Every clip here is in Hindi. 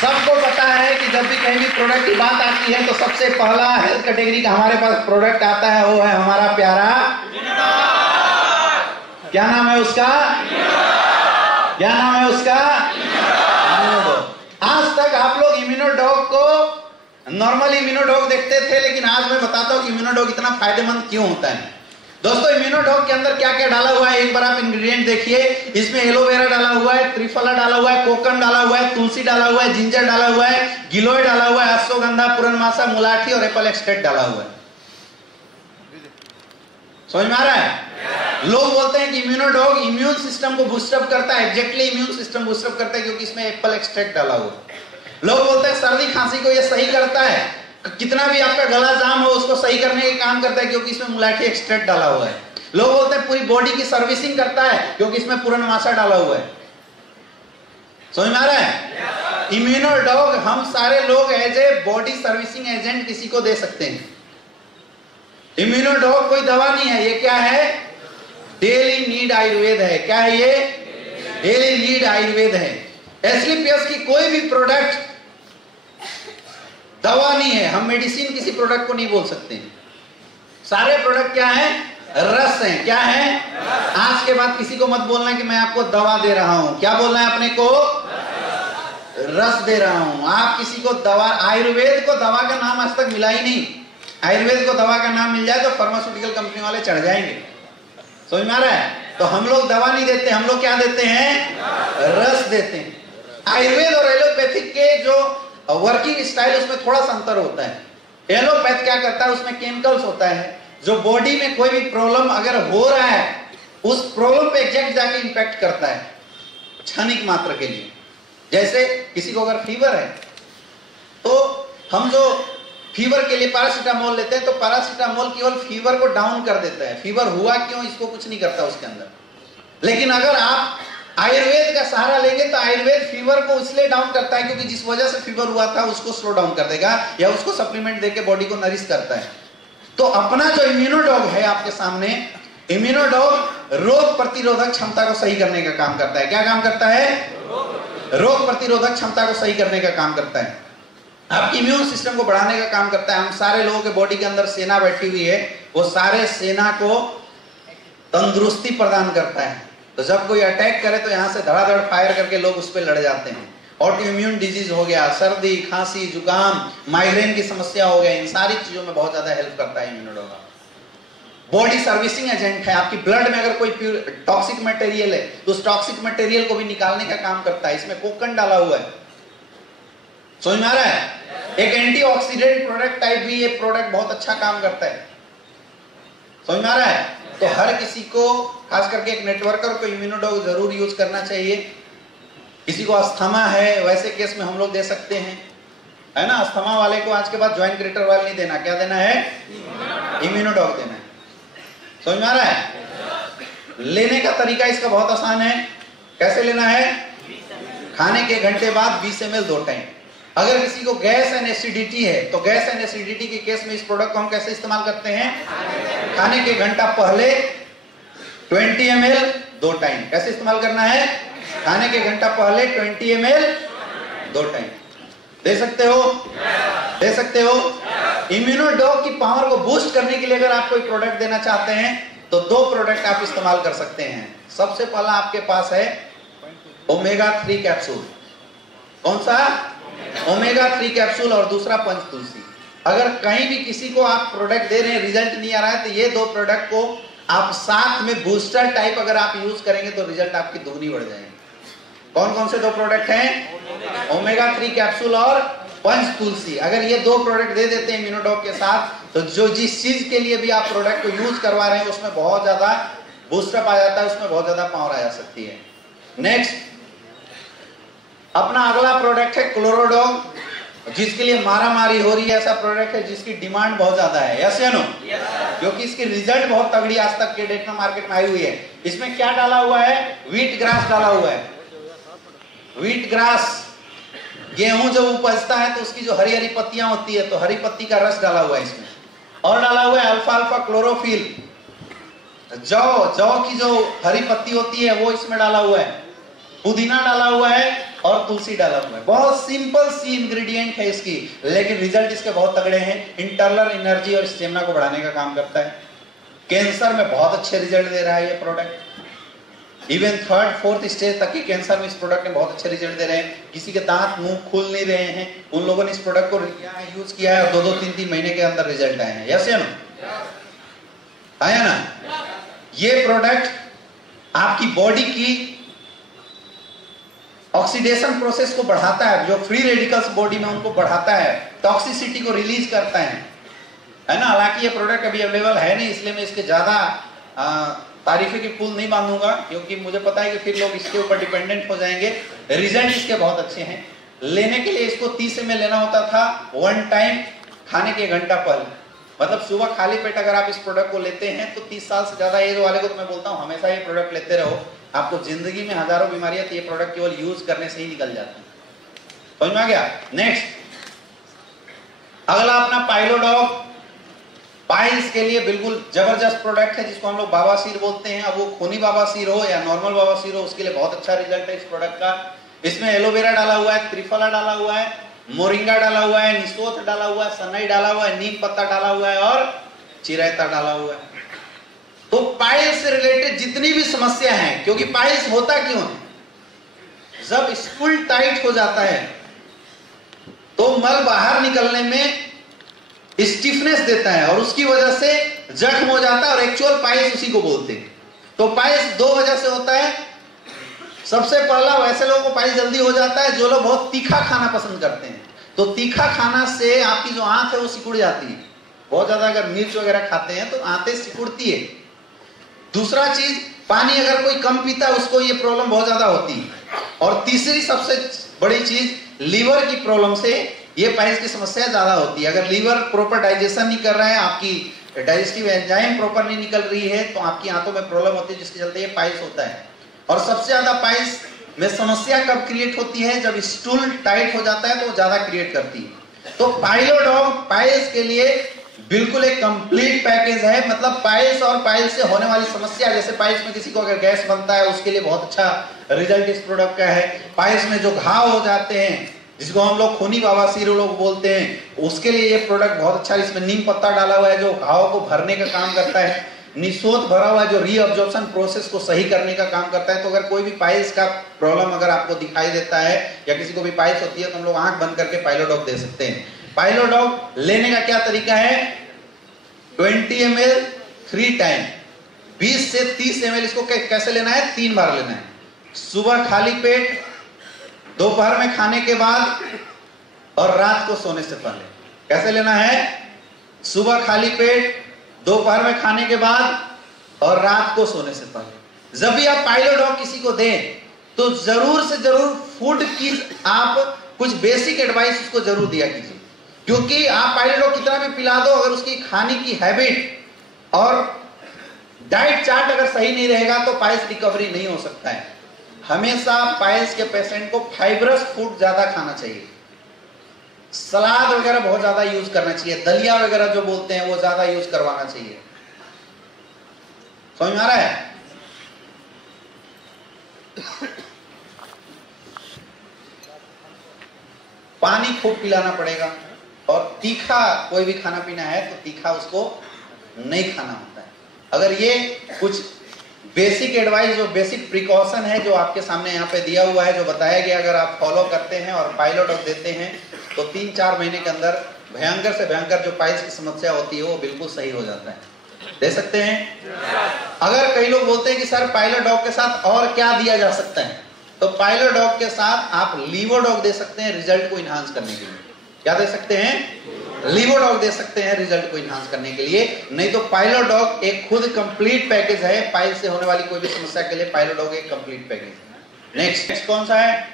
सबको पता है कि जब भी कहीं भी प्रोडक्ट की बात आती है तो सबसे पहला हेल्थ कैटेगरी का हमारे पास प्रोडक्ट आता है, वो है हमारा प्यारा, क्या नाम है उसका? क्या नाम है उसका? इम्यूनोडॉग। आज तक आप लोग इम्यूनोडॉग को नॉर्मल इम्यूनोडॉग देखते थे, लेकिन आज मैं बताता हूं कि इम्यूनोडॉग इतना फायदेमंद क्यों होता है। दोस्तों, इम्यूनोडॉग के अंदर क्या क्या डाला हुआ है, एक बार आप इंग्रेडिएंट देखिए। इसमें एलोवेरा डाला हुआ है, त्रिफला डाला हुआ है, कोकम डाला हुआ है, तुलसी डाला हुआ है, जिंजर डाला हुआ है, गिलोय डाला हुआ है, अश्वगंधा, पुरनमासा, मुलाठी और एप्पल एक्सट्रैक्ट डाला हुआ है। समझ में आ रहा है? लोग बोलते हैं कि इम्यूनोडॉग इम्यून सिस्टम को बूस्टअप करता है। एग्जैक्टली इम्यून सिस्टम बूस्टअप करता है क्योंकि इसमें एप्पल एक्सट्रैक्ट डाला हुआ है। लोग बोलते हैं सर्दी खांसी को यह सही करता है, कितना भी आपका गला जाम हो उसको सही करने के काम करता है क्योंकि इसमें मुलाठी एक्सट्रैक्ट डाला हुआ है। लोग बोलते हैं पूरी बॉडी की सर्विसिंग करता है क्योंकि इसमें पुरनमासा डाला हुआ है। समझ में आ रहा है? इम्यूनोडॉग हम सारे लोग as a body servicing agent किसी को दे सकते हैं। इम्यूनोडॉग कोई दवा नहीं है, ये क्या है? डेली नीड आयुर्वेद है। क्या है ये? डेली नीड आयुर्वेद है। एस्क्लेपियस की कोई भी प्रोडक्ट दवा नहीं है। हम मेडिसिन किसी प्रोडक्ट को नहीं बोल सकते। सारे प्रोडक्ट क्या है? रस हैं। क्या है? आज के बाद किसी को मत बोलना कि मैं आपको दवा दे रहा हूं। क्या बोलना है अपने को? रस दे रहा हूं। आप किसी को दवा, आयुर्वेद को दवा का नाम आज तक मिला ही नहीं। आयुर्वेद को दवा का नाम मिल जाए तो फार्मास्यूटिकल कंपनी वाले चढ़ जाएंगे। समझ में आ रहा है? तो हम लोग दवा नहीं देते, हम लोग क्या देते हैं? रस देते हैं। आयुर्वेद और एलोपैथिक के जो वर्किंग स्टाइल उसमें थोड़ा सा अंतर होता है। एलोपैथ क्या करता है, उसमें केमिकल्स होता है जो बॉडी में कोई भी प्रॉब्लम अगर हो रहा है उस प्रॉब्लम पे एग्जैक्ट जाके इंपैक्ट करता है क्षणिक मात्र के लिए। जैसे किसी को अगर फीवर है तो हम जो फीवर के लिए पैरासीटामोल लेते हैं तो पैरासीटामोल केवल फीवर को डाउन कर देता है। फीवर हुआ क्यों इसको कुछ नहीं करता उसके अंदर। लेकिन अगर आप आयुर्वेद का सहारा लेंगे तो आयुर्वेद फीवर को इसलिए डाउन करता है क्योंकि जिस वजह से फीवर हुआ था उसको स्लो डाउन कर देगा या उसको सप्लीमेंट देके बॉडी को नरिश करता है। तो अपना जो इम्यूनोडॉग है आपके सामने, इम्यूनोडॉग रोग प्रतिरोधक क्षमता को सही करने का काम करता है। क्या काम करता है? रोग प्रतिरोधक क्षमता को सही करने का काम करता है। आपकी इम्यून सिस्टम को बढ़ाने का काम करता है। हम सारे लोगों के बॉडी के अंदर सेना बैठी हुई है, वो सारे सेना को तंदुरुस्ती प्रदान करता है। तो जब कोई अटैक करे तो यहां से धड़ाधड़ फायर करके लोग उस पर लड़ जाते हैं। ऑटो इम्यून डिजीज हो गया, सर्दी खांसी जुकाम, माइग्रेन की समस्या हो गया, इन सारी चीजों में बहुत ज्यादा हेल्प करता है इम्यूनोडॉग। बॉडी सर्विसिंग एजेंट है। आपकी ब्लड में अगर कोई टॉक्सिक मटेरियल है तो उस टॉक्सिक मटेरियल को भी निकालने का काम करता है। इसमें कोकम डाला हुआ है। समझ में आ रहा है? एक एंटीऑक्सीडेंट प्रोडक्ट टाइप भी ये प्रोडक्ट बहुत अच्छा काम करता है। समझ में आ रहा है? तो हर किसी को, खास करके एक नेटवर्कर को इम्यूनोडॉग जरूर यूज करना चाहिए। किसी को अस्थमा है, वैसे केस में हम लोग दे सकते हैं, है ना। अस्थमा वाले को आज के बाद जॉइंट ग्रेटर ऑयल नहीं देना। क्या देना है? इम्यूनोडॉग देना है। समझ में आ रहा है? लेने का तरीका इसका बहुत आसान है। कैसे लेना है? खाने के घंटे बाद 20 ml 2 टाइम। अगर किसी को गैस एंड एसिडिटी है तो गैस एंड एसिडिटी के केस में इस प्रोडक्ट को हम कैसे इस्तेमाल करते हैं? खाने के घंटा पहले 20 ml 2 टाइम। कैसे इस्तेमाल करना है? खाने के घंटा पहले 20 ml 2 टाइम। दे सकते हो? दे सकते हो? इम्यूनोडॉग की पावर को बूस्ट करने के लिए अगर आप कोई प्रोडक्ट देना चाहते हैं तो 2 प्रोडक्ट आप इस्तेमाल कर सकते हैं। सबसे पहला आपके पास है ओमेगा 3 कैप्सूल। कौन सा? Omega 3 capsule. और दूसरा पंचतुलसी। अगर कहीं भी किसी को आप प्रोडक्ट दे रहे हैं, रिजल्ट नहीं आ रहा है, तो ये 2 प्रोडक्ट को आप साथ में बूस्टर टाइप अगर आप यूज करेंगे तो रिजल्ट आपकी दुगनी बढ़ जाएगी। कौन कौन से 2 प्रोडक्ट हैं? ओमेगा 3 कैप्सूल और पंचतुलसी। अगर ये 2 प्रोडक्ट दे देते हैं इम्यूनोडॉग के साथ तो जो जिस चीज के लिए भी आप प्रोडक्ट को यूज करवा रहे हैं उसमें बहुत ज्यादा बूस्टअप आ जाता है, उसमें बहुत ज्यादा पावर आ जा सकती है। नेक्स्ट, अपना अगला प्रोडक्ट है क्लोरोडॉग, जिसके लिए मारामारी हो रही है। ऐसा प्रोडक्ट है जिसकी डिमांड बहुत ज्यादा है। यस या नो? क्योंकि इसकी रिजल्ट बहुत तगड़ी आज तक के डेट में मार्केट में आई हुई है। इसमें क्या डाला हुआ है? व्हीट ग्रास डाला हुआ है। व्हीट ग्रास, गेहूं जब उपजता है तो उसकी जो हरी हरी पत्तियां होती है तो हरी पत्ती का रस डाला हुआ है इसमें। और डाला हुआ है अल्फा अल्फा क्लोरोफिल। जौ की जो हरी पत्ती होती है वो इसमें डाला हुआ है। पुदीना डाला हुआ है और तुलसी डाला हुआ है। बहुत सिंपल सी इंग्रेडिएंट है इसकी, लेकिन रिजल्ट इसके बहुत तगड़े हैं। इंटरनल एनर्जी और स्टेमिना को बढ़ाने का काम करता है। कैंसर में बहुत अच्छे रिजल्ट दे रहा है ये product. Even 3rd 4th stage तक के कैंसर में इस प्रोडक्ट ने बहुत अच्छे रिजल्ट दे रहे हैं। किसी के दांत मुंह खुल नहीं रहे हैं, उन लोगों ने इस प्रोडक्ट को लिया है, यूज किया है और 2-2 3-3 महीने के अंदर रिजल्ट आए हैं। यस या नो? आया ना? ये प्रोडक्ट आपकी बॉडी की ऑक्सीडेशन प्रोसेस को बढ़ाता है, जो फ्री रेडिकल्स बॉडी में उनको बढ़ाता है, टॉक्सिसिटी को रिलीज करता है ना। हालांकि ये प्रोडक्ट अभी अवेलेबल है नहीं, इसलिए मैं इसके ज्यादा तारीफें की पुल नहीं बांधूंगा, क्योंकि मुझे पता है कि फिर लोग इसके ऊपर डिपेंडेंट हो जाएंगे। रिजल्ट इसके बहुत अच्छे हैं। लेने के लिए इसको 30 ml लेना होता था 1 टाइम, खाने के 1 घंटा पहले। मतलब सुबह खाली पेट अगर आप इस प्रोडक्ट को लेते हैं तो 30 साल से ज्यादा एज वाले को तो मैं बोलता हूँ हमेशा ये प्रोडक्ट लेते रहो। आपको जिंदगी में हजारों बीमारियां ये प्रोडक्ट केवल यूज करने से ही निकल जाती है। समझ में आ गया? नेक्स्ट, अगला अपना पाइलोडॉग। पाइल्स के लिए बिल्कुल जबरदस्त प्रोडक्ट है, जिसको हम लोग बाबासीर बोलते हैं। अब वो खूनी बाबासीर हो या नॉर्मल बाबासीर हो, उसके लिए बहुत अच्छा रिजल्ट है इस प्रोडक्ट का। इसमें एलोवेरा डाला हुआ है, त्रिफला डाला हुआ है, मोरिंगा डाला हुआ है, निसोथ डाला हुआ है, सनई डाला हुआ है, नीम पत्ता डाला हुआ है और चिरैता डाला हुआ है। तो पाइल्स से रिलेटेड जितनी भी समस्या है, क्योंकि पाइल्स होता क्यों है? जब स्टूल टाइट हो जाता है तो मल बाहर निकलने में स्टिफनेस देता है और उसकी वजह से जख्म हो जाता है और एक्चुअल पाइल्स उसी को बोलते हैं। तो पाइल्स 2 वजह से होता है। सबसे पहला, वैसे लोगों को पाइल्स जल्दी हो जाता है जो लोग बहुत तीखा खाना पसंद करते हैं। तो तीखा खाना से आपकी जो आंत है वो सिकुड़ जाती है। बहुत ज्यादा अगर मिर्च वगैरह खाते हैं तो आंतें सिकुड़ती है। दूसरा चीज, पानी अगर कोई कम पीता है उसको ये प्रॉब्लम बहुत ज्यादा होती है। और तीसरी सबसे बड़ी चीज, लीवर की प्रॉब्लम से ये पाइल्स की समस्या ज्यादा होती है। अगर लीवर प्रॉपर डाइजेशन नहीं कर रहा है, आपकी डाइजेस्टिव एंजाइम प्रॉपर नहीं निकल रही है, तो आपकी आंतों में प्रॉब्लम होती है, जिसके चलते ये पाइल्स होता है। और सबसे ज्यादा पाइल्स में समस्या कब क्रिएट होती है? जब स्टूल टाइट हो जाता है तो ज्यादा क्रिएट करती है। तो पाइलोडॉग पाइल्स के लिए बिल्कुल एक कंप्लीट पैकेज है। मतलब पाइल्स और पाइल्स से होने वाली समस्या, जैसे पाइल्स में किसी को अगर गैस बनता है उसके लिए बहुत अच्छा रिजल्ट इस प्रोडक्ट का है। पाइल्स में जो घाव हो जाते हैं, जिसको हम लोग खूनी बाबासीर लोग बोलते हैं, उसके लिए ये प्रोडक्ट बहुत अच्छा है। इसमें नीम पत्ता डाला हुआ है जो घाव को भरने का काम करता है। निसोथ भरा हुआ है जो रीअब्जॉर्प्शन प्रोसेस को सही करने का काम करता है। तो अगर कोई भी पाइल्स का प्रॉब्लम अगर आपको दिखाई देता है या किसी को भी पाइल्स होती है तो हम लोग आंख बंद करके पाइलोडॉग दे सकते हैं। पाइलोडॉग लेने का क्या तरीका है? 20 ml 3 टाइम, 20 से 30 ml इसको कैसे लेना है? 3 बार लेना है। सुबह खाली पेट, दोपहर में खाने के बाद और रात को सोने से पहले। कैसे लेना है? सुबह खाली पेट, दोपहर में खाने के बाद और रात को सोने से पहले। जब भी आप पाइलोडॉग किसी को दें तो जरूर से जरूर फूड की आप कुछ बेसिक एडवाइस उसको जरूर दिया कीजिए, क्योंकि आप पाइलोडॉग कितना भी पिला दो, अगर उसकी खाने की हैबिट और डाइट चार्ट अगर सही नहीं रहेगा तो पाइल्स रिकवरी नहीं हो सकता है। हमेशा पाइल्स के पेशेंट को फाइब्रस फूड ज्यादा खाना चाहिए। सलाद वगैरह बहुत ज्यादा यूज करना चाहिए। दलिया वगैरह जो बोलते हैं वो ज्यादा यूज करवाना चाहिए। समझ में आ रहा है? पानी खूब पिलाना पड़ेगा। और तीखा कोई भी खाना पीना है तो तीखा उसको नहीं खाना होता है। अगर ये कुछ बेसिक एडवाइस, जो बेसिक प्रिकॉशन है जो आपके सामने यहाँ पे दिया हुआ है, जो बताया गया, अगर आप फॉलो करते हैं और पाइलोडॉग देते हैं तो 3-4 महीने के अंदर भयंकर से भयंकर जो पाइल्स की समस्या होती है वो बिल्कुल सही हो जाता है। दे सकते हैं। अगर कई लोग बोलते हैं कि सर पाइलोडॉग के साथ और क्या दिया जा सकता है, तो पाइलोडॉग के साथ आप लीवोडॉग दे सकते हैं रिजल्ट को इनहांस करने के लिए। क्या दे सकते हैं? लीवोडॉग दे सकते हैं रिजल्ट को इनहांस करने के लिए। नहीं तो पाइलोडॉग एक खुद कंप्लीट पैकेज है। पाइल्स से होने वाली कोई भी समस्या के लिए पाइलोडॉग एक कंप्लीट पैकेज है। नेक्स्ट कौन सा है?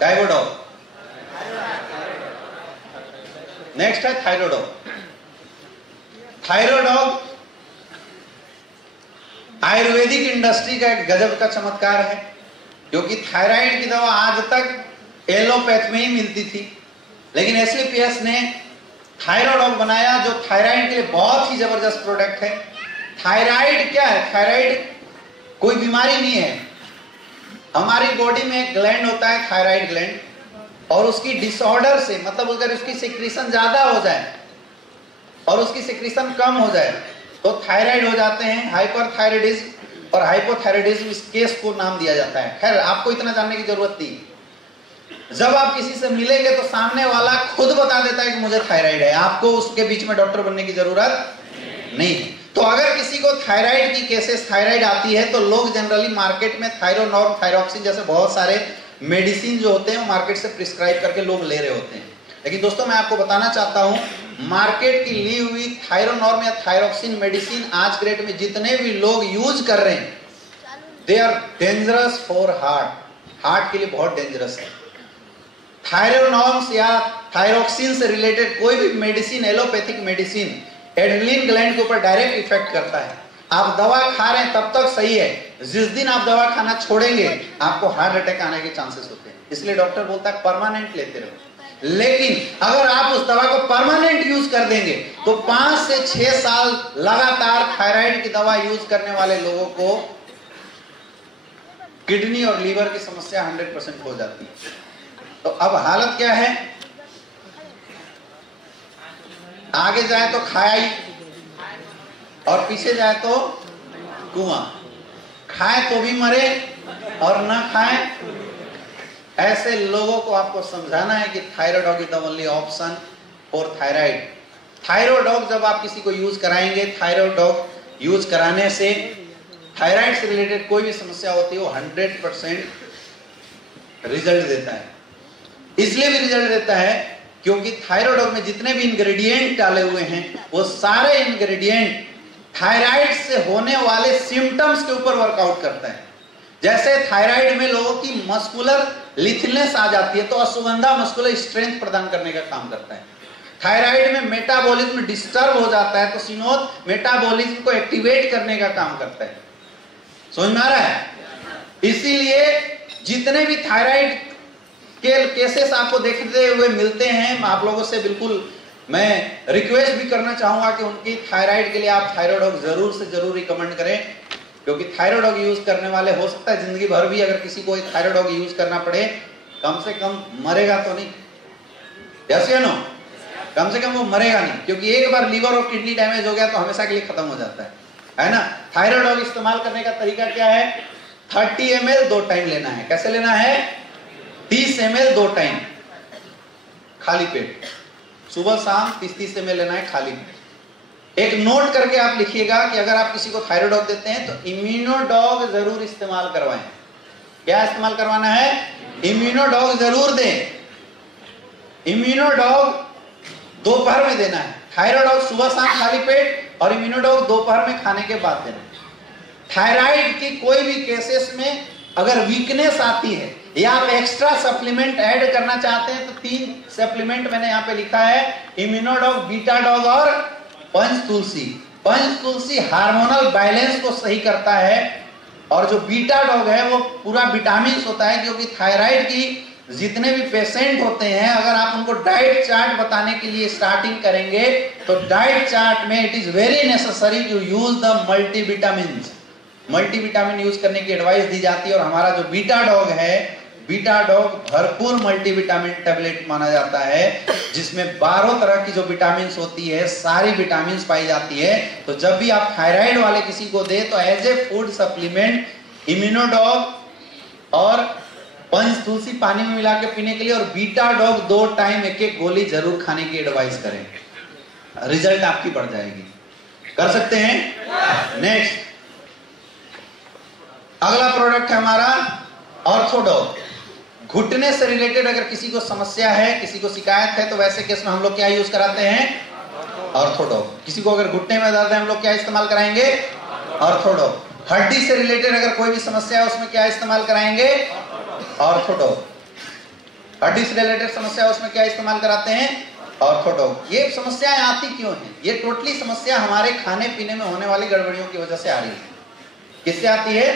डाइवोडॉग। नेक्स्ट है थायरोडॉग। थायरोडॉग आयुर्वेदिक इंडस्ट्री का एक गजब का चमत्कार है, क्योंकि थायराइड की दवा आज तक एलोपैथ में ही मिलती थी, लेकिन एसलीपीएस ने थायरोडॉग बनाया जो थायराइड के लिए बहुत ही जबरदस्त प्रोडक्ट है। थायराइड क्या है? थायराइड कोई बीमारी नहीं है। हमारी बॉडी में एक ग्लैंड होता है थायराइड ग्लैंड, और उसकी डिसऑर्डर से, मतलब अगर उसकी सिक्रीशन ज्यादा हो जाए और उसकी सिक्रीशन कम हो जाए तो थायराइड हो जाते हैं, हाइपरथायराइडिज्म और हाइपोथायराइडिज्म इस केस को नाम दिया जाता है। खैर आपको इतना जानने की जरूरत नहीं। जब आप किसी से मिलेंगे तो सामने वाला खुद बता देता है कि मुझे थायराइड है, आपको उसके बीच में डॉक्टर बनने की जरूरत नहीं है। तो अगर किसी को थायराइड की केसेस थायराइड आती है तो लोग जनरली मार्केट में थायरोनॉर्म, थायरोक्सिन जैसे बहुत सारे मेडिसिन जो होते हैं वो मार्केट से प्रिस्क्राइब करके लोग ले रहे होते हैं। लेकिन दोस्तों मैं आपको बताना चाहता हूं, मार्केट की ली हुई थायरोनॉर्म या थायरोक्सिन मेडिसिन आज के डेट में जितने भी लोग यूज कर रहे हैं, they are dangerous for heart के लिए बहुत डेंजरस है। थायरोनॉर्म्स या थायरोक्सिन से रिलेटेड कोई भी medicine, allopathic medicine adrenaline gland के ऊपर डायरेक्ट इफेक्ट करता है। आप दवा खा रहे हैं तब तक सही है, जिस दिन आप दवा खाना छोड़ेंगे आपको हार्ट अटैक आने के चांसेस होते हैं। इसलिए डॉक्टर बोलता है परमानेंट लेते रहो। लेकिन अगर आप उस दवा को परमानेंट यूज कर देंगे तो 5 से 6 साल लगातार थायराइड की दवा यूज करने वाले लोगों को किडनी और लीवर की समस्या 100% हो जाती है। तो अब हालत क्या है, आगे जाए तो खाई और पीछे जाए तो कुआं, खाए तो भी मरे और ना खाए। ऐसे लोगों को आपको समझाना है कि thyroid is the only option for thyroid. Thyroid जब आप किसी को यूज कराएंगे, थायराइड यूज कराने से थायराइड से रिलेटेड कोई भी समस्या होती है वो 100% रिजल्ट देता है। इसलिए भी रिजल्ट देता है क्योंकि थायराइड में जितने भी इंग्रेडिएंट डाले हुए हैं वो सारे इंग्रेडिएंट थायराइड से होने वाले सिम्टम्स के ऊपर वर्कआउट करता है। जैसे थायराइड में लोगों की मस्कुलर लिथलनेस आ जाती है तो अश्वगंधा मस्कुलर स्ट्रेंथ प्रदान करने का काम करता है। थायराइड में मेटाबॉलिज्म डिस्टर्ब हो जाता है तो सिनोद मेटाबॉलिज्म को एक्टिवेट करने का काम करता है। समझ में आ रहा है? इसीलिए जितने भी थायराइड के केसेस आपको देखते हुए मिलते हैं, आप लोगों से बिल्कुल मैं रिक्वेस्ट भी करना चाहूंगा कि उनकी थायराइड के लिए आप थायराइड जरूर से जरूर रिकमेंड करें, क्योंकि थायराइड यूज करने वाले हो सकता है जिंदगी भर भी अगर किसी को थायराइड यूज करना पड़े, कम से कम मरेगा तो नहीं, यस या नो? कम से कम वो मरेगा नहीं, क्योंकि एक बार लीवर और किडनी डैमेज हो गया तो हमेशा के लिए खत्म हो जाता है ना। थायराइड इस्तेमाल करने का तरीका क्या है? 30 ml 2 टाइम लेना है। कैसे लेना है? 30 ml 2 टाइम खाली पेट, सुबह शाम 30 ml लेना है खाली पेट। एक नोट करके आप लिखिएगा कि अगर आप किसी को थायराइड देते हैं तो इम्यूनोडॉग जरूर इस्तेमाल करवाएं। क्या इस्तेमाल करवाना है? इम्यूनोडॉग जरूर दें। इम्यूनोडॉग दोपहर में देना है। थायराइड सुबह शाम खाली पेट और इम्यूनोडॉग दोपहर में खाने के बाद देना है। थायराइड की कोई भी केसेस में अगर वीकनेस आती है या आप एक्स्ट्रा सप्लीमेंट ऐड करना चाहते हैं तो 3 सप्लीमेंट मैंने यहाँ पे लिखा है, इम्यूनोडॉग, बीटाडॉग और पंचतुलसी। पंचतुलसी हार्मोनल बैलेंस को सही करता है और जो बीटाडॉग है वो पूरा विटामिन होता है, क्योंकि थायराइड की जितने भी पेशेंट होते हैं अगर आप उनको डाइट चार्ट बताने के लिए स्टार्टिंग करेंगे तो डाइट चार्ट में it is very necessary to use the multivitamin. Multivitamin use करने की एडवाइस दी जाती है और हमारा जो बीटाडॉग है, बीटाडॉग भरपूर मल्टीविटामिन टैबलेट माना जाता है, जिसमें 12 तरह की जो विटामिन होती है सारी विटामिन पाई जाती है। तो जब भी आप थायराइड वाले किसी को दे तो as a food supplement Immunodog और पंचतुलसी पानी में मिला के पीने के लिए और बीटाडॉग 2 टाइम एक गोली जरूर खाने की एडवाइस करें, रिजल्ट आपकी बढ़ जाएगी। कर सकते हैं? नेक्स्ट अगला प्रोडक्ट है हमारा ऑर्थोडॉग। घुटने से रिलेटेड अगर किसी को समस्या है, किसी को शिकायत है तो वैसे केस में हम लोग क्या यूज कराते हैं? ऑर्थोडॉग। किसी को अगर घुटने में दर्द है हम लोग क्या इस्तेमाल कराएंगे? ऑर्थोडॉग। हड्डी से रिलेटेड अगर कोई भी समस्या है उसमें क्या इस्तेमाल कराएंगे? ऑर्थोडॉग। हड्डी से रिलेटेड समस्या उसमें क्या इस्तेमाल कराते हैं? ऑर्थोडॉग। ये समस्याएं आती क्यों हैं? ये टोटली समस्या हमारे खाने पीने में होने वाली गड़बड़ियों की वजह से आ रही है। किससे आती है?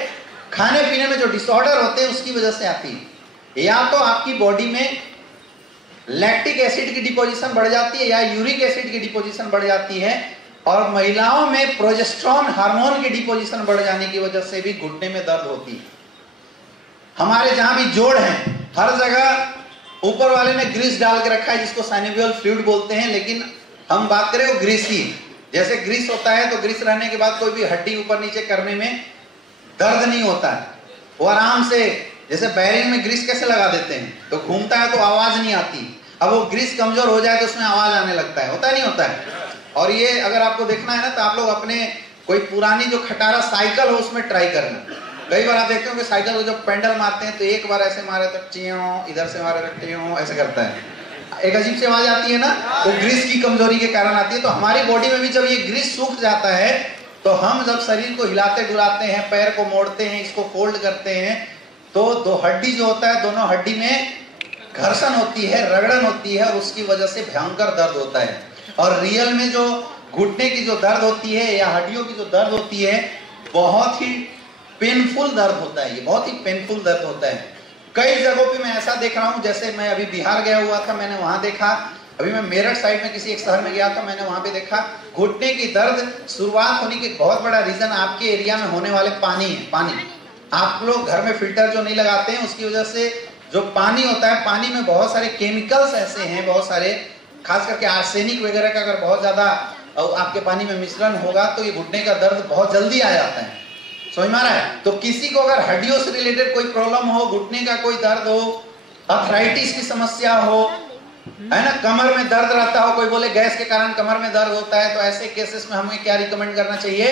खाने पीने में जो डिसऑर्डर होते हैं उसकी वजह से आती है। या तो आपकी बॉडी में लैक्टिक एसिड की डिपोजिशन बढ़ जाती है या यूरिक एसिड की डिपोजिशन बढ़ जाती है, और महिलाओं में प्रोजेस्टेरोन हार्मोन की डिपोजिशन बढ़ जाने की वजह से भी घुटने में दर्द होती है। हमारे जहां भी जोड़ है हर जगह ऊपर वाले ने ग्रीस डाल के रखा है जिसको साइनोवियल फ्लूइड बोलते हैं, लेकिन हम बात करें वो ग्रीस ही। जैसे ग्रीस होता है तो ग्रीस रहने के बाद कोई भी हड्डी ऊपर नीचे करने में दर्द नहीं होता है, वो आराम से, जैसे बैरिंग में ग्रीस कैसे लगा देते हैं तो घूमता है तो आवाज नहीं आती। अब वो ग्रीस कमजोर हो जाए तो उसमें आवाज आने लगता है, होता नहीं होता है। और ये अगर आपको देखना है ना तो आप लोग अपने कोई पुरानी जो खटारा साइकिल हो उसमें ट्राई करना। कई बार आप देखते हो कि साइकिल को जब पेंडल मारते हैं तो एक बार ऐसे मारे तो टियों, इधर से मारे तो टियों, ऐसे करता है, एक अजीब सी आवाज आती है ना, वो ग्रीस की कमजोरी के कारण आती है। तो हमारी बॉडी में भी जब ये ग्रीस सूख जाता है तो हम जब शरीर को हिलाते डुलाते हैं, पैर को मोड़ते हैं, इसको फोल्ड करते हैं, तो दो हड्डी जो होता है दोनों हड्डी में घर्षण होती है, रगड़न होती है, और उसकी वजह से भयंकर दर्द होता है। और रियल में जो घुटने की जो दर्द होती है या हड्डियों की जो दर्द होती है बहुत ही पेनफुल दर्द होता है, ये बहुत ही पेनफुल दर्द होता है। कई जगहों पे मैं ऐसा देख रहा हूँ, जैसे मैं अभी बिहार गया हुआ था, मैंने वहां देखा, अभी मैं मेरठ साइड में किसी एक शहर में गया था, मैंने वहां पे देखा घुटने की दर्द शुरुआत होने की बहुत बड़ा रीजन आपके एरिया में होने वाले पानी है। पानी, आप लोग घर में फिल्टर जो नहीं लगाते हैं उसकी वजह से जो पानी होता है, पानी में बहुत सारे केमिकल्स ऐसे हैं, बहुत सारे, खास करके आर्सेनिक वगैरह का अगर बहुत ज्यादा आपके पानी में मिश्रण होगा तो ये घुटने का दर्द बहुत जल्दी आ जाता है। समझ में आ रहा है? तो किसी को अगर हड्डियों से रिलेटेड कोई प्रॉब्लम हो, घुटने का कोई दर्द हो, अर्थराइटिस की समस्या हो, है ना, कमर में दर्द रहता हो, कोई बोले गैस के कारण कमर में दर्द होता है, तो ऐसे केसेस में हमें क्या रिकमेंड करना चाहिए?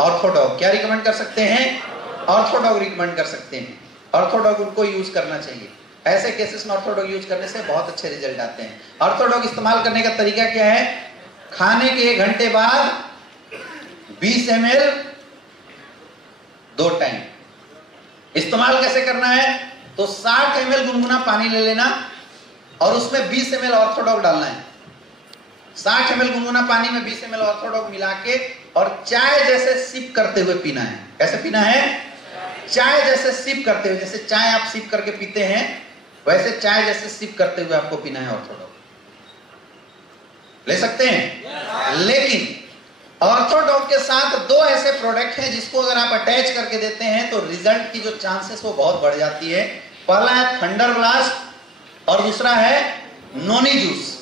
ऑर्थोडॉग। क्या रिकमेंड कर सकते हैं? ऑर्थोडॉग रिकमेंड कर सकते हैं। ऑर्थोडॉग उनको यूज करना चाहिए। ऐसे केसेस में ऑर्थोडॉग यूज करने से बहुत अच्छे रिजल्ट आते हैं। ऑर्थोडॉग इस्तेमाल करने का तरीका क्या है? खाने के 1 घंटे बाद 20 ml 2 टाइम। इस्तेमाल कैसे करना है? तो 60 ml गुनगुना पानी ले लेना और उसमें 20 ml ऑर्थोडॉग डालना है। 60 ml गुनगुना पानी में 20 ml ऑर्थोडॉग मिला के और चाय जैसे सिप करते हुए पीना है। कैसे पीना है? चाय जैसे सिप करते हुए, जैसे चाय आप सिप करके पीते हैं वैसे चाय जैसे सिप करते हुए आपको पीना है ऑर्थोडॉग। ले सकते हैं? लेकिन ऑर्थोडॉग के साथ 2 ऐसे प्रोडक्ट हैं जिसको अगर आप अटैच करके देते हैं तो रिजल्ट की जो चांसेस वो बहुत बढ़ जाती है। पहला है थंडर ब्लास्ट और दूसरा है नोनी जूस।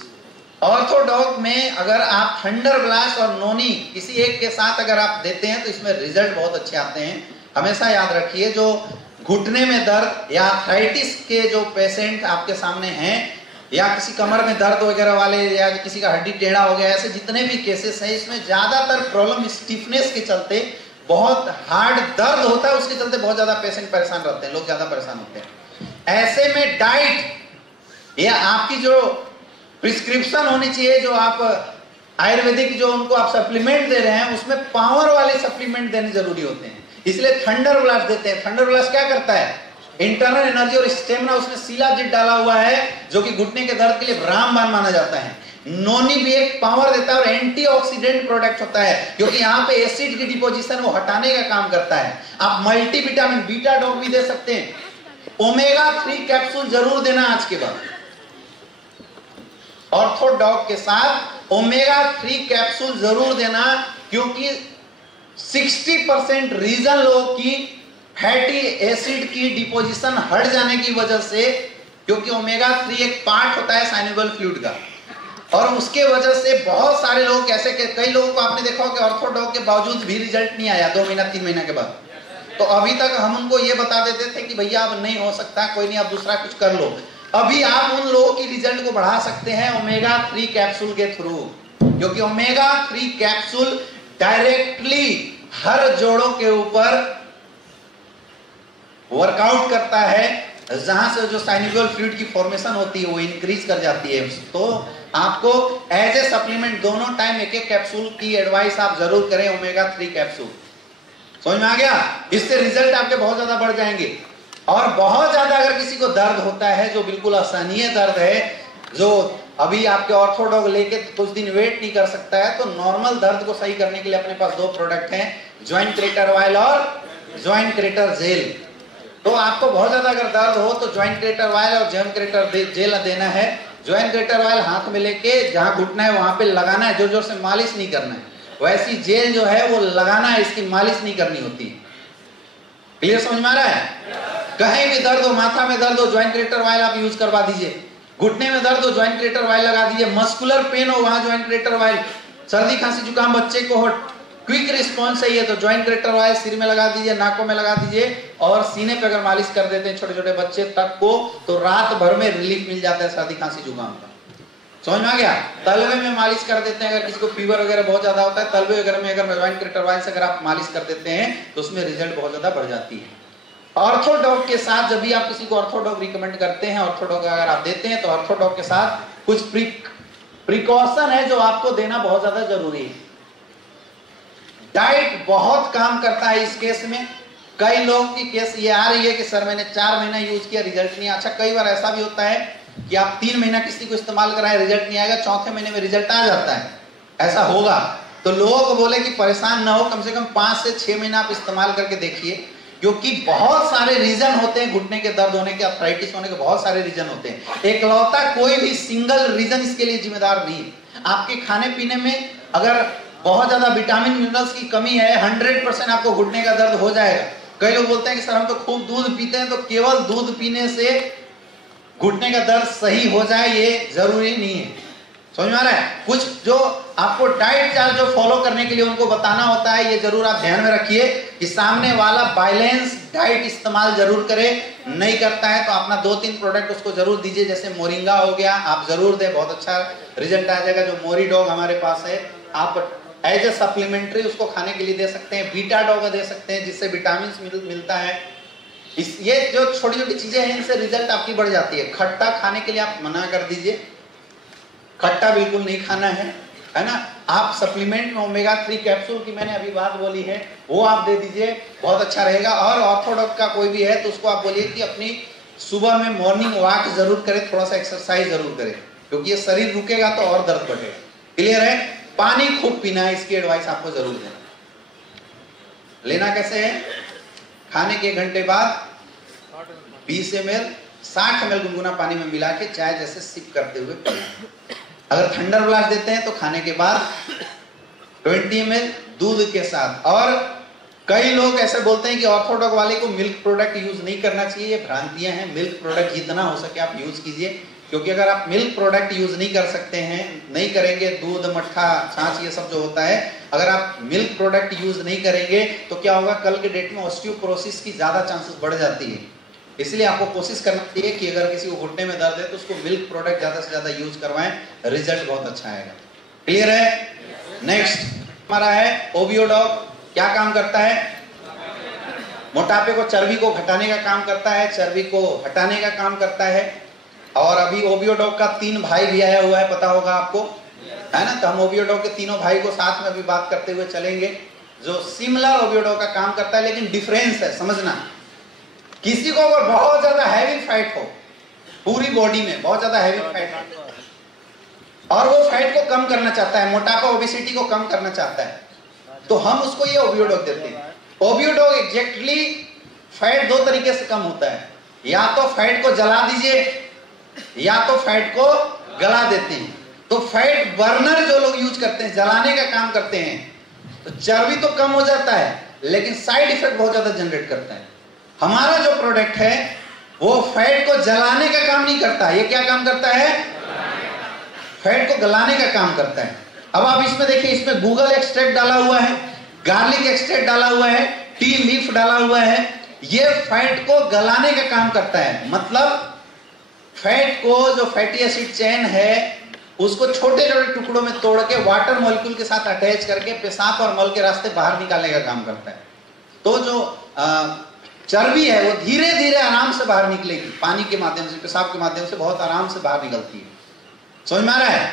ऑर्थोडॉग में अगर आप थंडर ब्लास्ट और नोनी किसी एक के साथ अगर आप देते हैं तो इसमें रिजल्ट बहुत अच्छे आते हैं। हमेशा याद रखिए, जो घुटने में दर्द या आर्थराइटिस के जो पेशेंट आपके सामने हैं या किसी कमर में दर्द वगैरह वाले या किसी का हड्डी टेढ़ा हो गया, ऐसे जितने भी केसेस हैं इसमें ज्यादातर प्रॉब्लम स्टिफनेस के चलते, बहुत हार्ड दर्द होता है उसके चलते बहुत ज्यादा पेशेंट परेशान रहते हैं, लोग ज्यादा परेशान होते हैं। ऐसे में डाइट या आपकी जो प्रिस्क्रिप्शन होनी चाहिए, जो आप आयुर्वेदिक जो उनको आप सप्लीमेंट दे रहे हैं उसमें पावर वाले सप्लीमेंट देने जरूरी होते हैं। इसलिए थंडर ब्लास्ट देते हैं। थंडर ब्लास्ट क्या करता है? इंटरनल एनर्जी और स्टेमिना, उसमें शिलाजीत डाला हुआ है जो कि घुटने के दर्द के लिए रामबाण माना जाता है। नोनी भी एक पावर देता है और एंटीऑक्सीडेंट प्रोडक्ट होता है क्योंकि यहाँ पे एसिड की डिपोजिशन वो हटाने का काम करता है। आप मल्टीविटामिन बीटा डॉग भी दे सकते हैं। ओमेगा 3 कैप्सूल जरूर देना आज के बाद। ऑर्थोडॉग के साथ ओमेगा 3 कैप्सूल जरूर देना क्योंकि 60% रीजन लोगों की फैटी एसिड की डिपोजिशन हट जाने की वजह से, क्योंकि ओमेगा 3 एक पार्ट होता है साइनोवियल फ्लूइड का, और उसके वजह से बहुत सारे लोग ऐसे, कई लोगों को आपने देखा हो कि ऑर्थोडॉग के बावजूद भी रिजल्ट नहीं आया 2 महीना 3 महीना के बाद। तो अभी तक हम उनको ये बता देते थे कि भैया अब नहीं हो सकता, कोई नहीं, आप दूसरा कुछ कर लो। अभी आप उन लोगों की रिजल्ट को बढ़ा सकते हैं ओमेगा 3 कैप्सूल के थ्रू, क्योंकि ओमेगा 3 कैप्सूल डायरेक्टली हर जोड़ों के ऊपर वर्कआउट करता है, जहां से जो साइनोवियल फ्लूइड की फॉर्मेशन होती है वो इंक्रीज कर जाती है। तो आपको एज ए सप्लीमेंट दोनों टाइम 1-1 कैप्सूल की एडवाइस आप जरूर करें, ओमेगा 3 कैप्सूल। समझ में आ गया? इससे रिजल्ट आपके बहुत ज्यादा बढ़ जाएंगे। और बहुत ज्यादा अगर किसी को दर्द होता है जो बिल्कुल असहनीय दर्द है, जो अभी आपके ऑर्थोडॉग लेके कुछ दिन वेट नहीं कर सकता है, तो नॉर्मल दर्द को सही करने के लिए अपने पास 2 प्रोडक्ट हैं, जॉइंट क्रेटर ऑयल और जॉइंट क्रेटर जेल। तो आपको बहुत ज्यादा अगर दर्द हो तो जॉइंट क्रेटर ऑयल और जॉइंट क्रेटर जेल देना है। जॉइंट क्रेटर ऑयल हाथ में लेके जहां घुटना है वहां पे लगाना है, जोर जोर से मालिश नहीं करना है। वैसी जेल जो है वो लगाना है, इसकी मालिश नहीं करनी होती। क्लियर समझ में आ रहा है? कहीं भी दर्द हो, माथा में दर्द हो, ज्वाइंट क्रिएटर ऑयल आप यूज करवा दीजिए। घुटने में दर्द हो, ज्वाइंट क्रिएटर ऑयल लगा दीजिए। मस्कुलर पेन हो, वहां ज्वाइंट क्रिएटर ऑयल। सर्दी खांसी जुकाम बच्चे को हो, क्विक रिस्पॉन्स चाहिए तो ज्वाइंट क्रिएटर ऑयल सिर में लगा दीजिए, नाकों में लगा दीजिए, और सीने पे अगर मालिश कर देते हैं छोटे छोटे बच्चे तक को, तो रात भर में रिलीफ मिल जाता है सर्दी खांसी जुकाम का। समझ में आ गया? तलवे में मालिश कर देते हैं, अगर किसी को फीवर वगैरह बहुत ज्यादा होता है, तलवे वगैरह में अगर ज्वाइंट क्रिएटर ऑयल से अगर आप मालिश कर देते हैं तो उसमें रिजल्ट बहुत ज्यादा बढ़ जाती है। ऑर्थोडॉग के साथ जब भी आप किसी को ऑर्थोडॉग रिकमेंड करते हैं, ऑर्थोडॉग अगर आप देते हैं तो ऑर्थोडॉग के साथ कुछ प्रिकॉशन है जो आपको देना बहुत ज्यादा जरूरी है। डाइट बहुत काम करता है इस केस में। कई लोग की केस ये आ रही है कि सर मैंने 4 महीना यूज किया, रिजल्ट नहीं। अच्छा, कई बार ऐसा भी होता है कि आप 3 महीना किसी को इस्तेमाल कराए, रिजल्ट नहीं आएगा, चौथे महीने में रिजल्ट आ जाता है। ऐसा होगा तो लोगों को बोले कि परेशान ना हो, कम से कम 5 से 6 महीना आप इस्तेमाल करके देखिए, क्योंकि बहुत सारे रीजन होते हैं घुटने के दर्द होने के, अर्थराइटिस होने के बहुत सारे रीजन होते हैं। एकलौता कोई भी सिंगल रीजन इसके लिए जिम्मेदार नहीं है। आपके खाने पीने में अगर बहुत ज्यादा विटामिन मिनरल्स की कमी है, 100% आपको घुटने का दर्द हो जाएगा। कई लोग बोलते हैं कि सर हम तो खूब दूध पीते हैं, तो केवल दूध पीने से घुटने का दर्द सही हो जाए ये जरूरी नहीं है। समझ में आ रहा है? कुछ जो आपको डाइट चार्ट जो फॉलो करने के लिए उनको बताना होता है, ये जरूर आप ध्यान में रखिए कि सामने वाला बैलेंस डाइट इस्तेमाल जरूर करे। नहीं करता है तो अपना 2-3 प्रोडक्ट उसको जरूर दीजिए, जैसे मोरिंगा हो गया, आप जरूर दें, बहुत अच्छा रिजल्ट आ जाएगा। जो मोरीडॉग हमारे पास है, आप एज ए सप्लीमेंट्री उसको खाने के लिए दे सकते हैं। बीटा डॉग दे सकते हैं जिससे विटामिन मिलता है। ये जो छोटी छोटी चीजें हैं इनसे रिजल्ट आपकी बढ़ जाती है। खट्टा खाने के लिए आप मना कर दीजिए, खट्टा बिल्कुल नहीं खाना है ना। आप सप्लीमेंट में ओमेगा 3 कैप्सूल की मैंने अभी बात बोली है, वो आप दे दीजिए, बहुत अच्छा रहेगा। और ऑर्थोडॉक्स का कोई भी है तो उसको आप बोलिए कि अपनी सुबह में मॉर्निंग वॉक जरूर करे, थोड़ा सा एक्सरसाइज जरूर करे, क्योंकि ये शरीर रुकेगा तो और दर्द बढ़ेगा। क्लियर है? पानी खूब पीना है, इसकी एडवाइस आपको जरूर देना। लेना कैसे है? खाने के 1 घंटे बाद 20 ml 60 ml गुनगुना पानी में मिला के चाय जैसे सिप करते हुए पीना। अगर थंडर ब्लास्ट देते हैं तो खाने के बाद 20 ml दूध के साथ। और कई लोग ऐसे बोलते हैं कि ऑर्थोडॉग वाले को मिल्क प्रोडक्ट यूज नहीं करना चाहिए, ये भ्रांतियां हैं। मिल्क प्रोडक्ट जितना हो सके आप यूज कीजिए, क्योंकि अगर आप मिल्क प्रोडक्ट यूज नहीं कर सकते हैं, नहीं करेंगे, दूध मट्ठा छाछ ये सब जो होता है, अगर आप मिल्क प्रोडक्ट यूज नहीं करेंगे तो क्या होगा, कल के डेट में ऑस्टियोपोरोसिस की ज्यादा चांसेस बढ़ जाती है। इसलिए आपको कोशिश करना चाहिए कि अगर किसी को घुटने में दर्द है तो उसको मिल्क प्रोडक्ट ज्यादा से ज्यादा यूज करवाएं, रिजल्ट बहुत अच्छा आएगा। क्लियर है? नेक्स्ट हमारा है ओबियोडॉग। क्या काम करता है? मोटापे को, चर्बी को घटाने का काम करता है, चर्बी को हटाने का काम करता है। और अभी ओबियोडॉग का 3 भाई भी आया हुआ है, पता होगा आपको, है ना। तो हम ओबियोडॉग के तीनों भाई को साथ में अभी बात करते हुए चलेंगे, जो सिमिलर ओबियोडॉग का काम करता है, लेकिन डिफरेंस है, समझना। किसी को अगर बहुत ज्यादा हैवी फैट हो, पूरी बॉडी में बहुत ज्यादा हैवी फैट हो और वो फैट को कम करना चाहता है, मोटापा ओबेसिटी को कम करना चाहता है, तो हम उसको ये ओबियोडॉग देते हैं। ओबियोडॉग एग्जैक्टली फैट 2 तरीके से कम होता है, या तो फैट को जला दीजिए या तो फैट को गला देते हैं। तो फैट बर्नर जो लोग यूज करते हैं, जलाने का काम करते हैं, तो चर्बी तो कम हो जाता है लेकिन साइड इफेक्ट बहुत ज्यादा जनरेट करता है। हमारा जो प्रोडक्ट है वो फैट को जलाने का काम नहीं करता, ये क्या काम करता है? फैट को गलाने का काम करता है। अब आप इसमें देखिए, इसमें गूगल एक्सट्रैक्ट डाला हुआ है, गार्लिक एक्सट्रैक्ट डाला हुआ है, टी लीफ डाला हुआ है। ये फैट को गलाने का काम करता है। मतलब फैट को, जो फैटी एसिड चेन है, उसको छोटे छोटे टुकड़ों में तोड़ के वाटर मॉलिक्यूल के साथ अटैच करके पेशाब और मल के रास्ते बाहर निकालने का काम करता है। तो जो चर्बी है वो धीरे धीरे आराम से बाहर निकलेगी, पानी के माध्यम से, पेशाब के माध्यम से बहुत आराम से बाहर निकलती है। समझ में आ रहा है?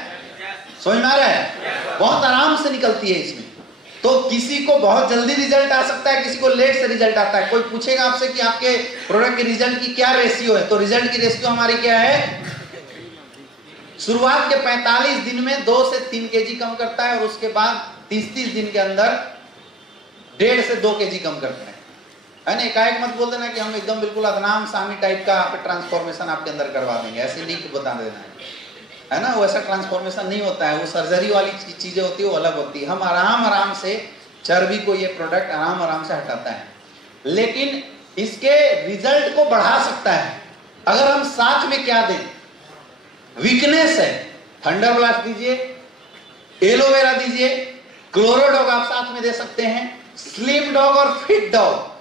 समझ में आ रहा है? बहुत आराम से निकलती है इसमें। तो किसी को बहुत जल्दी रिजल्ट आ सकता है, किसी को लेट से रिजल्ट आता है। कोई पूछेगा आपसे कि आपके प्रोडक्ट के रिजल्ट की क्या रेशियो है, तो रिजल्ट की रेशियो हमारी क्या है? शुरुआत के 45 दिन में 2 से 3 केजी कम करता है, और उसके बाद 30-30 दिन के अंदर 1.5 से 2 केजी कम करता है ना। एकाएक मत बोल देना कि हम एकदम बिल्कुल अदनाम सामी टाइप का ट्रांसफॉर्मेशन आपके अंदर करवा देंगे, ऐसे नहीं बता देना है ना। वैसा ट्रांसफॉर्मेशन नहीं होता है, वो सर्जरी वाली चीजें होती है, वो अलग होती है। हम आराम आराम से चर्बी को, ये प्रोडक्ट आराम आराम से हटाता है। लेकिन इसके रिजल्ट को बढ़ा सकता है। अगर हम साथ में क्या दें, वीकनेस है, थंडर ब्लास्ट दीजिए, एलोवेरा दीजिए, क्लोरोडॉग आप साथ में दे सकते हैं। स्लिम डॉग और फिट डॉग,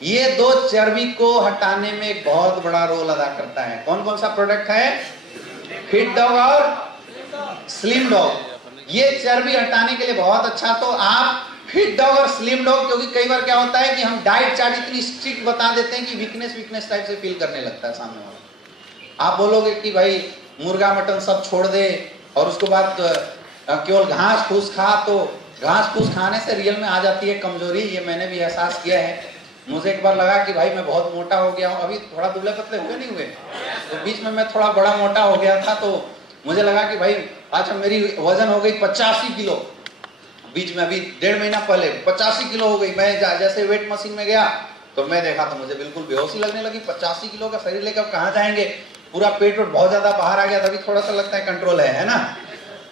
ये दो चर्बी को हटाने में एक बहुत बड़ा रोल अदा करता है। कौन कौन सा प्रोडक्ट है? फिट डॉग और स्लिम डॉग। ये चर्बी हटाने के लिए बहुत अच्छा। तो आप फिट डॉग और स्लिम डॉग, क्योंकि कई बार क्या होता है कि हम डाइट चार्ट इतनी स्ट्रिक्ट बता देते हैं कि वीकनेस टाइप से फील करने लगता है सामने वाला। आप बोलोगे कि भाई मुर्गा मटन सब छोड़ दे और उसके बाद केवल घास फूस खा, तो घास फूस खाने से रियल में आ जाती है कमजोरी। ये मैंने भी एहसास किया है। मुझे एक बार लगा कि भाई मैं बहुत मोटा हो गया हूँ, अभी थोड़ा दुबले पतले हुए नहीं हुए, तो बीच में मैं थोड़ा बड़ा मोटा हो गया था, तो मुझे लगा कि भाई आज मेरी वजन हो गई 85 किलो। बीच में अभी 1.5 महीना पहले 85 किलो हो गई। मैं जैसे वेट मशीन में गया तो मैं देखा तो मुझे बिल्कुल बेहोशी लगने लगी। 85 किलो का शरीर लेकर कहाँ जाएंगे, पूरा पेट बहुत ज्यादा बाहर आ गया। तभी थोड़ा सा लगता है कंट्रोल है ना।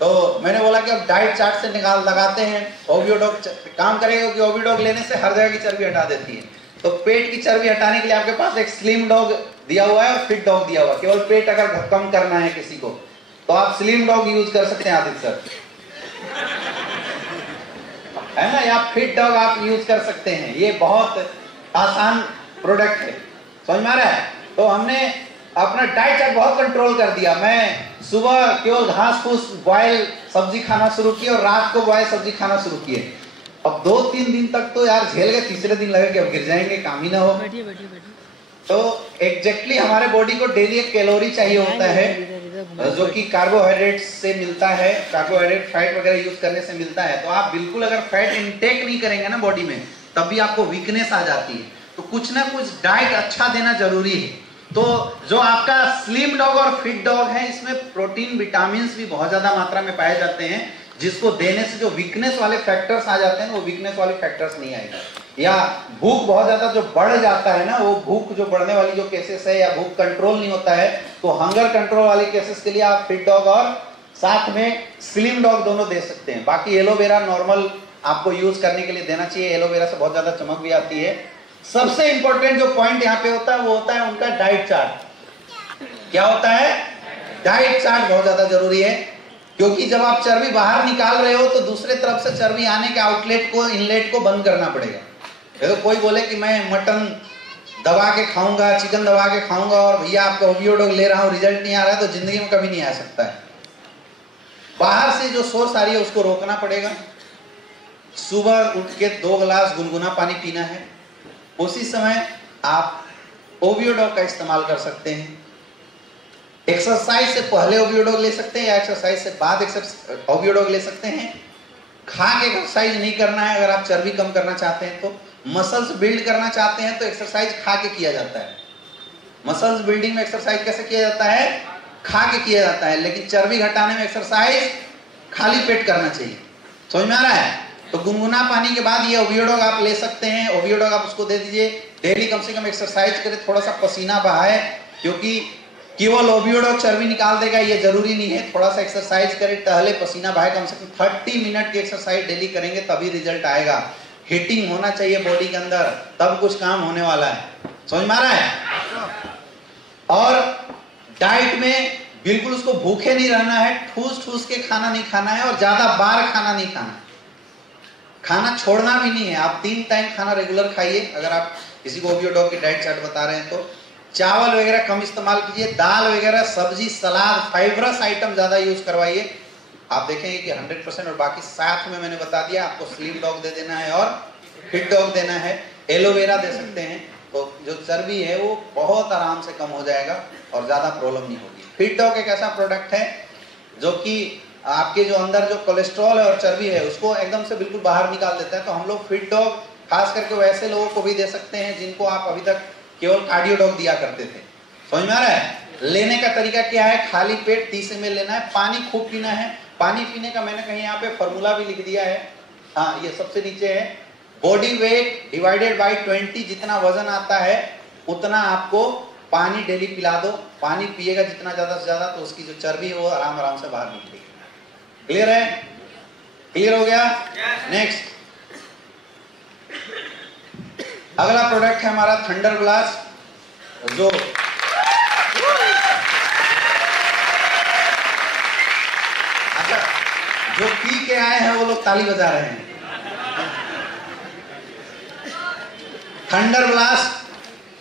तो मैंने बोला कि अब डाइट चार्ट से निकाल लगाते हैं, ओवियोडॉग काम करेगा, क्योंकि ओवियोडॉग लेने से हर जगह की चर्बी हटा देती है। तो पेट की चर्बी हटाने के लिए आपके पास एक स्लिम डॉग दिया हुआ है और फिट डॉग दिया हुआ है। केवल पेट अगर कम करना है किसी को तो आप स्लिम डॉग यूज कर सकते हैं आदित्य सर, है ना, या फिट डॉग आप यूज कर सकते हैं। ये बहुत आसान प्रोडक्ट है, समझ में आ रहा है। तो हमने अपना डाइट चार्ट बहुत कंट्रोल कर दिया। मैं सुबह केवल घास फूस बॉयल सब्जी खाना शुरू किया और रात को बॉयल सब्जी खाना शुरू किए। अब 2-3 दिन तक तो यार झेल गए, तीसरे दिन लगे कि अब गिर जाएंगे, काम ही ना हो। तो एग्जैक्टली हमारे बॉडी को डेली एक कैलोरी चाहिए होता है जो कि कार्बोहाइड्रेट से मिलता है, कार्बोहाइड्रेट फैट वगैरह यूज करने से मिलता है। तो आप बिल्कुल अगर फैट इंटेक नहीं करेंगे ना बॉडी में, तब भी आपको वीकनेस आ जाती है। तो कुछ ना कुछ डाइट अच्छा देना जरूरी है। तो जो आपका स्लिम डॉग और फिट डॉग है, इसमें प्रोटीन विटामिन भी बहुत ज्यादा मात्रा में पाए जाते हैं, जिसको देने से जो वीकनेस वाले फैक्टर्स आ जाते हैं वो वीकनेस वाले फैक्टर्स नहीं आएगा। या भूख बहुत ज्यादा जो बढ़ जाता है ना, वो भूख जो बढ़ने वाली जो केसेस है, या भूख कंट्रोल नहीं होता है, तो हंगर कंट्रोल वाले केसेस के लिए आप फिट डॉग और साथ में स्लिम डॉग दोनों दे सकते हैं। बाकी एलोवेरा नॉर्मल आपको यूज करने के लिए देना चाहिए, एलोवेरा से बहुत ज्यादा चमक भी आती है। सबसे इंपॉर्टेंट जो पॉइंट यहाँ पे होता है वो होता है उनका डाइट चार्ट। क्या होता है? डाइट चार्ट बहुत ज्यादा जरूरी है, क्योंकि जब आप चर्बी बाहर निकाल रहे हो तो दूसरे तरफ से चर्बी आने के आउटलेट को, इनलेट को बंद करना पड़ेगा। तो कोई बोले कि मैं मटन दबा के खाऊंगा, चिकन दबा के खाऊंगा और भैया आपका ओवियोडॉग ले रहा हूं, रिजल्ट नहीं आ रहा है, तो जिंदगी में कभी नहीं आ सकता है। बाहर से जो सोर्स आ रही है उसको रोकना पड़ेगा। सुबह उठ के 2 गिलास गुनगुना पानी पीना है। उसी समय आप ओवियोडॉग का इस्तेमाल कर सकते हैं। एक्सरसाइज से पहले ओवियोडॉग ले सकते हैं या एक्सरसाइज से बाद ओवियोडॉग ले सकते हैं। खा के एक्सरसाइज नहीं करना है। अगर आप चर्बी कम करना चाहते हैं, तो मसल्स बिल्ड करना चाहते हैं, तो एक्सरसाइज खा के किया जाता है। मसल्स बिल्डिंग में एक्सरसाइज कैसे किया जाता है? खा के किया जाता है। लेकिन चर्बी घटाने में एक्सरसाइज खाली पेट करना चाहिए। समझ में आ रहा है? तो गुनगुना पानी के बाद ये ओवियोडॉग आप ले सकते हैं। ओवियोडॉग आप उसको दे दीजिए। डेली कम से कम एक्सरसाइज करें, थोड़ा सा पसीना बहाए, क्योंकि केवल ओवियोडॉग चर्बी निकाल देगा ये जरूरी नहीं है। थोड़ा सा एक्सरसाइज करें, टहले, पसीना बहाए। कम से कम 30 मिनट की एक्सरसाइज डेली करेंगे तभी रिजल्ट आएगा। हीटिंग होना चाहिए बॉडी के अंदर, तब कुछ काम होने वाला है। समझ में आ रहा है? और डाइट में बिल्कुल उसको भूखे नहीं रहना है, ठूस ठूस के खाना नहीं खाना है और ज्यादा बार खाना नहीं खाना। खाना छोड़ना भी नहीं है। आप 3 टाइम खाना रेगुलर खाइए। अगर आप किसी को ओवियोडॉग की डाइट चार्ट बता रहे हैं तो चावल वगैरह कम इस्तेमाल कीजिए, दाल वगैरह, सब्जी, सलाद, फाइबरस आइटम ज्यादा यूज करवाइए। आप देखेंगे कि 100%। और बाकी साथ में मैंने बता दिया, आपको स्लिम डॉग दे देना है और फिट डॉग देना है। एलोवेरा दे सकते हैं, तो जो चर्बी है वो बहुत आराम से कम हो जाएगा और ज्यादा प्रॉब्लम नहीं होगी। फिट डॉग एक ऐसा प्रोडक्ट है जो कि आपके जो अंदर जो कोलेस्ट्रॉल है और चर्बी है उसको एकदम से बिल्कुल बाहर निकाल देता है। तो हम लोग फिट डॉग खास करके वैसे लोगों को भी दे सकते हैं जिनको आप अभी तक केवल कार्डियो डॉग दिया करते थे। समझ में आ रहा है? लेने का तरीका क्या है? खाली पेट 30 ml लेना है। पानी खूब पीना है। पानी पीने का मैंने कहीं यहाँ पे फॉर्मूला भी लिख दिया है। हाँ, ये सबसे नीचे है। बॉडी वेट डिवाइडेड बाय 20, जितना वजन आता है उतना आपको पानी डेली पिला दो। पानी पिएगा जितना ज्यादा से ज्यादा, तो उसकी जो चर्बी है वो आराम आराम से बाहर निकलेगी। क्लियर है? क्लियर हो गया? नेक्स्ट। अगला प्रोडक्ट है हमारा थंडर ब्लास्ट, जो अच्छा जो पी के आए हैं वो लोग ताली बजा रहे हैं। थंडर ब्लास्ट,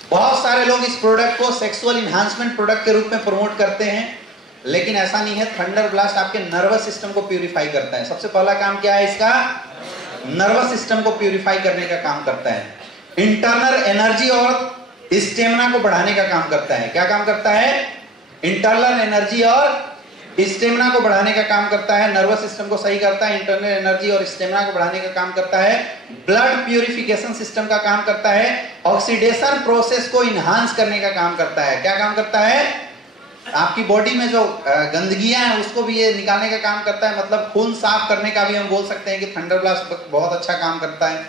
बहुत सारे लोग इस प्रोडक्ट को सेक्सुअल इन्हांसमेंट प्रोडक्ट के रूप में प्रमोट करते हैं, लेकिन ऐसा नहीं है। थंडर ब्लास्ट आपके नर्वस सिस्टम को प्यूरिफाई करता है। सबसे पहला काम क्या है इसका? नर्वस सिस्टम को प्यूरिफाई करने का काम करता है। इंटरनल एनर्जी और स्टेमिना को बढ़ाने का काम करता है। क्या काम करता है? इंटरनल एनर्जी और स्टेमिना को बढ़ाने का काम करता है। नर्वस सिस्टम को सही करता है, इंटरनल एनर्जी और स्टेमिना को बढ़ाने का काम करता है। ब्लड प्यूरिफिकेशन सिस्टम का काम करता है। ऑक्सीडेशन प्रोसेस को इनहांस करने का काम करता है। क्या काम करता है? आपकी बॉडी में जो गंदगियां हैं उसको भी ये निकालने का काम करता है। मतलब खून साफ करने का भी हम बोल सकते हैं कि थंडर ब्लास्ट बहुत अच्छा काम करता है।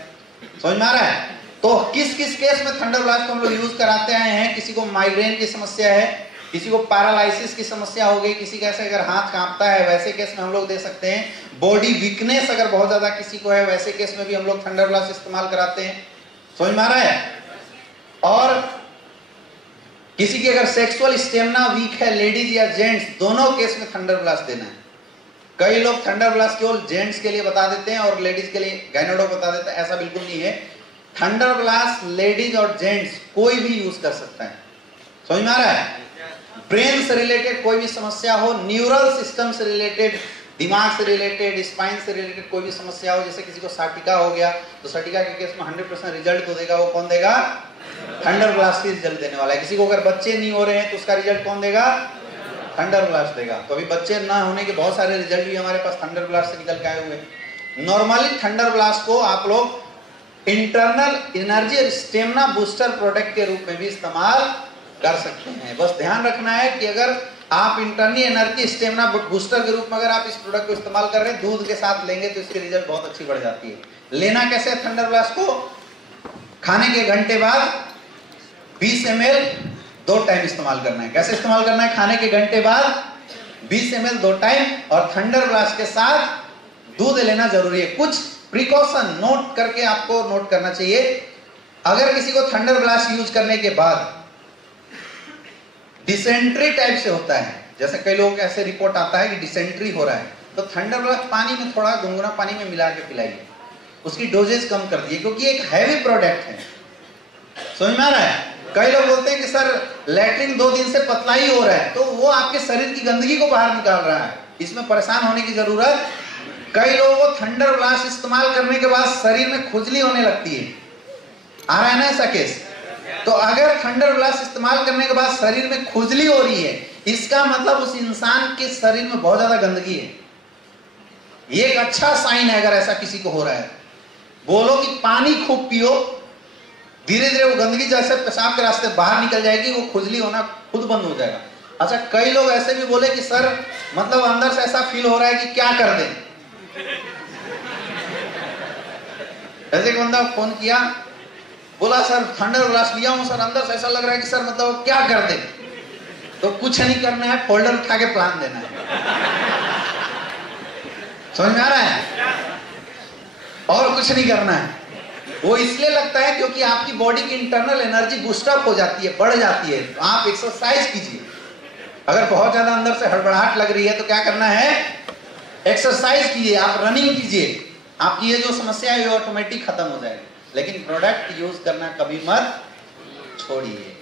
समझ में आ रहा है? तो किस किस केस में थंडर ब्लास्ट को हम लोग यूज कराते आए हैं? किसी को माइग्रेन की समस्या है, किसी को पैरालिसिस की समस्या हो गई, किसी का ऐसे अगर हाथ कांपता है वैसे केस में हम लोग दे सकते हैं। बॉडी वीकनेस अगर बहुत ज्यादा किसी को है वैसे केस में भी हम लोग थंडर ब्लास्ट इस्तेमाल कराते हैं। समझ में आ रहा है? और किसी की अगर सेक्सुअल स्टेमिना वीक है, लेडीज या जेंट्स, दोनों केस में थंडर ब्लास्ट देना है। कई लोग थंडर ब्लास्ट केवल जेंट्स के लिए बता देते हैं और लेडीज के लिए गायनेकोलॉजिस्ट बता देते हैं। ऐसा बिल्कुल नहीं है। थंडर ब्लास्ट लेडीज और जेंट्स कोई भी यूज कर सकता है। समझ में आ रहा है? ब्रेन से रिलेटेड कोई भी समस्या हो, न्यूरल सिस्टम से रिलेटेड, दिमाग से रिलेटेड, स्पाइन से रिलेटेड कोई भी समस्या हो, जैसे किसी को साटिका हो गया तो साटिका के केस में 100% रिजल्ट तो देगा, वो कौन देगा? थंडर ब्लास्ट ही रिजल्ट देने वाला है। किसी को अगर बच्चे नहीं हो रहे हैं तो उसका रिजल्ट कौन देगा? थंडर ब्लास्ट देगा। तो अभी बच्चे ना होने के बहुत सारे रिजल्ट भी हमारे पास थंडर ब्लास्ट से निकल के आए हुए हैं। नॉर्मली थंडर ब्लास्ट को आप लोग इंटरनल एनर्जी और स्टेमिना बूस्टर प्रोडक्ट के रूप में भी इस्तेमाल कर सकते हैं। बस ध्यान रखना है कि अगर आप इंटरनल एनर्जी स्टेमिना बूस्टर के रूप में अगर आप इस प्रोडक्ट को इस्तेमाल कर रहे हैं, दूध के साथ लेंगे तो इसकी रिजल्ट बहुत अच्छी बढ़ जाती है। लेना कैसे है थंडर ब्लास्ट को? खाने के घंटे बाद 20 ml 2 टाइम इस्तेमाल करना है। कैसे इस्तेमाल करना है? खाने के घंटे बाद 20 ml 2 टाइम, और थंडर ब्लास्ट के साथ दूध लेना जरूरी है। कुछ प्रिकॉशन नोट करके आपको नोट करना चाहिए। अगर किसी को थंडर ब्लास्ट यूज करने के बाद डिसेंट्री टाइप से होता है, जैसे कई लोगों के ऐसे रिपोर्ट आता है कि डिसेंट्री हो रहा है, तो थंडर ब्लास्ट पानी में थोड़ा गुनगुना पानी में मिला के पिलाइए। उसकी डोजेज कम कर दिए, क्योंकि एक हैवी प्रोडक्ट है। समझ में आ रहा है? कई लोग बोलते हैं कि सर लैट्रिन 2 दिन से पतला ही हो रहा है, तो वो आपके शरीर की गंदगी को बाहर निकाल रहा है। इसमें परेशान होने की जरूरत। कई लोगों को थंडर ब्लास्ट इस्तेमाल करने के बाद शरीर में खुजली होने लगती है। आ रहा है ना ऐसा केस? तो अगर थंडर ब्लास्ट इस्तेमाल करने के बाद शरीर में खुजली हो रही है, इसका मतलब उस इंसान के शरीर में बहुत ज्यादा गंदगी है। ये एक अच्छा साइन है। अगर ऐसा किसी को हो रहा है, बोलो कि पानी खूब पियो, धीरे धीरे वो गंदगी जैसे पेशाब के रास्ते बाहर निकल जाएगी, वो खुजली होना खुद बंद हो जाएगा। अच्छा, कई लोग ऐसे भी बोले कि सर मतलब अंदर से ऐसा फील हो रहा है कि क्या कर दें। ऐसे एक बंदा फोन किया, बोला सर थंडर ब्लास्ट लिया हूं सर, अंदर से ऐसा लग रहा है कि सर मतलब क्या कर दे। तो कुछ नहीं करना है, फोल्डर उठा के प्लान देना है। समझ में आ रहा है? और कुछ नहीं करना है। वो इसलिए लगता है क्योंकि आपकी बॉडी की इंटरनल एनर्जी बूस्टअप हो जाती है, बढ़ जाती है। तो आप एक्सरसाइज कीजिए। अगर बहुत ज्यादा अंदर से हड़बड़ाहट लग रही है तो क्या करना है? एक्सरसाइज कीजिए, आप रनिंग कीजिए। आपकी ये जो समस्या है ये ऑटोमेटिक खत्म हो जाएगी। लेकिन प्रोडक्ट यूज करना कभी मत छोड़िए।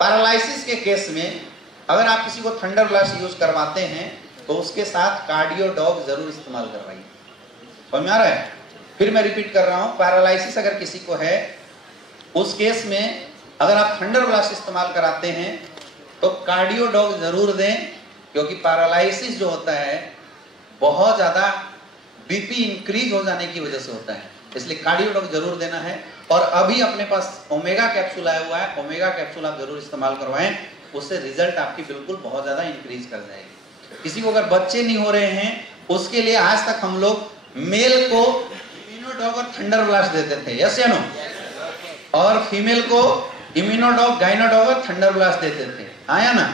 पैरालिसिस के केस में अगर आप किसी को थंडर ब्लास्ट यूज करवाते हैं तो उसके साथ कार्डियो डॉग जरूर इस्तेमाल करवाइए। समझ में आ रहा है? फिर मैं रिपीट कर रहा हूं, पैरालिसिस अगर किसी को है उस केस में अगर आप थंडर ब्लास्ट इस्तेमाल कराते हैं तो कार्डियो डॉग जरूर दें, क्योंकि पैरालिसिस जो होता है बहुत ज्यादा बीपी इंक्रीज हो जाने की वजह से होता है। इसलिए कार्डियो डॉग जरूर देना है। और अभी अपने पास ओमेगा कैप्सूल आया हुआ है, ओमेगा कैप्सूल आप जरूर इस्तेमाल करवाएं, उससे रिजल्ट आपकी बिल्कुल बहुत ज्यादा इंक्रीज कर जाएगी। किसी को अगर बच्चे नहीं हो रहे हैं उसके लिए आज तक हम लोग मेल को इम्यूनोडॉग और थंडर ब्लास्ट देते थे, यस या नो, और फीमेल को इम्यूनोडॉग, गाइनोडॉग और थंडर ब्लास्ट देते थे, आया ना।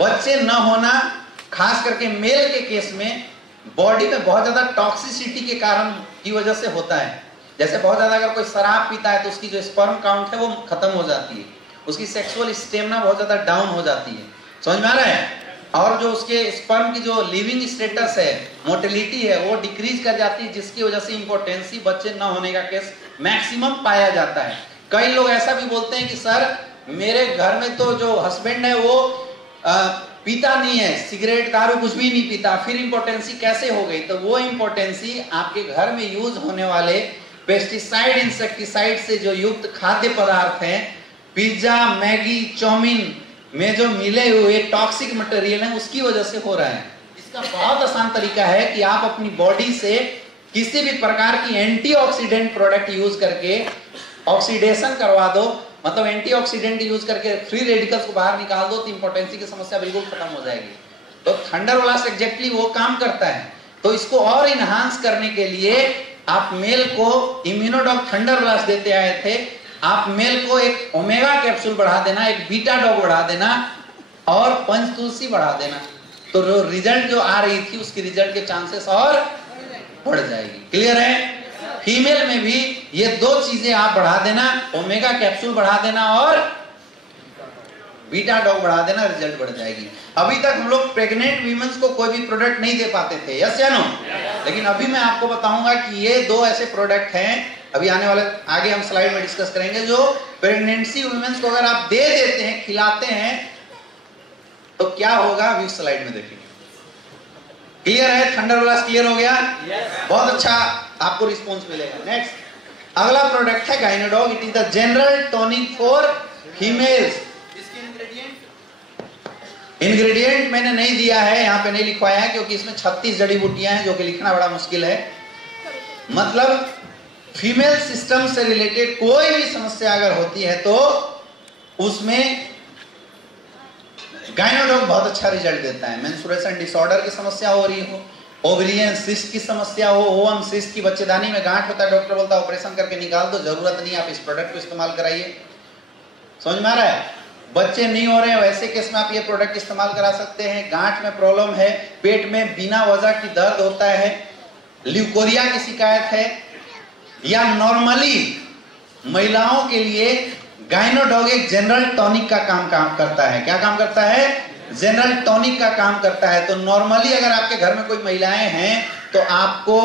बच्चे न होना खास करके मेल के केस में बॉडी में बहुत ज्यादा टॉक्सिसिटी के कारण की वजह से होता है। जैसे बहुत ज्यादा अगर कोई शराब पीता है तो उसकी जो स्पर्म काउंट है वो खत्म हो जाती है, उसकी सेक्सुअल स्टेमिना बहुत ज्यादा डाउन हो जाती है, समझ में आ रहा है? और जो उसके स्पर्म की जो लिविंग स्टेटस है, मोटिलिटी है, वो डिक्रीज कर जाती है, जिसकी वजह से इंपोर्टेंसी बच्चे न होने का केस मैक्सिमम पाया जाता है। कई लोग ऐसा भी बोलते हैं कि सर मेरे घर में तो जो हस्बैंड है वो पीता नहीं है, सिगरेट दारू कुछ भी नहीं पीता, फिर इंपोर्टेंसी कैसे हो गई? तो वो इंपोर्टेंसी आपके घर में यूज होने वाले पेस्टिसाइड इंसेक्टिसाइड से जो युक्त खाद्य पदार्थ हैं, पिज्जा मैगी चाउमीन में जो मिले हुए टॉक्सिक मटेरियल है, उसकी वजह से हो रहा है। इसका बहुत आसान तरीका है कि आप अपनी बॉडी से किसी भी प्रकार की एंटीऑक्सीडेंट प्रोडक्ट यूज करके ऑक्सीडेशन करवा दो, मतलब एंटीऑक्सीडेंट यूज करके फ्री रेडिकल्स को बाहर निकाल दो, तो इंपोर्टेंसी की समस्या बिल्कुल खत्म हो जाएगी। तो थंडर ब्लास्ट एग्जैक्टली वो काम करता है। तो इसको और इनहांस करने के लिए आप मेल को इम्यूनोडॉग थंडर ब्लास्ट देते आए थे, आप मेल को एक ओमेगा कैप्सूल बढ़ा देना, एक बीटा डॉग बढ़ा देना और पंचतुलसी बढ़ा देना, तो रिजल्ट जो आ रही थी उसकी रिजल्ट के चांसेस और बढ़ जाएगी। क्लियर है? फीमेल में भी ये दो चीजें आप बढ़ा देना, ओमेगा कैप्सूल बढ़ा देना और बीटा डॉग बढ़ा देना, रिजल्ट बढ़ जाएगी। अभी तक हम लोग प्रेग्नेंट वीमेंस को कोई भी प्रोडक्ट नहीं दे पाते थे, यस या नो? लेकिन अभी मैं आपको बताऊंगा कि ये दो ऐसे प्रोडक्ट हैं, अभी आने वाले आगे हम स्लाइड में डिस्कस करेंगे, जो प्रेगनेंसी वुमेन्स को अगर आप दे देते हैं, खिलाते हैं, तो क्या होगा अभी स्लाइड में देखेंगे। क्लियर है? थंडर ब्लास्ट क्लियर हो गया? बहुत अच्छा आपको रिस्पॉन्स मिलेगा। नेक्स्ट अगला प्रोडक्ट है Gynodog. It is the general tonic for females. Ingredient मैंने नहीं दिया है, यहाँ पे नहीं लिखवाया है, क्योंकि इसमें 36 जड़ी बूटियां हैं जो कि लिखना बड़ा मुश्किल है। मतलब फीमेल सिस्टम से रिलेटेड कोई भी समस्या अगर होती है तो उसमें गाइनोडॉग बहुत अच्छा रिजल्ट देता है। मेंस्ट्रुएशन डिसऑर्डर की समस्या हो रही हो, ओवरियन सिस्ट की समस्या हो, ओवम सिस्ट की बच्चेदानी में गांठ होता है, डॉक्टर बोलता है ऑपरेशन करके निकाल दो, जरूरत नहीं, आप इस प्रोडक्ट को इस्तेमाल कराइए। समझ में आ रहा है? बच्चे नहीं हो रहे हैं, वैसे केस में आप ये प्रोडक्ट इस्तेमाल करा सकते हैं। गांठ में प्रॉब्लम है, पेट में बिना वजह की दर्द होता है, ल्यूकोरिया की शिकायत है, या नॉर्मली महिलाओं के लिए गाइनोडॉग एक जनरल टॉनिक का काम करता है। क्या काम करता है? जनरल टॉनिक का काम करता है। तो नॉर्मली अगर आपके घर में कोई महिलाएं हैं तो आपको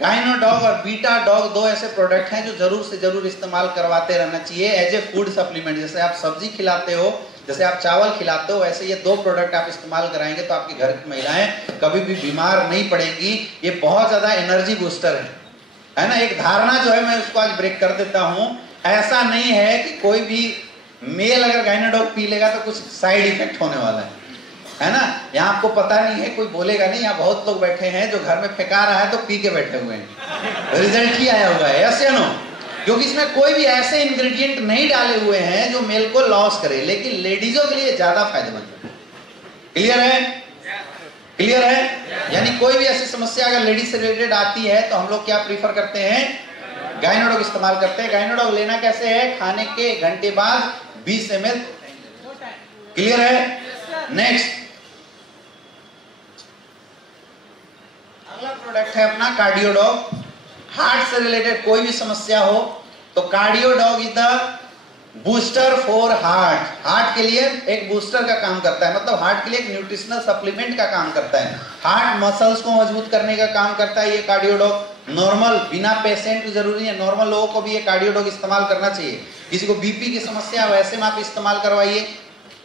गाइनोडॉग और बीटा डॉग दो ऐसे प्रोडक्ट हैं जो जरूर से जरूर इस्तेमाल करवाते रहना चाहिए एज ए फूड सप्लीमेंट। जैसे आप सब्जी खिलाते हो, जैसे आप चावल खिलाते हो, वैसे ये दो प्रोडक्ट आप इस्तेमाल कराएंगे तो आपके घर की महिलाएं कभी भी बीमार नहीं पड़ेंगी। ये बहुत ज्यादा एनर्जी बूस्टर है ना। एक धारणा जो है मैं उसको आज ब्रेक कर देता हूं। ऐसा नहीं है कि कोई भी मेल अगर गाइनोडॉग पी लेगा तो कुछ साइड इफेक्ट होने वाला है ना। यहाँ आपको पता नहीं है, कोई बोलेगा नहीं। यहाँ बहुत लोग बैठे हैं जो घर में फेंका रहा है तो पी के बैठे हुए हैं, रिजल्ट ही आया हुआ है, यस या नो? क्योंकि इसमें कोई भी ऐसे इंग्रेडिएंट नहीं डाले हुए हैं जो मेल को लॉस करे, लेकिन लेडीजों के लिए ज्यादा फायदेमंद है। क्लियर है? क्लियर है? यानी कोई भी ऐसी समस्या अगर लेडीज से रिलेटेड आती है तो हम लोग क्या प्रीफर करते हैं? गाइनोडॉग इस्तेमाल करते हैं। गाइनोडॉग लेना कैसे है? खाने के घंटे बाद 20 ml। क्लियर है? नेक्स्ट अगला प्रोडक्ट है अपना कार्डियोडॉग। हार्ट से रिलेटेड कोई भी समस्या हो तो Cardiodog is the booster for heart. Heart के लिए एक बूस्टर का काम करता है, मतलब हार्ट के लिए एक न्यूट्रिशनल सप्लीमेंट का काम करता है। हार्ट मसल्स को मजबूत करने का काम करता है ये कार्डियोडॉग। नॉर्मल बिना पेशेंट की जरूरी है, नॉर्मल लोगों को भी ये कार्डियोडॉग इस्तेमाल करना चाहिए। किसी को बीपी की समस्या वैसे में आप इस्तेमाल करवाइए।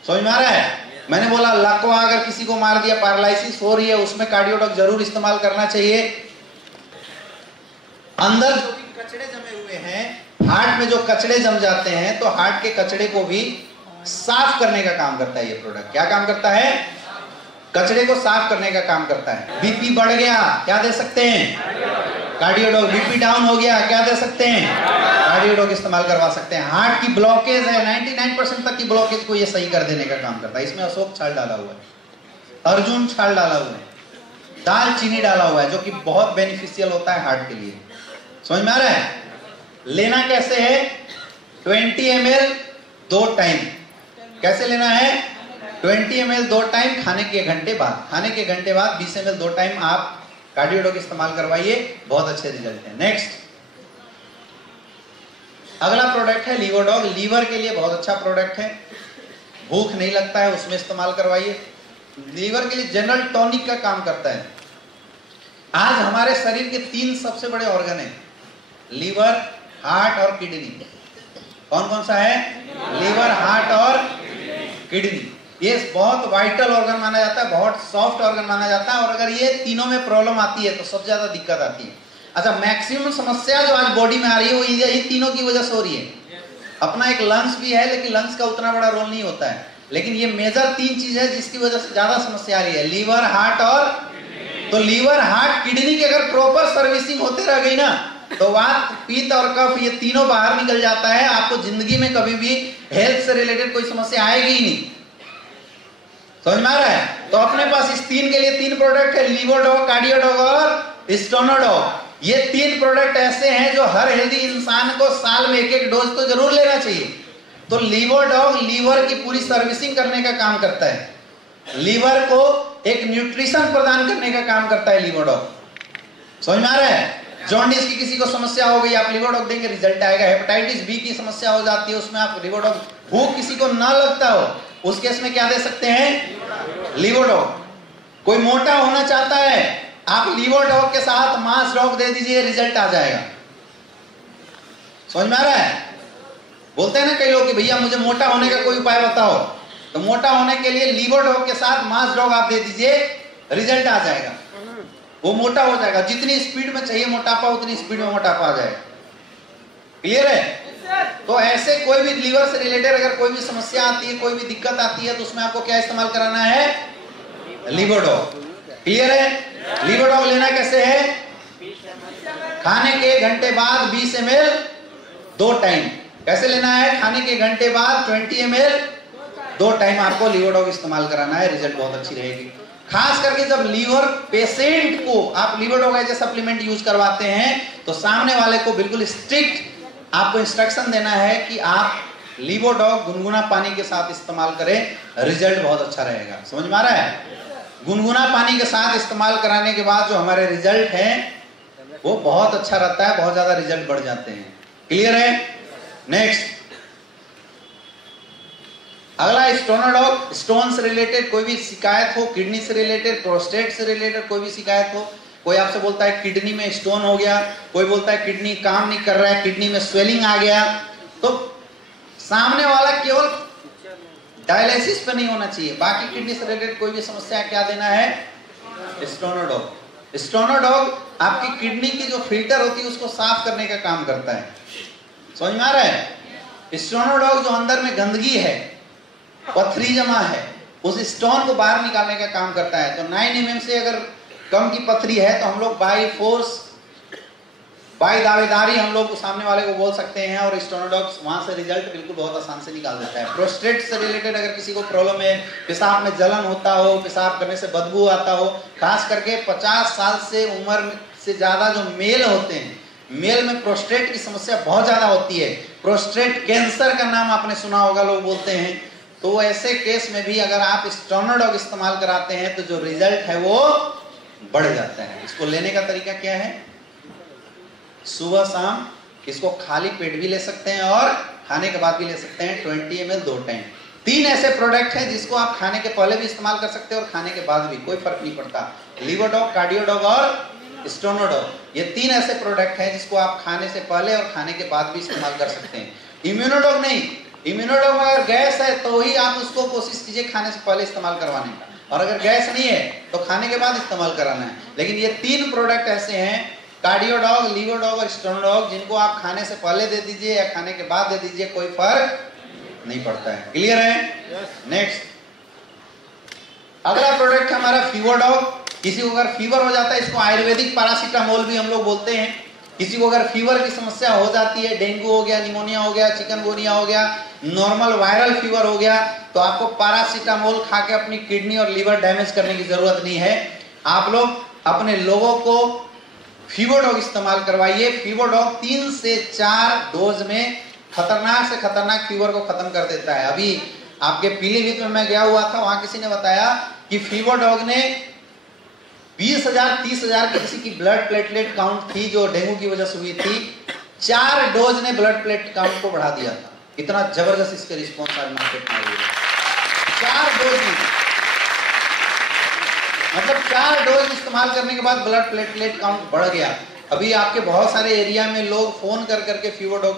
समझ में आ रहा है? मैंने बोला लकवा अगर किसी को मार दिया, पैरालिसिस हो रही है, उसमें कार्डियोडॉग जरूर इस्तेमाल करना चाहिए। अंदर जो भी कचड़े जमे हुए हैं, हार्ट में जो कचड़े जम जाते हैं, तो हार्ट के कचड़े को भी साफ करने का काम करता है ये प्रोडक्ट। क्या काम करता है? कचड़े को साफ करने का काम करता है। बीपी बढ़ गया, क्या दे सकते हैं? कार्डियोडॉग। बीपी डाउन हो गया, क्या दे सकते हैं? कार्डियोडॉग इस्तेमाल करवा सकते हैं। हार्ट की ब्लॉकेज है, 99% तक की ब्लॉकेज को ये सही कर देने का काम करता है। इसमें अशोक छाल डाला हुआ है, अर्जुन छाल डाला हुआ है, दालचीनी डाला हुआ है, जो कि बहुत बेनिफिशियल होता है हार्ट के लिए। समझ में आ रहा है? लेना कैसे है? 20 ml 2 टाइम। कैसे लेना है? 20 ml 2 टाइम खाने के घंटे बाद। खाने के घंटे बाद 20 ml 2 टाइम आप कार्डियो डॉग इस्तेमाल करवाइए, बहुत अच्छे रिजल्ट है। नेक्स्ट अगला प्रोडक्ट है लीवर डॉग। लीवर के लिए बहुत अच्छा प्रोडक्ट है, भूख नहीं लगता है उसमें इस्तेमाल करवाइए। लीवर के लिए जनरल टॉनिक का काम करता है। आज हमारे शरीर के 3 सबसे बड़े ऑर्गन हैं, लीवर, हार्ट और किडनी। कौन कौन सा है? लीवर, हार्ट और किडनी। ये बहुत वाइटल ऑर्गन माना जाता है, बहुत सॉफ्ट ऑर्गन माना जाता है, और अगर ये तीनों में प्रॉब्लम आती है तो सबसे ज्यादा दिक्कत आती है। अच्छा, मैक्सिमम समस्या जो आज बॉडी में आ रही है वो ये तीनों की वजह से हो रही है। अपना एक लंग्स भी है, लेकिन लंग्स का उतना बड़ा रोल नहीं होता है, लेकिन ये मेजर 3 चीज है जिसकी वजह से ज्यादा समस्या आ रही है, लीवर, हार्ट और। तो लीवर, हार्ट, किडनी की अगर प्रॉपर सर्विसिंग होते रह गई ना तो वात, पित्त और कफ ये तीनों बाहर निकल जाता है। आपको जिंदगी में कभी भी हेल्थ से रिलेटेड कोई समस्या आएगी ही नहीं। समझ में आ रहा है? तो अपने पास इस 3 के लिए 3 प्रोडक्ट है, लीवर डॉग, कार्डियो डॉग और स्टोनो डॉग। ये 3 प्रोडक्ट ऐसे हैं जो हर हेल्दी इंसान को साल में 1-1 डोज तो जरूर लेना चाहिए। तो लीवर डॉग लीवर की पूरी सर्विसिंग करने का काम करता है, लीवर को एक न्यूट्रिशन प्रदान करने का काम करता है लीवर डॉग। समझ में आ रहा है? जॉन्डिस की किसी को समस्या हो गई, आप लीवर डॉग देंगे, रिजल्ट आएगा। हेपेटाइटिस बी की समस्या हो जाती है, उसमें आप लीवर डॉग। भूख किसी को ना लगता हो, उस केस में क्या दे सकते हैं? Liver Dog. कोई मोटा होना चाहता है, आप लीवर डॉग के साथ मांस डॉग दे दीजिए, रिजल्ट आ जाएगा। समझ में आ रहा है? बोलते हैं ना कई लोग कि भैया मुझे मोटा होने का कोई उपाय बताओ, तो मोटा होने के लिए लीवर डॉग के साथ मांस डॉग आप दे दीजिए, रिजल्ट आ जाएगा, वो मोटा हो जाएगा। जितनी स्पीड में चाहिए मोटापा, उतनी स्पीड में मोटापा आ जाएगा। क्लियर है? तो ऐसे कोई भी लीवर से रिलेटेड अगर कोई भी समस्या आती है, कोई भी दिक्कत आती है, तो उसमें आपको क्या इस्तेमाल कराना है? Liver Dog. क्लियर है? लीवर डॉग लेना कैसे है? खाने के 1 घंटे बाद 20 ml 2 टाइम। कैसे लेना है? खाने के 1 घंटे बाद 20 ml 2 टाइम आपको लीवर डॉग इस्तेमाल कराना है, रिजल्ट बहुत अच्छी रहेगी। खास करके जब लीवर पेशेंट को आप Liver Dog as a supplement use करवाते हैं तो सामने वाले को बिल्कुल स्ट्रिक्ट आपको इंस्ट्रक्शन देना है कि आप लीवर डॉग गुनगुना पानी के साथ इस्तेमाल करें, रिजल्ट बहुत अच्छा रहेगा। समझ में आ रहा है? गुनगुना पानी के साथ इस्तेमाल कराने के बाद जो हमारे रिजल्ट हैं वो बहुत अच्छा रहता है, बहुत ज्यादा रिजल्ट बढ़ जाते हैं। क्लियर है? नेक्स्ट अगला स्टोनो डॉग। स्टोन से रिलेटेड कोई भी शिकायत हो, किडनी से रिलेटेड, प्रोस्टेट से रिलेटेड कोई भी शिकायत हो, कोई आपसे बोलता है किडनी में स्टोन हो गया, कोई बोलता है किडनी काम नहीं कर रहा है, किडनी में स्वेलिंग आ गया, तो सामने वाला केवल डायलिसिस पे नहीं होना चाहिए, बाकी किडनी से रिलेटेड कोई भी समस्या क्या देना है? Steno dog. स्टोनो डॉग आपकी किडनी की जो फिल्टर होती है उसको साफ करने का काम करता है। समझ में आ रहा है? स्टोनो डॉग जो अंदर में गंदगी है, पथरी जमा है, उस स्टोन को बाहर निकालने का काम करता है। तो 9 mm से अगर कम की पथरी है तो हम लोग बाई फोर्स, बाई दावेदारी हम लोग सामने वाले को बोल सकते हैं, और स्टोनो डॉग वहां से रिजल्ट बिल्कुल बहुत आसान से निकाल देता है। प्रोस्टेट से रिलेटेड अगर किसी को प्रॉब्लम है, पेशाब में जलन होता हो, पेशाब करने से बदबू आता हो, खास करके 50 साल से उम्र से ज्यादा जो मेल होते हैं, मेल में प्रोस्टेट की समस्या बहुत ज्यादा होती है। प्रोस्टेट कैंसर का नाम आपने सुना होगा, लोग बोलते हैं। तो ऐसे केस में भी अगर आप स्टोनो डॉग इस्तेमाल कराते हैं तो जो रिजल्ट है वो बढ़ जाता है। इसको लेने का तरीका क्या है? सुबह शाम इसको खाली पेट भी ले सकते हैं और खाने के बाद भी ले सकते हैं, 20 ml 2 टाइम। 3 ऐसे प्रोडक्ट हैं जिसको आप खाने के पहले भी इस्तेमाल कर सकते हैं और खाने के बाद भी, कोई फर्क नहीं पड़ता। लीवर डॉग, कार्डियो डॉग और स्टोनो डॉग, ये 3 ऐसे प्रोडक्ट हैं जिसको आप खाने से पहले और खाने के बाद भी इस्तेमाल कर सकते हैं। इम्यूनो डॉग नहीं, इम्यूनो डॉग में अगर गैस है तो ही आप उसको कोशिश कीजिए खाने से पहले इस्तेमाल करवाने का, और अगर गैस नहीं है तो खाने के बाद इस्तेमाल कराना है। लेकिन ये 3 प्रोडक्ट ऐसे हैं, कार्डियो डॉग, लीवर डॉग और स्टोनो डॉग, जिनको आप खाने से पहले दे दीजिए या खाने के बाद दे दीजिए, कोई फर्क नहीं पड़ता है। क्लियर है? नेक्स्ट अगला प्रोडक्ट है हमारा फीवर डॉग। किसी को अगर फीवर हो जाता है, इसको आयुर्वेदिक पैरासीटामोल भी हम लोग बोलते हैं। किसी को अगर फीवर की समस्या हो जाती है, डेंगू हो गया, निमोनिया हो गया, चिकनगुनिया हो गया, नॉर्मल वायरल फीवर हो गया, तो आपको पैरासीटामोल खा के अपनी किडनी और लीवर डैमेज करने की जरूरत नहीं है। आप लोग अपने लोगों को फीवर डॉग इस्तेमाल करवाइए। फीवर डॉग 3 से 4 डोज में खतरनाक से खतरनाक फीवर को खत्म कर देता है। अभी आपके पीलीभीत में मैं गया हुआ था, वहां किसी ने बताया कि फीवर डॉग ने 20,000 30,000 किसी की ब्लड प्लेटलेट काउंट थी जो डेंगू की वजह से हुई थी। 4 डोज ने ब्लड प्लेट काउंट को बढ़ा दिया था। इतना जबरदस्त इसके रिस्पॉन्स आज मार्केट में हुए। 4 डोज में, मतलब 4 डोज इस्तेमाल करने के बाद ब्लड प्लेटलेट काउंट बढ़ गया। अभी आपके बहुत सारे एरिया में लोग फोन कर करके फीवर डॉग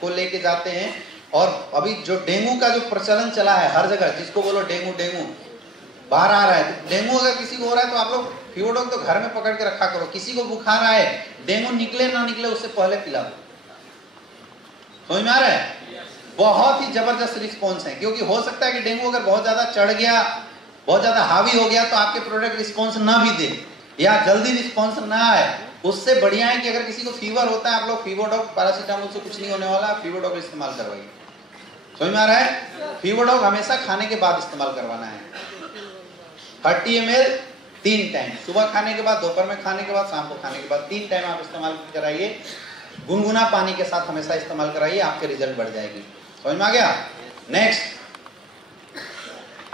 को लेके जाते हैं। और अभी जो डेंगू का जो प्रचलन चला है हर जगह, जिसको बोलो डेंगू डेंगू बाहर आ रहा है। तो डेंगू अगर किसी को हो रहा है तो आप लोग फीवर डॉग तो घर में पकड़ के रखा करो। किसी को बुखार आए, डेंगू निकले ना निकले उससे पहले पिला दो। समझ में आ रहा है? बहुत ही जबरदस्त रिस्पॉन्स है, क्योंकि हो सकता है कि डेंगू अगर बहुत ज्यादा चढ़ गया, बहुत ज्यादा हावी हो गया तो आपके प्रोडक्ट रिस्पॉन्स ना भी दे या जल्दी रिस्पॉन्स ना आए। उससे बढ़िया है कि अगर किसी को फीवर होता है, आप लोग फीवर डॉग, पैरासीटामोल से कुछ नहीं होने वाला, फीवर डॉग इस्तेमाल करवाइए। समझ में आ रहा है? फीवर डॉग हमेशा खाने के बाद इस्तेमाल करवाना है। 30 ml 3 टाइम, सुबह खाने के बाद, दोपहर में खाने के बाद, शाम को खाने के बाद 3 टाइम आप इस्तेमाल कराइए। गुनगुना पानी के साथ हमेशा इस्तेमाल कराइए, आपके रिजल्ट बढ़ जाएगी। समझ में आ गया? नेक्स्ट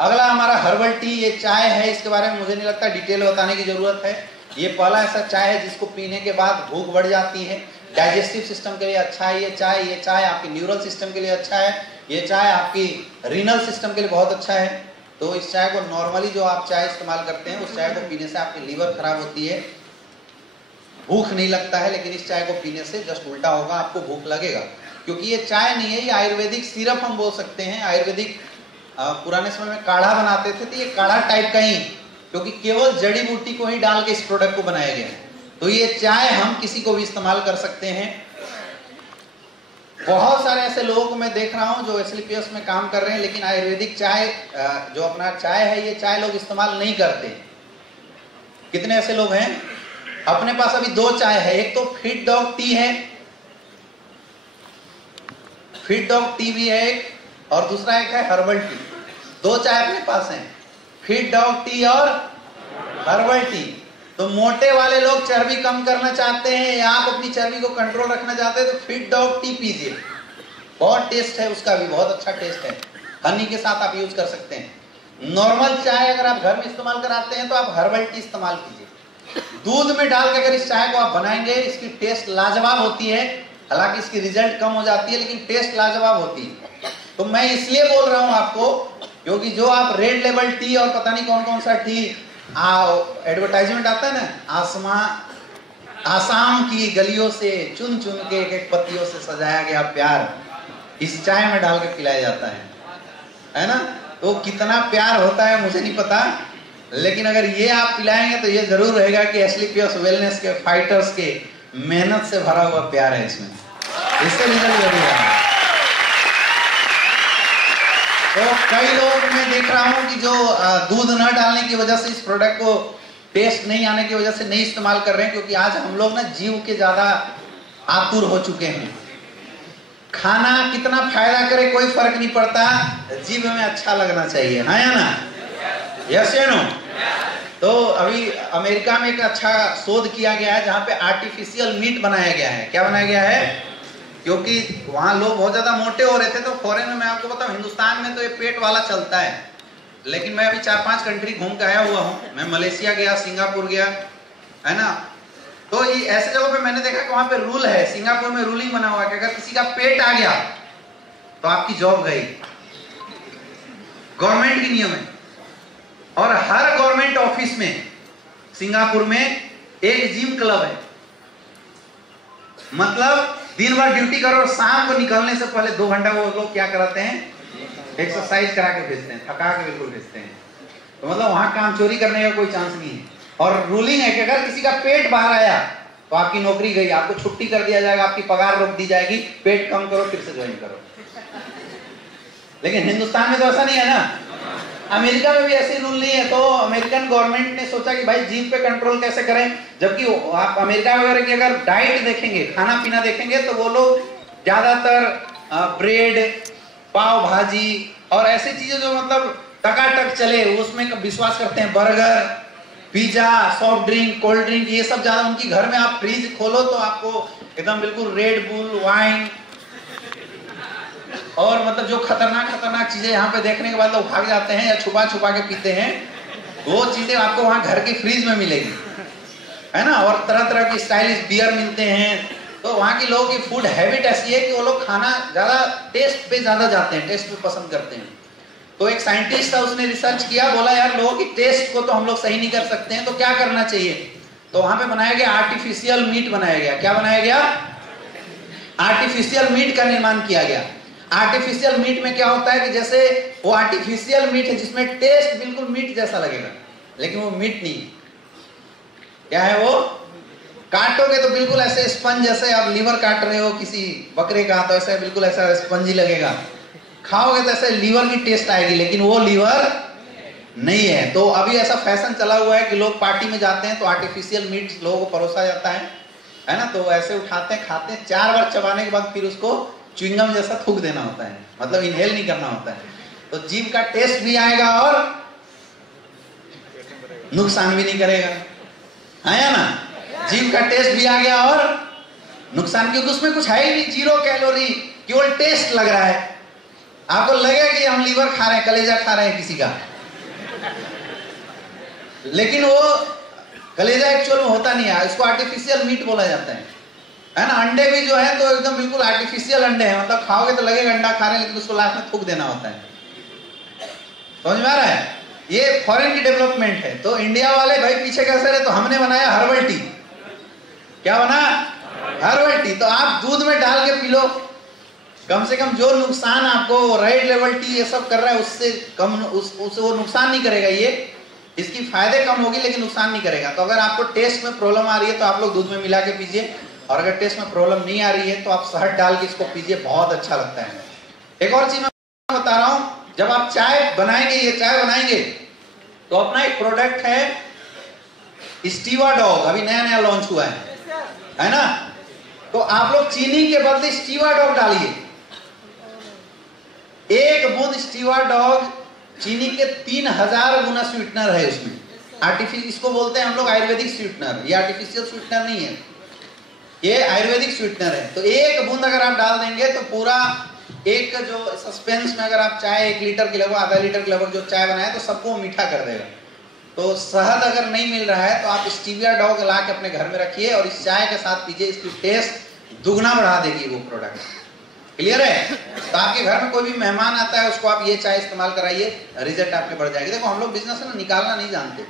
अगला हमारा हर्बल टी। ये चाय है, इसके बारे में मुझे नहीं लगता डिटेल बताने की जरूरत है। ये पहला ऐसा चाय है जिसको पीने के बाद भूख बढ़ जाती है। डाइजेस्टिव सिस्टम के लिए अच्छा है ये चाय आपके न्यूरल सिस्टम के लिए अच्छा है, ये चाय आपकी रीनल सिस्टम के लिए बहुत अच्छा है। तो इस चाय को नॉर्मली जो आप चाय इस्तेमाल करते हैं उस चाय को पीने से आपकी लीवर खराब होती है, भूख नहीं लगता है। लेकिन इस चाय को पीने से जस्ट उल्टा होगा, आपको भूख लगेगा। क्योंकि ये चाय नहीं है, ये आयुर्वेदिक सिरप हम बोल सकते हैं। आयुर्वेदिक पुराने समय में काढ़ा बनाते थे तो ये काढ़ा टाइप का ही, क्योंकि केवल जड़ी बूटी को ही डाल के इस प्रोडक्ट को बनाया गया है। तो ये चाय हम किसी को भी इस्तेमाल कर सकते हैं। बहुत सारे ऐसे लोगों को मैं देख रहा हूं जो एसलीपीएस में काम कर रहे हैं, लेकिन आयुर्वेदिक चाय जो अपना चाय है, ये चाय लोग इस्तेमाल नहीं करते। कितने ऐसे लोग हैं? अपने पास अभी 2 चाय है। एक तो फिट डॉग टी है, फिट डॉग टी भी है एक, और दूसरा एक है हर्बल टी। 2 चाय अपने पास हैं, फिट डॉग टी और हर्बल टी। तो मोटे वाले लोग चर्बी कम करना चाहते हैं या आप अपनी चर्बी को कंट्रोल रखना चाहते हैं तो फिट डॉग टी पीजिए। बहुत टेस्ट है उसका भी, बहुत अच्छा टेस्ट है। हनी के साथ आप यूज कर सकते हैं। नॉर्मल चाय अगर आप घर में इस्तेमाल कराते हैं तो आप हर्बल टी इस्तेमाल कीजिए। दूध में डाल के अगर इस चाय को आप बनाएंगे, इसकी टेस्ट लाजवाब होती है। हालांकि इसकी रिजल्ट कम हो जाती है, लेकिन टेस्ट लाजवाब होती है। तो मैं इसलिए बोल रहा हूं आपको, क्योंकि जो आप रेड लेबल टी और पता नहीं कौन कौन सा टी एडवर्टाइजमेंट आता है ना, आसाम की गलियों से चुन चुन के एक पत्तियों से सजाया गया प्यार इस चाय में डाल के पिलाया जाता है ना। तो कितना प्यार होता है मुझे नहीं पता, लेकिन अगर ये आप पिलाएंगे तो ये जरूर रहेगा कि एसलीपीएस वेलनेस के फाइटर्स के मेहनत से भरा हुआ प्यार है इसमें, इससे रिजल्ट जरूर है। तो कई लोग मैं देख रहा हूं कि जो दूध न डालने की वजह से इस प्रोडक्ट को टेस्ट नहीं आने की वजह से नहीं इस्तेमाल कर रहे हैं, क्योंकि आज हम लोग ना जीव के ज्यादा आतुर हो चुके हैं। खाना कितना फायदा करे कोई फर्क नहीं पड़ता, जीव में अच्छा लगना चाहिए, है या ना? यस या नो? तो अभी अमेरिका में एक अच्छा शोध किया गया है जहां पे आर्टिफिशियल मीट बनाया गया है। क्या बनाया गया है? क्योंकि वहां लोग बहुत ज्यादा मोटे हो रहे थे, तो फॉरेन में मैं आपको बताऊं, हिंदुस्तान में तो ये पेट वाला चलता है, लेकिन मैं अभी 4-5 कंट्री घूम के आया हुआ हूं। मैं मलेशिया गया, सिंगापुर गया, है ना। तो ये ऐसे जगहों पे मैंने देखा कि वहां पे रूल है, सिंगापुर में रूलिंग बना हुआ है कि अगर किसी का पेट आ गया तो आपकी जॉब गई, गवर्नमेंट की नियम है। और हर गवर्नमेंट ऑफिस में सिंगापुर में एक जिम क्लब है। मतलब दिन भर ड्यूटी करो और शाम को निकलने से पहले 2 घंटा वो लोग क्या कराते हैं? एक्सरसाइज करा के भेजते हैं, थका के बिल्कुल भेजते हैं। तो मतलब वहां काम चोरी करने का कोई चांस नहीं है। और रूलिंग है कि अगर किसी का पेट बाहर आया तो आपकी नौकरी गई, आपको छुट्टी कर दिया जाएगा, आपकी पगार रोक दी जाएगी, पेट कम करो फिर से ज्वाइन करो। लेकिन हिंदुस्तान में तो ऐसा नहीं है ना, अमेरिका में भी ऐसे रूल नहीं है। तो अमेरिकन गवर्नमेंट ने सोचा कि भाई जीव पे कंट्रोल कैसे करें, जबकि आप अमेरिका वगैरह की अगर डाइट देखेंगे, खाना पीना देखेंगे, तो वो लोग ज्यादातर ब्रेड, पाव भाजी और ऐसी चीजें जो मतलब टकाटक चले उसमें विश्वास करते हैं। Burger, pizza, soft drink, cold drink, ये सब ज्यादा उनकी घर में आप फ्रिज खोलो तो आपको एकदम बिल्कुल रेड बुल, वाइन और मतलब जो खतरनाक चीजें यहाँ पे देखने के बाद लोग भाग जाते हैं या छुपा छुपा के पीते हैं, वो चीजें आपको वहां घर की फ्रिज में मिलेगी। है ना, और तरह तरह की स्टाइलिश बियर मिलते हैं। तो वहाँ की लोगों की फूड हैबिट ऐसी है कि वो लोग खाना ज्यादा टेस्ट पे ज्यादा जाते हैं, टेस्ट पे पसंद करते हैं। तो एक साइंटिस्ट था, उसने रिसर्च किया, बोला यार लोगों की टेस्ट को तो हम लोग सही नहीं कर सकते हैं, तो क्या करना चाहिए। तो वहां पे बनाया गया आर्टिफिशियल मीट बनाया गया। क्या बनाया गया? आर्टिफिशियल मीट का निर्माण किया गया। आर्टिफिशियल मीट में क्या होता है कि जैसे वो आर्टिफिशियल मीट है जिसमें टेस्ट बिल्कुल मीट जैसा लगेगा, लेकिन वो मीट नहीं है। क्या है वो? काटोगे तो बिल्कुल ऐसे स्पंज, जैसे आप लीवर काट रहे हो किसी बकरे का, तो ऐसे बिल्कुल ऐसा स्पंजी लगेगा। खाओगे तो ऐसे लीवर की टेस्ट आएगी, लेकिन वो लीवर नहीं है। तो अभी ऐसा फैशन चला हुआ है कि लोग पार्टी में जाते हैं तो आर्टिफिशियल मीट लोगों को परोसा जाता है ना, तो ऐसे उठाते हैं, खाते हैं, 4 बार चबाने के बाद फिर उसको च्युइंगम जैसा थूक देना होता है, मतलब इनहेल नहीं करना होता है। तो जीभ का टेस्ट भी आएगा और नुकसान भी नहीं करेगा, है ना। जीभ का टेस्ट भी आ गया और नुकसान, क्योंकि उसमें कुछ है ही नहीं, 0 कैलोरी, केवल टेस्ट लग रहा है। आपको लगेगा कि हम लीवर खा रहे हैं, कलेजा खा रहे हैं किसी का, लेकिन वो कलेजा एक्चुअल में होता नहीं है, इसको आर्टिफिशियल मीट बोला जाता है ना। अंडे भी जो है तो एकदम बिल्कुल आर्टिफिशियल अंडे हैं, मतलब खाओगे तो लगेगा अंडा खा रहे हैं, लेकिन उसको लास्ट में थूक देना होता है। समझ में आ रहा है? ये फॉरेन की डेवलपमेंट है। तो इंडिया वाले भाई पीछे कैसे रहे, तो हमने बनाया हर्बल टी। क्या बना? Herbal tea. तो आप दूध में डाल के पी लो, कम से कम जो नुकसान आपको रेड लेवल टी ये सब कर रहा है उससे कम, उससे वो नुकसान नहीं करेगा। ये इसकी फायदे कम होगी लेकिन नुकसान नहीं करेगा। तो अगर आपको टेस्ट में प्रॉब्लम आ रही है तो आप लोग दूध में मिला के पीजिए, और अगर टेस्ट में प्रॉब्लम नहीं आ रही है तो आप शहद डाल के इसको पीजिए, बहुत अच्छा लगता है। एक और चीज मैं बता रहा हूं, जब आप चाय बनाएंगे, ये चाय बनाएंगे तो अपना एक प्रोडक्ट है स्टीवा डॉग, अभी नया नया लॉन्च हुआ है ना। तो आप लोग चीनी के बदले स्टीवा डॉग डालिए। 1 बूंद स्टीवा डॉग चीनी के 3000 गुना स्वीटनर है उसमें। आर्टिफिशियल, इसको बोलते हैं हम लोग आयुर्वेदिक स्वीटनर। ये आर्टिफिशियल स्वीटनर नहीं है, ये आयुर्वेदिक स्वीटनर है। तो 1 बूंद अगर आप डाल देंगे तो पूरा एक जो सस्पेंस में अगर आप चाय 1 लीटर की लगभग, आधा लीटर की लगभग जो चाय बनाए तो सबको मीठा कर देगा। तो शहद अगर नहीं मिल रहा है तो आप स्टीविया डॉग ला के अपने घर में रखिए और इस चाय के साथ पीजिए, इसकी टेस्ट दुगना बढ़ा देगी वो प्रोडक्ट। क्लियर है? तो आपके घर में कोई भी मेहमान आता है उसको आप ये चाय इस्तेमाल कराइए, रिजल्ट आपके बढ़ जाएगी। देखो हम लोग बिजनेस में निकालना नहीं जानते।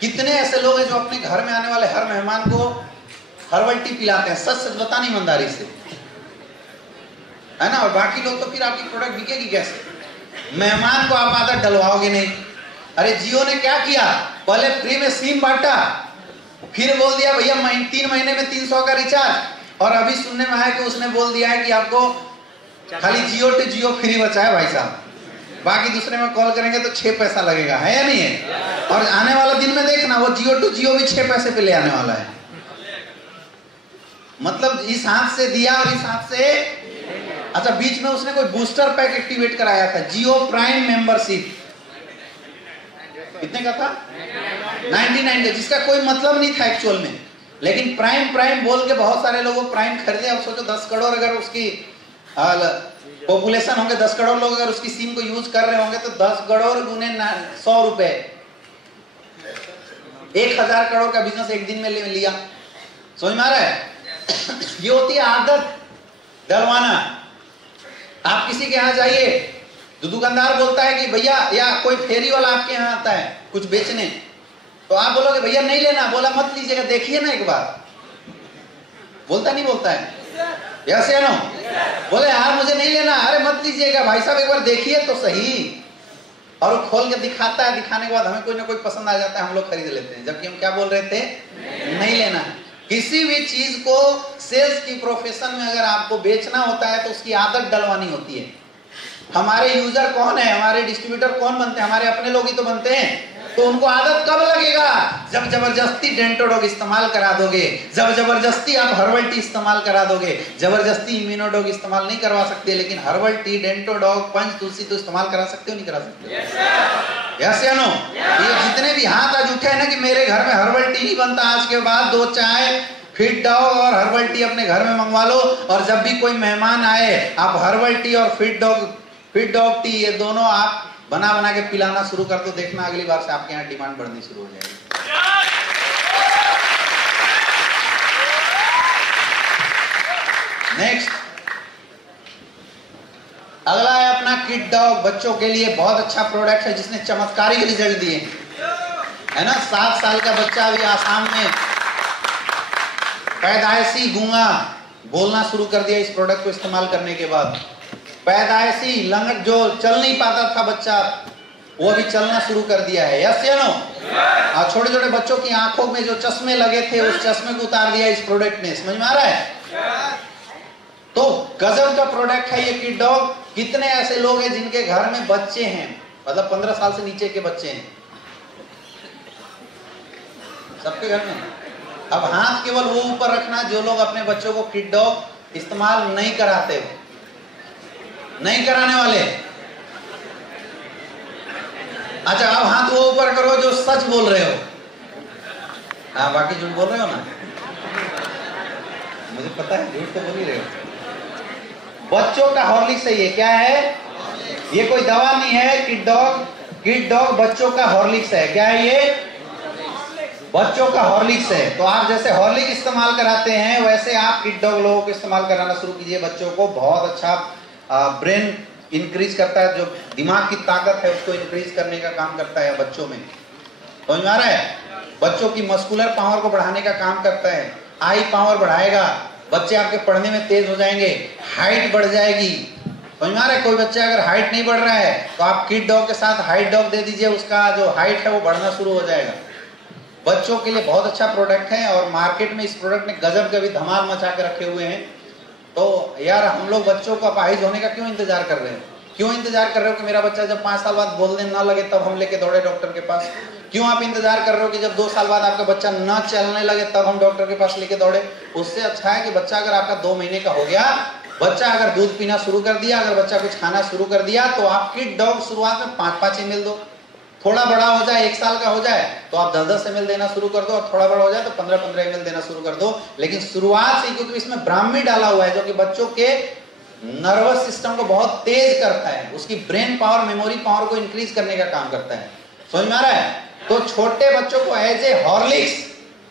कितने ऐसे लोग हैं जो अपने घर में आने वाले हर मेहमान को हर्बल टी पिलाते हैं, सच सच बताना ईमानदारी से, है ना। और बाकी लोग तो फिर आपकी प्रोडक्ट बिकेगी कैसे? मेहमान को आप आदत डलवाओगे नहीं। अरे जियो ने क्या किया, पहले फ्री में सिम बांटा, फिर बोल दिया भैया 3 महीने में 300 का रिचार्ज, और अभी सुनने में आया कि उसने बोल दिया है कि आपको खाली जियो टू जियो फ्री बचा है भाई साहब, बाकी दूसरे में कॉल करेंगे तो 6 पैसा लगेगा, है या नहीं है? और आने वाला दिन में देखना वो जियो टू जियो भी 6 पैसे पे ले आने वाला है। मतलब इस हाथ से दिया और इस हाथ से। अच्छा, बीच में उसने कोई बूस्टर पैक एक्टिवेट कराया था, जियो प्राइम मेंबरशिप, कितने का था? 99, जिसका कोई मतलब नहीं था एक्चुअल में, लेकिन प्राइम प्राइम बोल के बहुत सारे लोगों प्राइम खरीदे। अब सोचो 10 करोड़ अगर उसकी पॉपुलेशन होंगे, 10 करोड़ लोग अगर उसकी सिम को यूज कर रहे होंगे तो 10 करोड़ गुने 100 रुपए, 1000 करोड़ का बिजनेस एक दिन में लिया। समझ में आ रहा है? ये होती है आदत डलवाना। आप किसी के यहाँ जाइए तो दुकानदार बोलता है कि भैया, या कोई फेरी वाला आपके यहाँ आता है कुछ बेचने, तो आप बोलोगे भैया नहीं लेना, बोला मत लीजिएगा, देखिए ना एक बार। बोलता नहीं बोलता है? यस या नो? बोले यार मुझे नहीं लेना, अरे मत लीजिएगा भाई साहब, एक बार देखिए तो सही। और वो खोल के दिखाता है, दिखाने के बाद हमें कोई ना कोई पसंद आ जाता है, हम लोग खरीद लेते हैं, जबकि हम क्या बोल रहे थे? नहीं लेना। किसी भी चीज को सेल्स की प्रोफेशन में अगर आपको बेचना होता है तो उसकी आदत डलवानी होती है। हमारे यूजर कौन है, हमारे डिस्ट्रीब्यूटर कौन बनते हैं? हमारे अपने लोग ही तो बनते हैं। तो उनको आदत कब लगेगा? जब जबरदस्ती डेंटोडॉग इस्तेमाल करा दोगे, जब जबरदस्ती आप हर्बल टी इस्तेमाल करा दोगे। जबरदस्ती इम्यूनोडॉग इस्तेमाल नहीं करवा सकते, लेकिन हर्बल टी, डेंटोडॉग, पंच तुलसी तो इस्तेमाल करा सकते हो, नहीं करा सकते? यस या नो? ये जितने भी हाथ आज उठे हैं ना कि मेरे घर में हर्बल टी नहीं बनता, आज के बाद 2 चाय फिट डॉग और हर्बल टी अपने घर में मंगवा लो, और जब भी कोई मेहमान आए आप हर्बल टी और फिट डॉग टी ये दोनों आप बना बना के पिलाना शुरू कर दो, देखना अगली बार से आपके यहाँ डिमांड बढ़नी शुरू हो जाएगी। नेक्स्ट अगला है अपना किड डॉग। बच्चों के लिए बहुत अच्छा प्रोडक्ट है जिसने चमत्कारिक रिजल्ट दिए है ना। 7 साल का बच्चा अभी आसाम में पैदाइशी गूंगा बोलना शुरू कर दिया इस प्रोडक्ट को इस्तेमाल करने के बाद। पैदाइशी लंगट जो चल नहीं पाता था बच्चा, वो भी चलना शुरू कर दिया है। यस या नो? और छोटे छोटे बच्चों की आंखों में जो चश्मे लगे थे उस चश्मे को उतार दिया इस प्रोडक्ट ने। समझ में आ रहा है? तो गजब का प्रोडक्ट है ये किड डॉग। कितने ऐसे लोग हैं जिनके घर में बच्चे हैं, मतलब 15 साल से नीचे के बच्चे हैं? सबके घर में। अब हाथ केवल वो ऊपर रखना जो लोग अपने बच्चों को किड डॉग इस्तेमाल नहीं कराते हो, नहीं कराने वाले। अच्छा, अब हाथ वो ऊपर करो जो सच बोल रहे हो। हाँ, बाकी झूठ बोल रहे हो ना? मुझे पता है झूठ तो बोल ही रहे हो। बच्चों का हॉर्लिक्स है ये। क्या है ये? कोई दवा नहीं है। किड डॉग बच्चों का हॉर्लिक्स है। क्या है ये? बच्चों का हॉर्लिक्स है। तो आप जैसे हॉर्लिक्स इस्तेमाल कराते हैं वैसे आप किड डॉग लोगों को इस्तेमाल कराना शुरू कीजिए बच्चों को। बहुत अच्छा ब्रेन इंक्रीज करता है, जो दिमाग की ताकत है उसको इंक्रीज करने का काम करता है बच्चों में। समझ में आ रहा है? बच्चों की मस्कुलर पावर को बढ़ाने का काम करता है। आई पावर बढ़ाएगा, बच्चे आपके पढ़ने में तेज हो जाएंगे, हाइट बढ़ जाएगी। समझ में आ रहा है? कोई बच्चा अगर हाइट नहीं बढ़ रहा है तो आप किड डॉग के साथ हाइट डॉग दे दीजिए, उसका जो हाइट है वो बढ़ना शुरू हो जाएगा। बच्चों के लिए बहुत अच्छा प्रोडक्ट है और मार्केट में इस प्रोडक्ट ने गजब के भी धमाल मचा के रखे हुए हैं। तो यार हम लोग बच्चों को अपाहिज होने का क्यों इंतजार कर रहे हैं? क्यों इंतजार कर रहे हो कि मेरा बच्चा जब 5 साल बाद बोलने ना लगे तब हम लेके दौड़े डॉक्टर के पास? क्यों आप इंतजार कर रहे हो कि जब 2 साल बाद आपका बच्चा ना चलने लगे तब हम डॉक्टर के पास लेके दौड़े? उससे अच्छा है कि बच्चा अगर आपका 2 महीने का हो गया, बच्चा अगर दूध पीना शुरू कर दिया, अगर बच्चा कुछ खाना शुरू कर दिया, तो आप किड डॉग शुरुआत में 5-5 ml दो। थोड़ा बड़ा हो जाए, 1 साल का हो जाए तो आप 10-10 ml देना शुरू कर दो, और थोड़ा बड़ा हो जाए तो 15-15 ml देना शुरू कर दो। लेकिन शुरुआत से, क्योंकि इसमें ब्राह्मी डाला हुआ है जो कि बच्चों के नर्वस सिस्टम को बहुत तेज करता है, उसकी ब्रेन पावर, मेमोरी पावर को इंक्रीज करने का काम करता है। समझ में आ रहा है? तो छोटे बच्चों को एज ए हॉर्लिक्स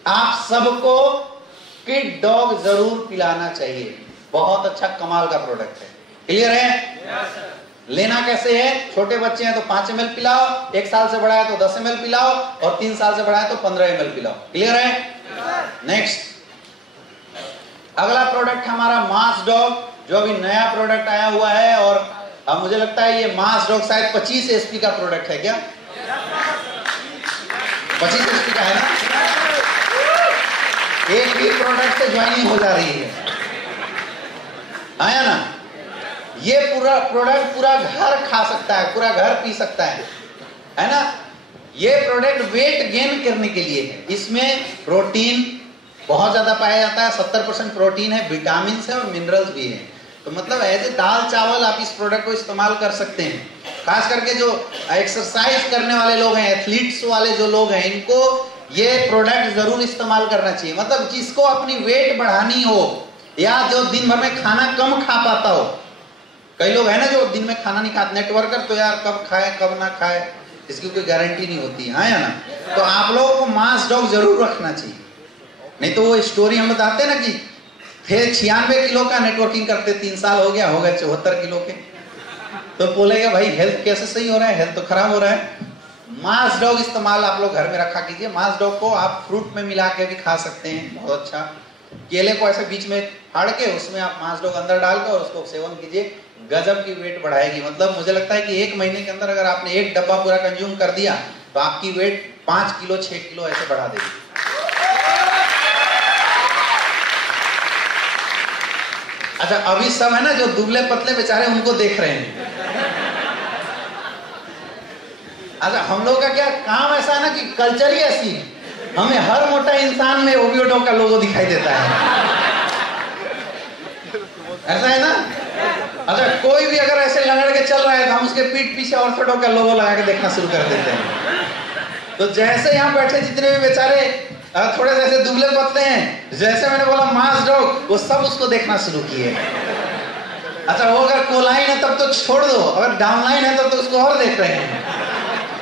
आप सबको किड डॉग जरूर पिलाना चाहिए। बहुत अच्छा कमाल का प्रोडक्ट है। क्लियर है? yes, लेना कैसे है? छोटे बच्चे हैं तो 5 ml पिलाओ, 1 साल से बड़ा है तो 10 ml पिलाओ, और 3 साल से बड़ा है तो 15 ml पिलाओ। क्लियर है? नेक्स्ट अगला प्रोडक्ट हमारा मास डॉग, जो अभी नया प्रोडक्ट आया हुआ है। और अब मुझे लगता है ये मास डॉग शायद 25 SP का प्रोडक्ट है। क्या 25 SP का है ना? एक ही प्रोडक्ट से ज्वाइनिंग हो जा रही है, आया ना? ये पूरा प्रोडक्ट पूरा घर खा सकता है, पूरा घर पी सकता है ना? ये प्रोडक्ट वेट गेन करने के लिए है। इसमें प्रोटीन बहुत ज्यादा पाया जाता है, 70% प्रोटीन है, विटामिन है और मिनरल्स भी है। तो मतलब एज ए दाल चावल आप इस प्रोडक्ट को इस्तेमाल कर सकते हैं। खास करके जो एक्सरसाइज करने वाले लोग हैं, एथलीट्स वाले जो लोग हैं, इनको ये प्रोडक्ट जरूर इस्तेमाल करना चाहिए। मतलब जिसको अपनी वेट बढ़ानी हो, या जो दिन भर में खाना कम खा पाता हो। कई लोग है ना जो दिन में खाना नहीं खाते, नेटवर्कर, तो यार कब खाए कब ना खाए इसकी कोई गारंटी नहीं होती है, या ना? तो आप लोगों को मास डॉग जरूर रखना चाहिए। नहीं तो वो स्टोरी हम बताते हैं ना कि थे 96 किलो का, नेटवर्किंग करते 3 साल हो गया, हो गए 74 किलो के। तो बोलेगा भाई हेल्थ कैसे सही हो रहा है, हेल्थ तो खराब हो रहा है। मास डॉग इस्तेमाल आप लोग घर में रखा कीजिए। मास डॉग को आप फ्रूट में मिला के भी खा सकते हैं, बहुत अच्छा। केले को ऐसे बीच में फाड़ के उसमें आप मास डॉग अंदर डाल के और उसको सेवन कीजिए, गजब की वेट बढ़ाएगी। मतलब मुझे लगता है कि 1 महीने के अंदर अगर आपने 1 डब्बा पूरा कंज्यूम कर दिया तो आपकी वेट 5 किलो 6 किलो ऐसे बढ़ा देगी। अच्छा, अभी सब है ना जो दुबले पतले बेचारे उनको देख रहे हैं। अच्छा, हम लोग का क्या काम ऐसा है ना कि कल्चर ही ऐसी है, हमें हर मोटा इंसान में ओवियोडो का लोगो दिखाई देता है, ऐसा है ना? अच्छा, कोई भी अगर ऐसे लगड़ के चल रहा है तो हम उसके पीठ पीछे ऑर्थोडॉक्स का लोगो लगा के देखना शुरू कर देते हैं। तो जैसे यहाँ बैठे जितने भी बेचारे थोड़े से ऐसे दुबले पतले हैं, जैसे मैंने बोला मास डॉग, वो सब उसको देखना शुरू किए। अच्छा, वो अगर कोलाइन है तब तो छोड़ दो, अगर डाउनलाइन है तब तो उसको और देख रहे हैं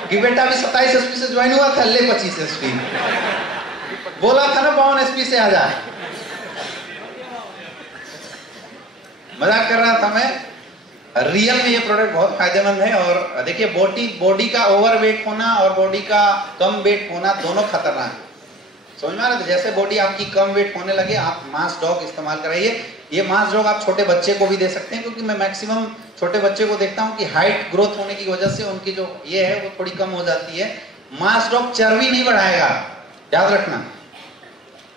कि बेटा अभी 27 SP से ज्वाइन हुआ था, ले 25 SP, बोला था ना 52 SP से आ जाए। मजाक कर रहा था मैं। रियल में ये प्रोडक्ट बहुत फायदेमंद है। और देखिए बॉडी का ओवरवेट होना और बॉडी का कम वेट होना दोनों खतरनाक है, समझ में आ रहा है? जैसे बॉडी आपकी कम वेट होने लगे आप मास डॉग इस्तेमाल कराइए। ये मास डॉग आप छोटे बच्चे को भी दे सकते हैं, क्योंकि मैं मैक्सिमम छोटे बच्चे को देखता हूँ कि हाइट ग्रोथ होने की वजह से उनकी जो ये है वो थोड़ी कम हो जाती है। मास डॉग चर्बी नहीं बढ़ाएगा, याद रखना।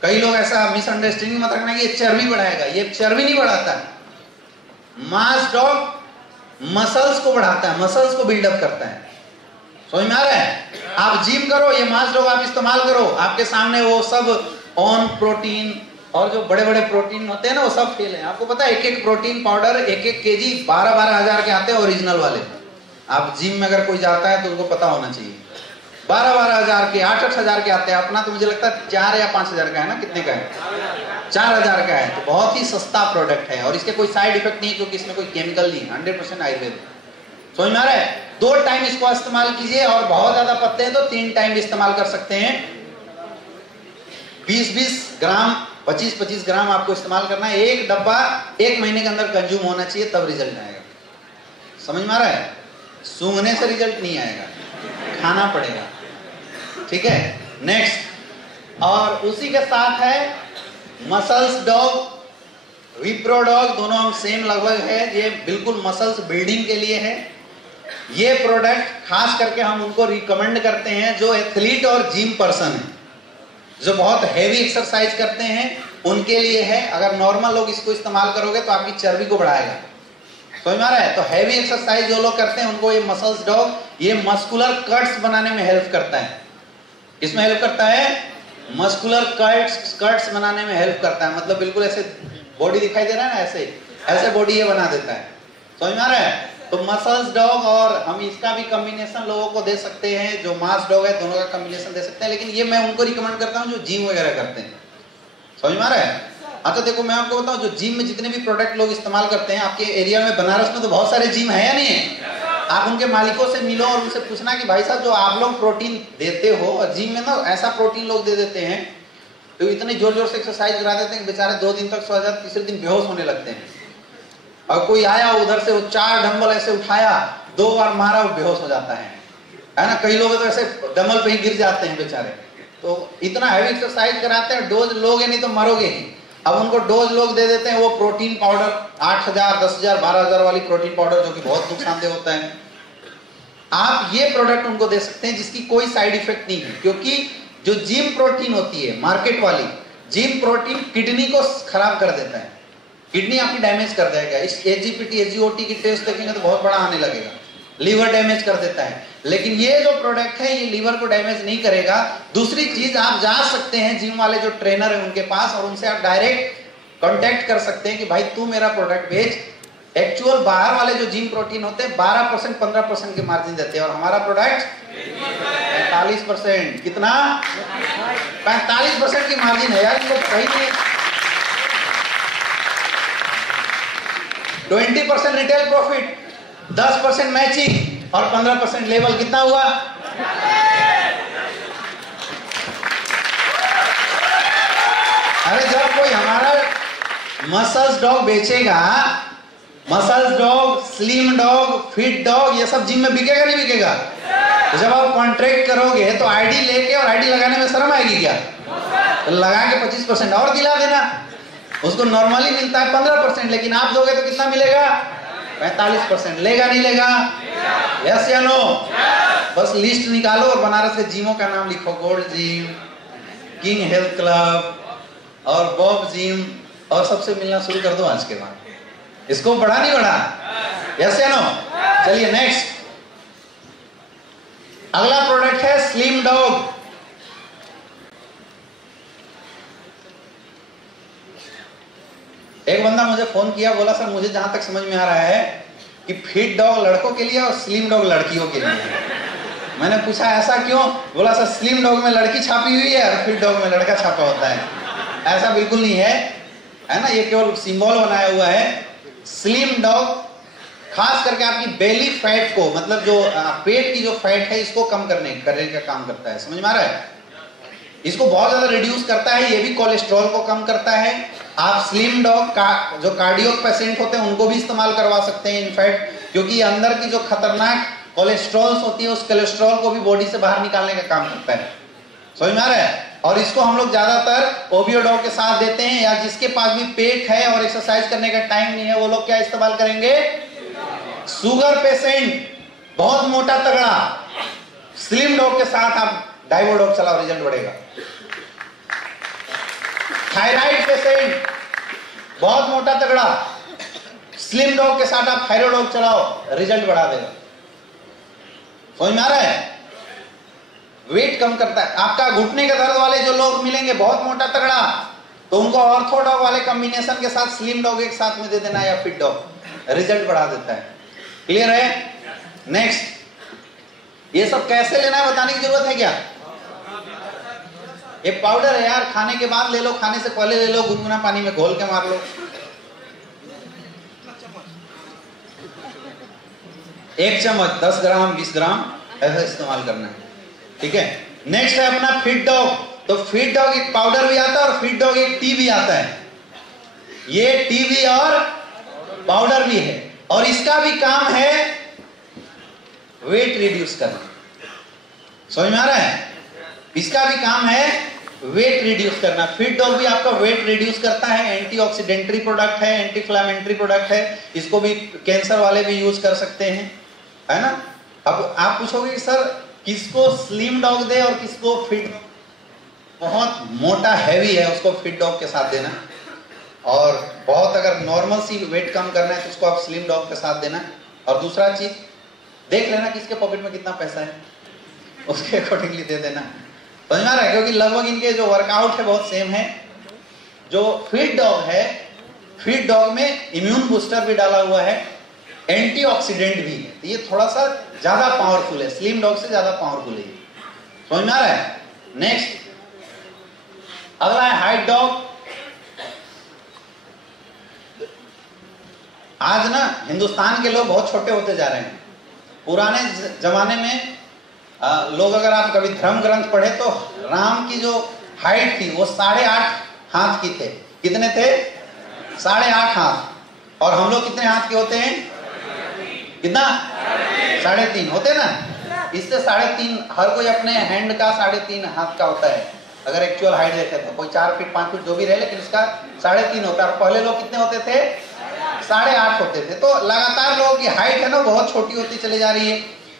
कई लोग ऐसा मिसअंडरस्टैंडिंग मत रखना कि ये चर्बी बढ़ाएगा, ये चर्बी नहीं बढ़ाता। मास डॉग मसल्स को बढ़ाता है, मसल्स को बिल्डअप करता है, समझ में आ रहा है? आप जिम करो, ये मास डॉग आप इस्तेमाल करो, आपके सामने वो सब ऑन प्रोटीन और जो बड़े बड़े प्रोटीन होते हैं ना वो सब फेल है। आपको पता है एक एक प्रोटीन पाउडर एक एक केजी 12-12 हजार के आते हैं ओरिजिनल वाले। आप जिम में अगर कोई जाता है तो उसको पता होना चाहिए 12-12 हजार के 8-8 हजार के आते हैं। अपना तो मुझे लगता है 4 या 5 हजार का है ना, कितने का है? 4 हजार का है। तो बहुत ही सस्ता प्रोडक्ट है और इसके कोई साइड इफेक्ट नहीं, क्योंकि इसमें कोई केमिकल नहीं, 100% आयुर्वेद। समझ में आ रहा है? 2 टाइम इसको इस्तेमाल कीजिए और बहुत ज्यादा पतले हैं तो 3 टाइम भी इस्तेमाल कर सकते हैं। 20-20 ग्राम 25-25 ग्राम आपको इस्तेमाल करना है। एक डब्बा 1 महीने के अंदर कंज्यूम होना चाहिए, तब रिजल्ट आएगा। समझ में आ रहा है? सूंघने से रिजल्ट नहीं आएगा, खाना पड़ेगा, ठीक है? नेक्स्ट, और उसी के साथ है मसल्स डॉग, विप्रो डॉग, दोनों हम सेम लगभग है। ये बिल्कुल मसल्स बिल्डिंग के लिए है। ये प्रोडक्ट खास करके हम उनको रिकमेंड करते हैं जो एथलीट और जिम पर्सन है, जो बहुत हैवी एक्सरसाइज करते हैं उनके लिए है। अगर नॉर्मल लोग इसको इस्तेमाल करोगे तो आपकी चर्बी को बढ़ाएगा, समझ में आ रहा है? तो हैवी एक्सरसाइज जो लोग करते हैं उनको ये मसल्स डॉग ये मस्कुलर कट्स बनाने में हेल्प करता है। किसमें हेल्प करता है? मस्कुलर कट्स बनाने में हेल्प करता है। मतलब बिल्कुल ऐसे बॉडी दिखाई दे रहा है ना, ऐसे बॉडी ये बना देता है, समझ में आ रहा है? तो मसल्स डॉग और हम इसका भी कॉम्बिनेशन लोगों को दे सकते हैं, जो मास डॉग है दोनों का कॉम्बिनेशन दे सकते हैं। लेकिन ये मैं उनको रिकमेंड करता हूँ जो जिम वगैरह करते हैं, समझ में आ रहा है? अच्छा देखो मैं आपको बताऊं, जो जिम में जितने भी प्रोडक्ट लोग इस्तेमाल करते हैं, आपके एरिया में बनारस में तो बहुत सारे जिम है या नहीं है? आप उनके मालिकों से मिलो और उनसे पूछना कि भाई साहब जो आप लोग प्रोटीन देते हो, और जिम में ना ऐसा प्रोटीन लोग दे देते हैं तो इतने जोर जोर से एक्सरसाइज करा देते हैं कि बेचारे 2 दिन तक सो जाते, तीसरे दिन बेहोश होने लगते हैं। और कोई आया उधर से 4 डंबल ऐसे उठाया, 2 बार मारा, वो बेहोश हो जाता है ना? कई लोग तो ऐसे डंबल पे ही गिर जाते हैं बेचारे। तो इतना हैवी एक्सरसाइज कराते हैं, डोज लोगे नहीं तो मरोगे ही। अब उनको डोज लोग दे देते हैं वो प्रोटीन पाउडर 8,000, 10,000, 12,000 वाली प्रोटीन पाउडर, जो कि बहुत नुकसानदेह होता है। आप ये प्रोडक्ट उनको दे सकते हैं जिसकी कोई साइड इफेक्ट नहीं है, क्योंकि जो जिम प्रोटीन होती है मार्केट वाली, जिम प्रोटीन किडनी को खराब कर देता है, किडनी आपकी डैमेज कर देगा। इस एजीपीटी एजीओटी की टेस्ट देखेंगे तो बहुत बड़ा आने लगेगा, लीवर डैमेज कर देता है। लेकिन ये जो प्रोडक्ट है ये लीवर को डैमेज नहीं करेगा। दूसरी चीज, आप जा सकते हैं जिम वाले जो ट्रेनर है उनके पास और उनसे आप डायरेक्ट कांटेक्ट कर सकते हैं कि भाई तू मेरा प्रोडक्ट बेच। एक्चुअल बाहर वाले जो जिम प्रोटीन होते हैं 12% 15% के मार्जिन देते हैं, और हमारा प्रोडक्ट 45%, कितना? 45% की मार्जिन है यार, इनको सही नहीं। 20% रिटेल प्रॉफिट, 10% मैचिंग और 15% लेवल, कितना हुआ? अरे जब कोई हमारा मसल्स डॉग बेचेगा, muscles dog, slim dog, fit dog, ये सब जिम में बिकेगा नहीं बिकेगा? तो जब आप कॉन्ट्रैक्ट करोगे तो आईडी लेके और आईडी लगाने में शर्म आएगी क्या? तो लगा के 25% और दिला देना। उसको नॉर्मली मिलता है 15%, लेकिन आप दोगे तो कितना मिलेगा? 45%। लेगा नहीं लेगा? यस या नो? बस लिस्ट निकालो और बनारस के जिमों का नाम लिखो, gold gym, king health club और बॉब जिम, और सबसे मिलना शुरू कर दो आज के बाद। इसको बढ़ा नहीं बढ़ा? यस या नो? चलिए नेक्स्ट, अगला प्रोडक्ट है स्लिम डॉग। एक बंदा मुझे फोन किया, बोला सर मुझे जहां तक समझ में आ रहा है कि फिट डॉग लड़कों के लिए और स्लिम डॉग लड़कियों के लिए। मैंने पूछा ऐसा क्यों? बोला सर स्लिम डॉग में लड़की छापी हुई है और फिट डॉग में लड़का छापा होता है। ऐसा बिल्कुल नहीं है, है ना? ये केवल सिंबल बनाया हुआ है। स्लिम डॉग खास करके आपकी बेली फैट को, मतलब जो पेट की जो फैट है इसको कम करने का काम करता है। समझ में आ रहा है? इसको बहुत ज्यादा रिड्यूस करता है। ये भी कोलेस्ट्रॉल को कम करता है, आप स्लिम डॉग का जो कार्डियो पेशेंट होते हैं उनको भी इस्तेमाल करवा सकते हैं इनफैक्ट, क्योंकि अंदर की जो खतरनाक कोलेस्ट्रॉल होती है उस कोलेस्ट्रॉल को भी बॉडी से बाहर निकालने का काम करता है। समझ में आ रहा है? और इसको हम लोग ज्यादातर ओबियो डॉग के साथ देते हैं, या जिसके पास भी पेट है और एक्सरसाइज करने का टाइम नहीं है वो लोग क्या इस्तेमाल करेंगे? शुगर पेशेंट, बहुत मोटा तगड़ा, स्लिम डॉग के साथ आप डाइवो डॉग चलाओ, रिजल्ट बढ़ेगा। थायराइड पेशेंट, बहुत मोटा तगड़ा, स्लिम डॉग के साथ आप थायराइड डॉग चलाओ, रिजल्ट बढ़ा देगा। समझ में आ रहा है? वेट कम करता है। आपका घुटने के दर्द वाले जो लोग मिलेंगे बहुत मोटा तगड़ा, तो उनको ऑर्थो डॉग वाले कॉम्बिनेशन के साथ स्लिम डॉग एक साथ में दे देना या फिट डॉग, रिजल्ट बढ़ा देता है। क्लियर है? नेक्स्ट, ये सब कैसे लेना है बताने की जरूरत है क्या? ये पाउडर है यार, खाने के बाद ले लो, खाने से पहले ले लो, गुनगुना पानी में घोल के मार लो। एक चम्मच 10 ग्राम 20 ग्राम ऐसा इस्तेमाल करना है। ठीक है? नेक्स्ट है अपना फिट डॉग। तो फिट डॉग एक पाउडर भी आता है और फिट डॉग एक टी भी आता है। ये टी भी और पाउडर भी है, और इसका भी काम है वेट रिड्यूस करना। समझ में आ रहा है? इसका भी काम है वेट रिड्यूस करना। फिट डॉग भी आपका वेट रिड्यूस करता है, एंटीऑक्सीडेंटरी प्रोडक्ट है, एंटी इन्फ्लेमेटरी प्रोडक्ट है, इसको भी कैंसर वाले भी यूज कर सकते हैं, है ना? अब आप पूछोगे कि सर किसको स्लिम डॉग दे और किसको फिट? बहुत मोटा हैवी है उसको फिट डॉग के साथ देना, और बहुत अगर नॉर्मल सी वेट कम करना है तो उसको आप स्लिम डॉग के साथ देना। और दूसरा चीज देख लेना किसके पॉकेट में कितना पैसा है, उसके अकॉर्डिंगली दे देना। समझ में आ रहा है? क्योंकि लगभग इनके जो वर्कआउट है बहुत सेम है। जो फिट डॉग है, फिट डॉग में इम्यून बूस्टर भी डाला हुआ है, एंटीऑक्सीडेंट भी है, तो ये थोड़ा सा ज्यादा पावरफुल है, स्लिम डॉग से ज्यादा पावरफुल है। समझ में आ रहा है? नेक्स्ट, अगला है हाइट डॉग। आज ना हिंदुस्तान के लोग बहुत छोटे होते जा रहे हैं। पुराने जमाने में लोग, अगर आप कभी धर्म ग्रंथ पढ़े तो राम की जो हाइट थी वो 8.5 हाथ की थे। कितने थे? 8.5 हाथ। और हम लोग कितने हाथ के होते हैं? कितना? 3.5 होते ना। इससे 3.5, हर कोई अपने हैंड का 3.5 हाथ का होता है अगर एक्चुअल हाइट देखे तो। कोई 4 फीट 5 फीट जो भी रहे, लेकिन इसका 3.5 होता है। और पहले लोग कितने होते थे? 8.5 होते थे। तो लगातार लोगों की हाइट है ना बहुत छोटी होती चली जा रही है।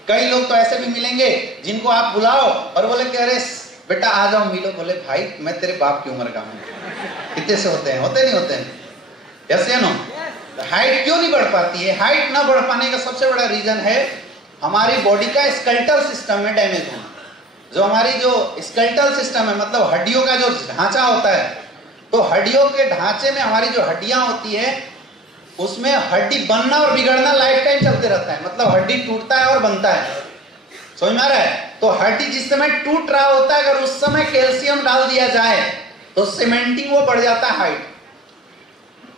कई लोग तो ऐसे भी मिलेंगे जिनको आप बुलाओ और बोले कि अरे बेटा आ जाओ मिलो, बोले भाई मैं तेरे बाप की उम्र का हूँ। कितने से होते हैं? होते नहीं होते हैं? यस या नो? हाइट क्यों नहीं बढ़ पाती है? हाइट ना बढ़ पाने का सबसे बड़ा रीजन है हमारी बॉडी का स्केलेटल सिस्टम में डैमेज होना। जो हमारी जो स्केलेटल सिस्टम है, मतलब हड्डियों का जो ढांचा होता है, तो हड्डियों के ढांचे में हमारी जो हड्डियां होती है उसमें हड्डी बनना और बिगड़ना लाइफ टाइम चलते रहता है। मतलब हड्डी टूटता है और बनता है। समझ में आ रहा है? तो हड्डी जिस समय टूट रहा होता है, अगर उस समय कैल्शियम डाल दिया जाए तो सीमेंटिंग वो बढ़ जाता है हाइट।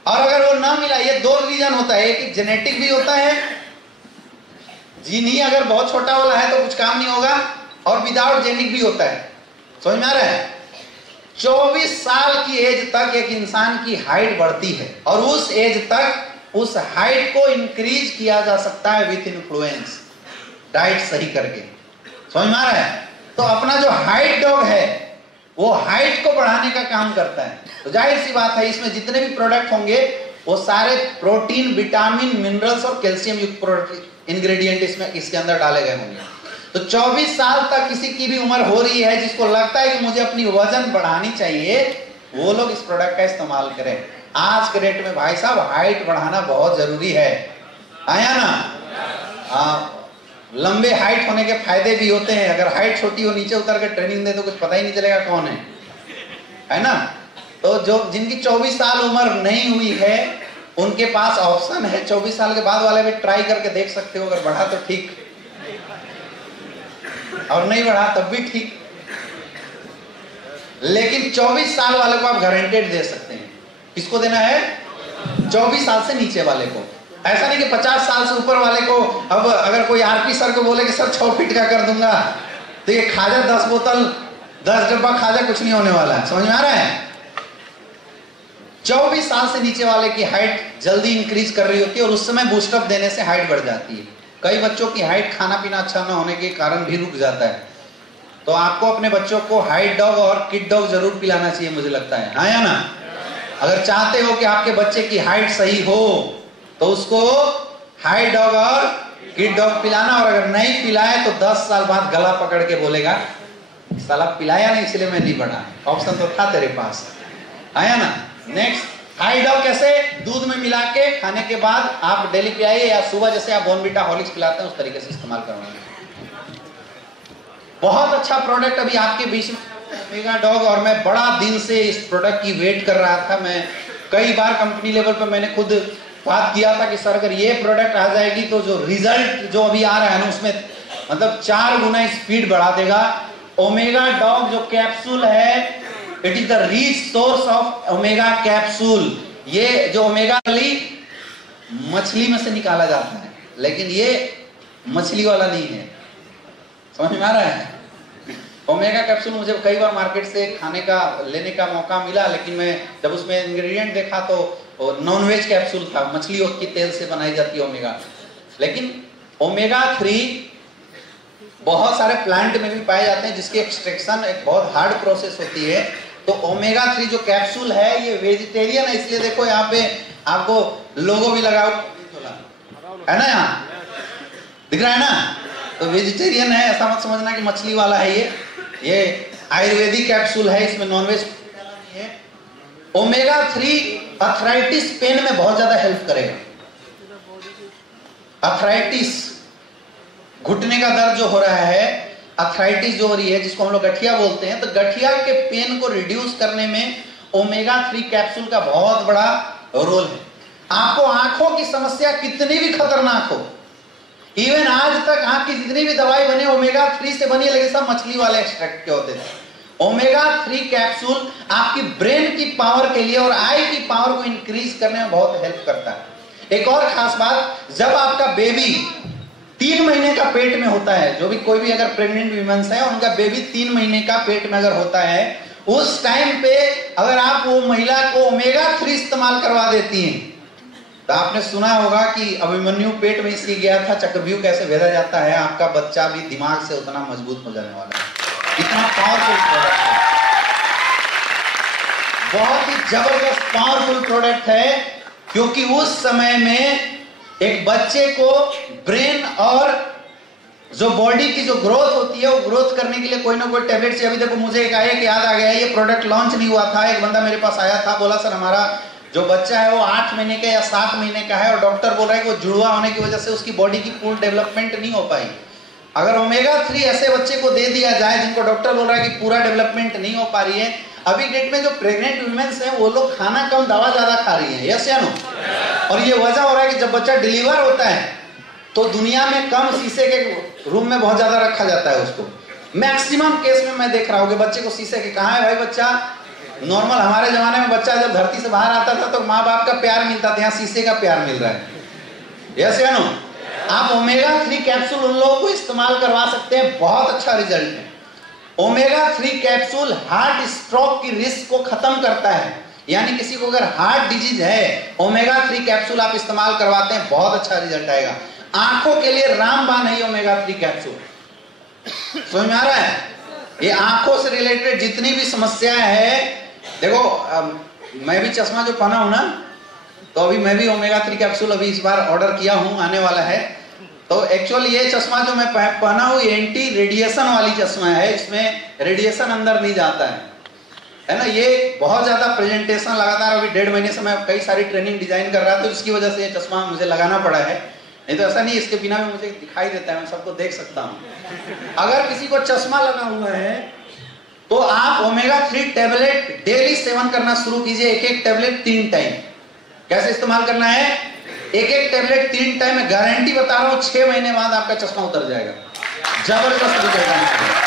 और अगर वो ना मिला, ये 2 रीजन होता है, एक जेनेटिक भी होता है, जीन ही अगर बहुत छोटा वाला है तो कुछ काम नहीं होगा, और विदाउट जेनिक भी होता है। समझ में आ रहा है? 24 साल की एज तक एक इंसान की हाइट बढ़ती है, और उस एज तक उस हाइट को इंक्रीज किया जा सकता है विथ इन्फ्लुएंस, डाइट सही करके। समझ में आ रहा है? तो अपना जो हाइट डॉग है वो हाइट को बढ़ाने का काम करता है। तो जाहिर सी बात है इसमें जितने भी प्रोडक्ट होंगे वो सारे प्रोटीन, विटामिन, मिनरल्स और कैल्शियम युक्त इंग्रेडिएंट इसमें इसके अंदर डाले गए होंगे। तो 24 साल तक किसी की भी उम्र हो रही है जिसको लगता है कि मुझे अपनी वजन बढ़ानी चाहिए, वो लोग इस प्रोडक्ट का इस्तेमाल करें। आज के डेट में भाई साहब हाइट बढ़ाना बहुत जरूरी है, आया ना? लंबे हाइट होने के फायदे भी होते हैं। अगर हाइट छोटी हो, नीचे उतर के ट्रेनिंग दे तो कुछ पता ही नहीं चलेगा कौन है ना? तो जो जिनकी 24 साल उम्र नहीं हुई है उनके पास ऑप्शन है, 24 साल के बाद वाले भी ट्राई करके देख सकते हो। अगर बढ़ा तो ठीक, और नहीं बढ़ा तब भी ठीक, लेकिन 24 साल वाले को आप गारंटेड दे सकते हैं। किसको देना है? 24 साल से नीचे वाले को। ऐसा नहीं कि 50 साल से ऊपर वाले को। अब अगर कोई आरपी सर को बोले कि सर 6 फीट का कर दूंगा, तो ये खाजा 10 बोतल 10 डब्बा खाजा कुछ नहीं होने वाला है। समझ में आ रहा है? 24 साल से नीचे वाले की हाइट जल्दी इंक्रीज कर रही होती है और उस समय बूस्टअप देने से हाइट बढ़ जाती है। कई बच्चों की हाइट खाना पीना अच्छा न होने के कारण भी रुक जाता है, तो आपको अपने बच्चों को हाइट डॉग और किड डॉग जरूर पिलाना चाहिए, मुझे लगता है, हाँ या ना? अगर चाहते हो कि आपके बच्चे की हाइट सही हो तो उसको हाइट डॉग और किड डॉग पिलाना, और अगर नहीं पिलाए तो 10 साल बाद गला पकड़ के बोलेगा साला पिलाया नहीं इसलिए मैं नहीं बढ़ा। ऑप्शन तो था तेरे पास, आया ना? नेक्स्ट, हाई डॉग कैसे? दूध में मिला के खाने के बाद आप डेली पिलाइए, या सुबह जैसे आप बॉर्नविटा हॉर्लिक्स पिलाते हैं उस तरीके से इस्तेमाल करवाइए। बहुत अच्छा प्रोडक्ट अभी आपके बीच में ओमेगा डॉग, और मैं बड़ा दिन से इस प्रोडक्ट की वेट कर रहा था। मैं कई बार कंपनी लेवल पर मैंने खुद बात किया था कि सर अगर ये प्रोडक्ट आ जाएगी तो जो रिजल्ट जो अभी आ रहा है ना उसमें मतलब 4 गुना स्पीड बढ़ा देगा। ओमेगा डॉग जो कैप्सूल है, it is the rich source of omega capsule. ये जो ओमेगा मछली में से निकाला जाता है, लेकिन ये मछली वाला नहीं है, समझ में आ रहा है? ओमेगा कैप्सूल मुझे कई बार मार्केट से खाने का लेने का मौका मिला, लेकिन मैं जब उसमें इंग्रेडिएंट देखा तो नॉनवेज कैप्सूल था, मछली की तेल से बनाई जाती है ओमेगा। लेकिन ओमेगा 3 बहुत सारे प्लांट में भी पाए जाते हैं जिसकी एक्सट्रैक्शन एक बहुत हार्ड प्रोसेस होती है। तो ओमेगा 3 जो कैप्सूल है ये वेजिटेरियन है, इसलिए देखो यहाँ पे आपको लोगो भी लगाओ है ना, यहाँ दिख रहा है ना? तो वेजिटेरियन है, ऐसा मत समझना कि मछली वाला है। ये आयुर्वेदिक कैप्सूल है, इसमें नॉनवेज है। ओमेगा 3 अर्थराइटिस पेन में बहुत ज्यादा हेल्प करेगा। अर्थराइटिस घुटने का दर्द जो हो रहा है, अर्थराइटिस जो हो रही है जिसको हम लोग गठिया बोलते हैं, तो गठिया के पेन को रिड्यूस करने में ओमेगा 3 कैप्सूल का बहुत बड़ा रोल है। आपको आंखों की समस्या कितनी भी खतरनाक हो, इवन आज तक आंख की जितनी भी दवाई बने ओमेगा 3 से बनी है, लेकिन सब मछली वाले एक्सट्रैक्ट के होते थे। ओमेगा 3 कैप्सूल आपकी ब्रेन की पावर के लिए और आई की पावर को इंक्रीज करने में बहुत हेल्प करता है। एक और खास बात, जब आपका बेबी 3 महीने का पेट में होता है, जो भी कोई भी अगर प्रेग्नेंट वीमेंस है उनका बेबी 3 महीने का पेट में अगर होता है, उस टाइम पे अगर आप वो महिला को ओमेगा 3 इस्तेमाल करवा देती हैं, तो आपने सुना होगा कि अभिमन्यु पेट में इसलिए गया था, चक्रव्यूह कैसे भेजा जाता है, आपका बच्चा भी दिमाग से उतना मजबूत हो जाने वाला है। इतना पावरफुल प्रोडक्ट है, बहुत ही जबरदस्त पावरफुल प्रोडक्ट है, क्योंकि उस समय में एक बच्चे को ब्रेन और जो बॉडी की जो ग्रोथ होती है वो ग्रोथ करने के लिए कोई ना कोई टैबलेट चाहिए। अभी देखो मुझे एक याद आ गया है, ये प्रोडक्ट लॉन्च नहीं हुआ था, एक बंदा मेरे पास आया था, बोला सर हमारा जो बच्चा है वो 8 महीने का या 7 महीने का है और डॉक्टर बोल रहा है कि वो जुड़वा होने की वजह से उसकी बॉडी की पूर्ण डेवलपमेंट नहीं हो पाई। अगर ओमेगा 3 ऐसे बच्चे को दे दिया जाए जिनको डॉक्टर बोल रहा है कि पूरा डेवलपमेंट नहीं हो पा रही है, अभी डेट में जो प्रेग्नेंट वुमेन्स हैं वो लोग खाना कम दवा ज्यादा खा रही हैं, यस या नो? और ये वजह हो रहा है कि जब बच्चा डिलीवर होता है तो दुनिया में कम शीशे के रूम में बहुत ज्यादा रखा जाता है उसको। मैक्सिमम केस में मैं देख रहा हूँ कि बच्चे को शीशे के, कहाँ है भाई बच्चा? नॉर्मल हमारे जमाने में बच्चा जब धरती से बाहर आता था तो माँ बाप का प्यार मिलता था, यहाँ शीशे का प्यार मिल रहा है, यस या नो? आप ओमेगा 3 कैप्सूल उन लोगों को इस्तेमाल करवा सकते हैं, बहुत अच्छा रिजल्ट है। ओमेगा 3 कैप्सूल हार्ट स्ट्रोक की रिस्क को खत्म करता है, यानी किसी को अगर हार्ट डिजीज है, ओमेगा 3 कैप्सूल आप इस्तेमाल करवाते हैं, बहुत अच्छा रिजल्ट आएगा। आंखों के लिए रामबाण है ओमेगा 3 कैप्सूल, समझ में आ रहा है? ये आंखों से रिलेटेड जितनी भी समस्याएं है, देखो मैं भी चश्मा जो पहना हूं ना, तो अभी मैं भी ओमेगा 3 कैप्सूल अभी इस बार ऑर्डर किया हूं, आने वाला है। तो एक्चुअली ये चश्मा जो मैं पहना हूं ये एंटी रेडिएशन वाली चश्मा है, इसमें रेडिएशन अंदर नहीं जाता है ना। ये बहुत ज्यादा प्रेजेंटेशन लगातार अभी 1.5 महीने से मैं कई सारी ट्रेनिंग डिजाइन कर रहा था, तो इसकी वजह से ये चश्मा मुझे लगाना पड़ा है, नहीं तो ऐसा नहीं इसके बिना भी मुझे दिखाई देता है, मैं सबको देख सकता हूं। अगर किसी को चश्मा लगा हुआ है तो आप ओमेगा 3 टैबलेट डेली सेवन करना शुरू कीजिए, एक टैबलेट 3 टाइम। कैसे इस्तेमाल करना है? एक टैबलेट 3 टाइम, में गारंटी बता रहा हूं 6 महीने बाद आपका चश्मा उतर जाएगा, जबरदस्त रिजल्ट आने वाला है,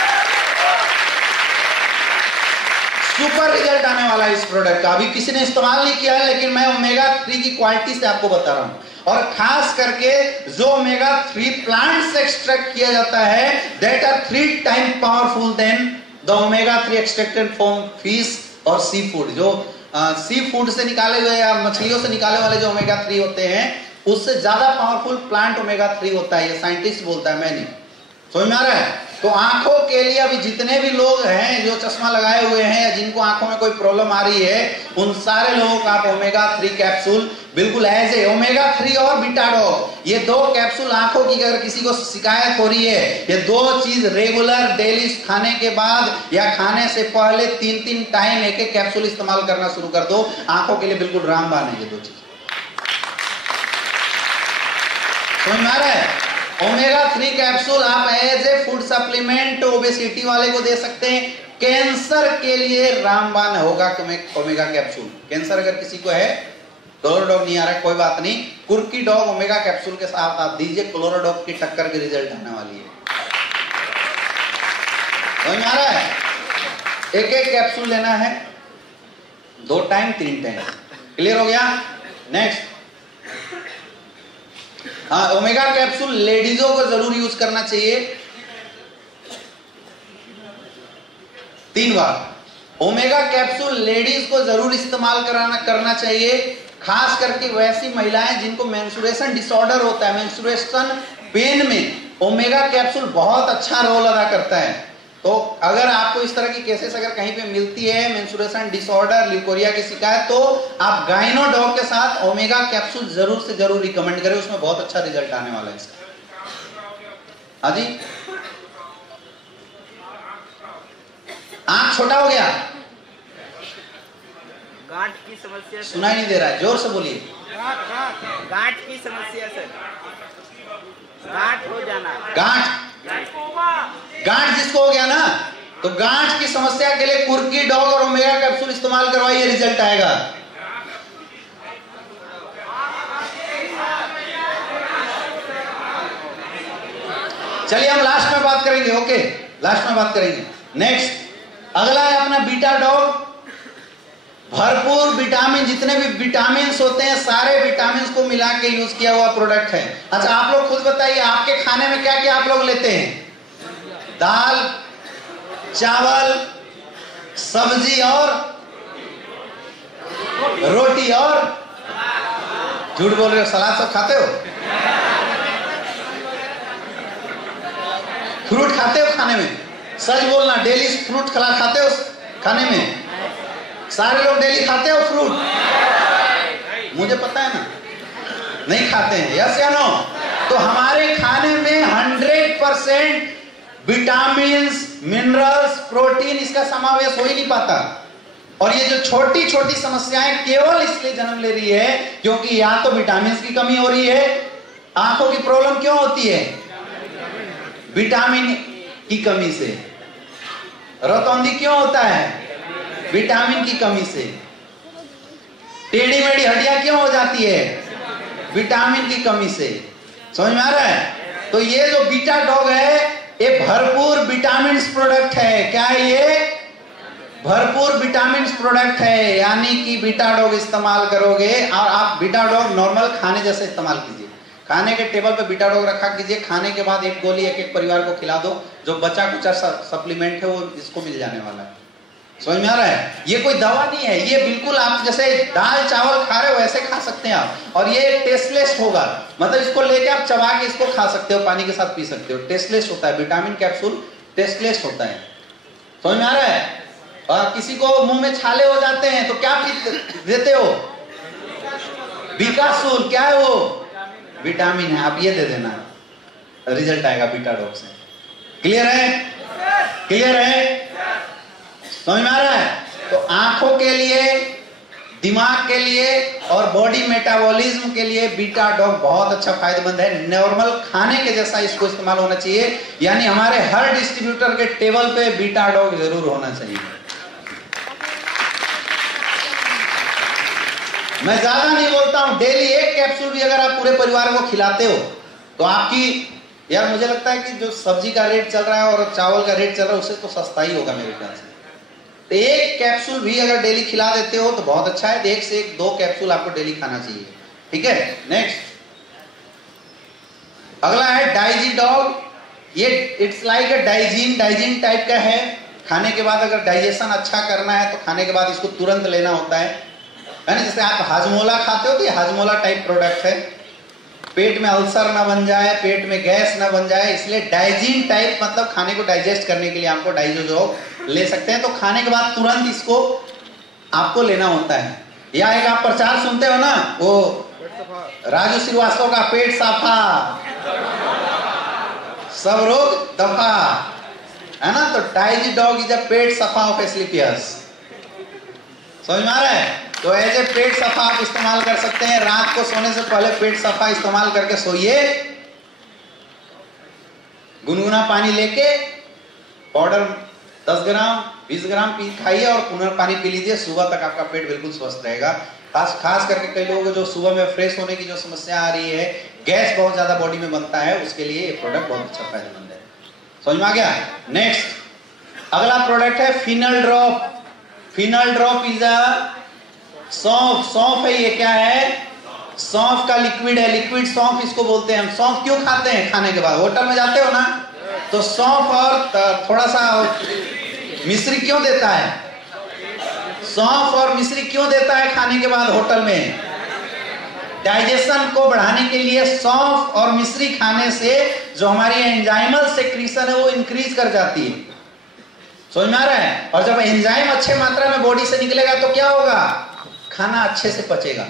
सुपर रिजल्ट आने वाला है इस प्रोडक्ट का। अभी किसी ने इस्तेमाल नहीं किया है, लेकिन मैं ओमेगा 3 की क्वालिटी से आपको बता रहा हूं, और खास करके जो ओमेगा 3 प्लांट से एक्सट्रैक्ट किया जाता है, that are 3 time powerful than the omega 3 extracted from fish और सी फूड। जो सी फूड से निकाले हुए या मछलियों से निकाले वाले जो ओमेगा 3 होते हैं उससे ज्यादा पावरफुल प्लांट ओमेगा 3 होता है, ये साइंटिस्ट बोलता है, मैं नहीं। समझ में आ रहा है? तो आंखों के लिए अभी जितने भी लोग हैं जो चश्मा लगाए हुए हैं या जिनको आंखों में कोई प्रॉब्लम आ रही है, उन सारे लोगों को आप ओमेगा 3 कैप्सूल बिल्कुल एज ए ओमेगा 3 और बीटा डॉग, ये 2 कैप्सूल आंखों की अगर किसी को शिकायत हो रही है, ये 2 चीज रेगुलर डेली खाने के बाद या खाने से पहले 3-3 टाइम एक कैप्सूल इस्तेमाल करना शुरू कर दो, आंखों के लिए बिल्कुल रामबाण है ये 2 चीज। समझ में आ रहा है? ओमेगा 3 कैप्सूल आप as a food supplement obesity वाले को दे सकते हैं। कैंसर के लिए रामबाण होगा ओमेगा कैप्सूल। कैंसर अगर किसी को है, क्लोरोडॉग नहीं आ रहा है, कोई बात नहीं, कुर्की डॉग ओमेगा कैप्सूल के साथ आप दीजिए, क्लोरोडॉग की टक्कर के रिजल्ट आने वाली है। समझ में आ रहा है? एक कैप्सूल लेना है, 2 टाइम 3 टाइम। क्लियर हो गया? नेक्स्ट, हाँ, ओमेगा कैप्सूल लेडीजों को जरूर यूज करना चाहिए 3 बार। ओमेगा कैप्सूल लेडीज को जरूर इस्तेमाल करना चाहिए, खास करके वैसी महिलाएं जिनको मेंस्ट्रुएशन डिसऑर्डर होता है, मेंस्ट्रुएशन पेन में ओमेगा कैप्सूल बहुत अच्छा रोल अदा करता है। तो अगर आपको इस तरह की केसेस अगर कहीं पे मिलती है, मेंस्ट्रुएशन डिसऑर्डर, ल्यूकोरिया की शिकायत, तो आप गाइनो डॉग के साथ ओमेगा कैप्सूल जरूर से जरूर रिकमेंड करें, उसमें बहुत अच्छा रिजल्ट आने वाला है इसका। हाँ जी, आंख छोटा हो गया, गांठ की समस्या, सुनाई नहीं दे रहा है, जोर से बोलिए। गांठ की समस्या सर, गांठ हो जाना, गांठ जिसको हो गया ना, तो गांठ की समस्या के लिए कुर्की डॉग और ओमेगा कैप्सूल इस्तेमाल करवाइए, रिजल्ट आएगा। चलिए हम लास्ट में बात करेंगे, ओके, लास्ट में बात करेंगे। नेक्स्ट, अगला है अपना बीटा डॉग। भरपूर विटामिन, जितने भी विटामिन होते हैं सारे विटामिन को मिला के यूज किया हुआ प्रोडक्ट है। अच्छा, आप लोग खुद बताइए, आपके खाने में क्या क्या आप लोग लेते हैं? दाल, चावल, सब्जी और रोटी, और झूठ बोल रहे हो, सलाद सब खाते हो? फ्रूट खाते हो खाने में? सच बोलना, डेली फ्रूट खाते हो खाने में? सारे लोग डेली खाते हो फ्रूट? मुझे पता है ना, नहीं खाते हैं, यस या नो? तो हमारे खाने में 100% विटामिन्स, मिनरल्स, प्रोटीन, इसका समावेश हो ही नहीं पाता। और ये जो छोटी छोटी समस्याएं केवल इसलिए जन्म ले रही है क्योंकि या तो विटामिन की कमी हो रही है। आंखों की प्रॉब्लम क्यों होती है? विटामिन की कमी से। रतौंधी क्यों होता है? विटामिन की कमी से। टेढ़ी मेढ़ी हड्डियां क्यों हो जाती है? विटामिन की कमी से। समझ में आ रहा है? तो ये जो बीटा डॉग है ये भरपूर विटामिन प्रोडक्ट है। क्या है ये? भरपूर विटामिन प्रोडक्ट है। यानी कि बीटा डॉग इस्तेमाल करोगे और आप बीटा डॉग नॉर्मल खाने जैसे इस्तेमाल कीजिए। खाने के टेबल पे बीटा डॉग रखा कीजिए, खाने के बाद एक गोली एक एक परिवार को खिला दो। जो बचा कुचा सप्लीमेंट है वो इसको मिल जाने वाला है। समझ में आ रहा है? ये कोई दवा नहीं है, ये बिल्कुल आप जैसे दाल चावल खा रहे हो वैसे खा सकते हैं आप। और ये टेस्टलेस होगा, मतलब इसको लेके आप चबा के इसको खा सकते हो, पानी के साथ पी सकते हो। टेस्टलेस होता है, विटामिन कैप्सूल टेस्टलेस होता है। समझ में आ रहा है? और किसी को मुंह में छाले हो जाते हैं तो क्या देते हो? बीकासूल। क्या है वो? विटामिन है, आप ये दे देना, रिजल्ट आएगा बीटा डॉग से। क्लियर है? क्लियर है? समझ में आ रहा है? तो आंखों के लिए, दिमाग के लिए और बॉडी मेटाबॉलिज्म के लिए बीटा डॉग बहुत अच्छा फायदेमंद है। नॉर्मल खाने के जैसा इसको इस्तेमाल होना चाहिए। यानी हमारे हर डिस्ट्रीब्यूटर के टेबल पे बीटा डॉग जरूर होना चाहिए। मैं ज्यादा नहीं बोलता हूं, डेली एक कैप्सूल भी अगर आप पूरे परिवार को खिलाते हो तो आपकी, यार मुझे लगता है कि जो सब्जी का रेट चल रहा है और चावल का रेट चल रहा है उससे तो सस्ता ही होगा मेरे ख्याल से। तो एक कैप्सूल भी अगर डेली खिला देते हो तो बहुत अच्छा है। 1 से 2 कैप्सूल आपको डेली खाना चाहिए। ठीक है? नेक्स्ट, अगला है डाइजी डॉग। ये it's like a Digene type का है। खाने के बाद अगर डाइजेशन अच्छा करना है तो खाने के बाद इसको तुरंत लेना होता है ना। जैसे आप हाजमोला खाते हो तो ये हाजमोला टाइप प्रोडक्ट है, पेट में अल्सर ना बन जाए, पेट में गैस ना बन जाए, इसलिए डाइजीन टाइप मतलब खाने को डाइजेस्ट करने के लिए आपको डाइजोजॉब ले सकते हैं। तो खाने के बाद तुरंत इसको आपको लेना होता है। या एक आप प्रचार सुनते हो ना, वो राजू श्रीवास्तव का पेट साफा सब रोग दफा, है ना। तो डाइजी डॉग इज अ पेट सफा ऑफ एस्क्लेपियस। समझ में आ रहा है? तो एज ए पेट सफा आप इस्तेमाल कर सकते हैं। रात को सोने से पहले पेट सफा इस्तेमाल करके सोइए। गुनगुना पानी लेके पाउडर 10 ग्राम 20 ग्राम पी खाइए और पुनः पानी पी लीजिए। सुबह तक आपका पेट बिल्कुल स्वस्थ रहेगा। खास करके कई लोगों को जो सुबह में फ्रेश होने की जो समस्या आ रही है, गैस बहुत ज्यादा बॉडी में बनता है, उसके लिए ये प्रोडक्ट बहुत अच्छा फायदेमंद है। समझ में आ गया? नेक्स्ट अगला प्रोडक्ट है fennel drop. Fennel drop is a सौंफ। सौंफ है, ये क्या है? सौंफ का लिक्विड है, लिक्विड सौंफ इसको बोलते हैं। हम सौंफ क्यों खाते हैं? खाने के बाद होटल में जाते हो ना, तो सौंफ और थोड़ा सा मिश्री क्यों देता है? सौंफ और मिश्री क्यों देता है खाने के बाद होटल में? डाइजेशन को बढ़ाने के लिए सौंफ और मिश्री खाने से जो हमारी एंजाइमल सेक्रीशन है वो इंक्रीज कर जाती है। समझ में आ रहा है? और जब एंजाइम अच्छे मात्रा में बॉडी से निकलेगा तो क्या होगा? खाना अच्छे से पचेगा।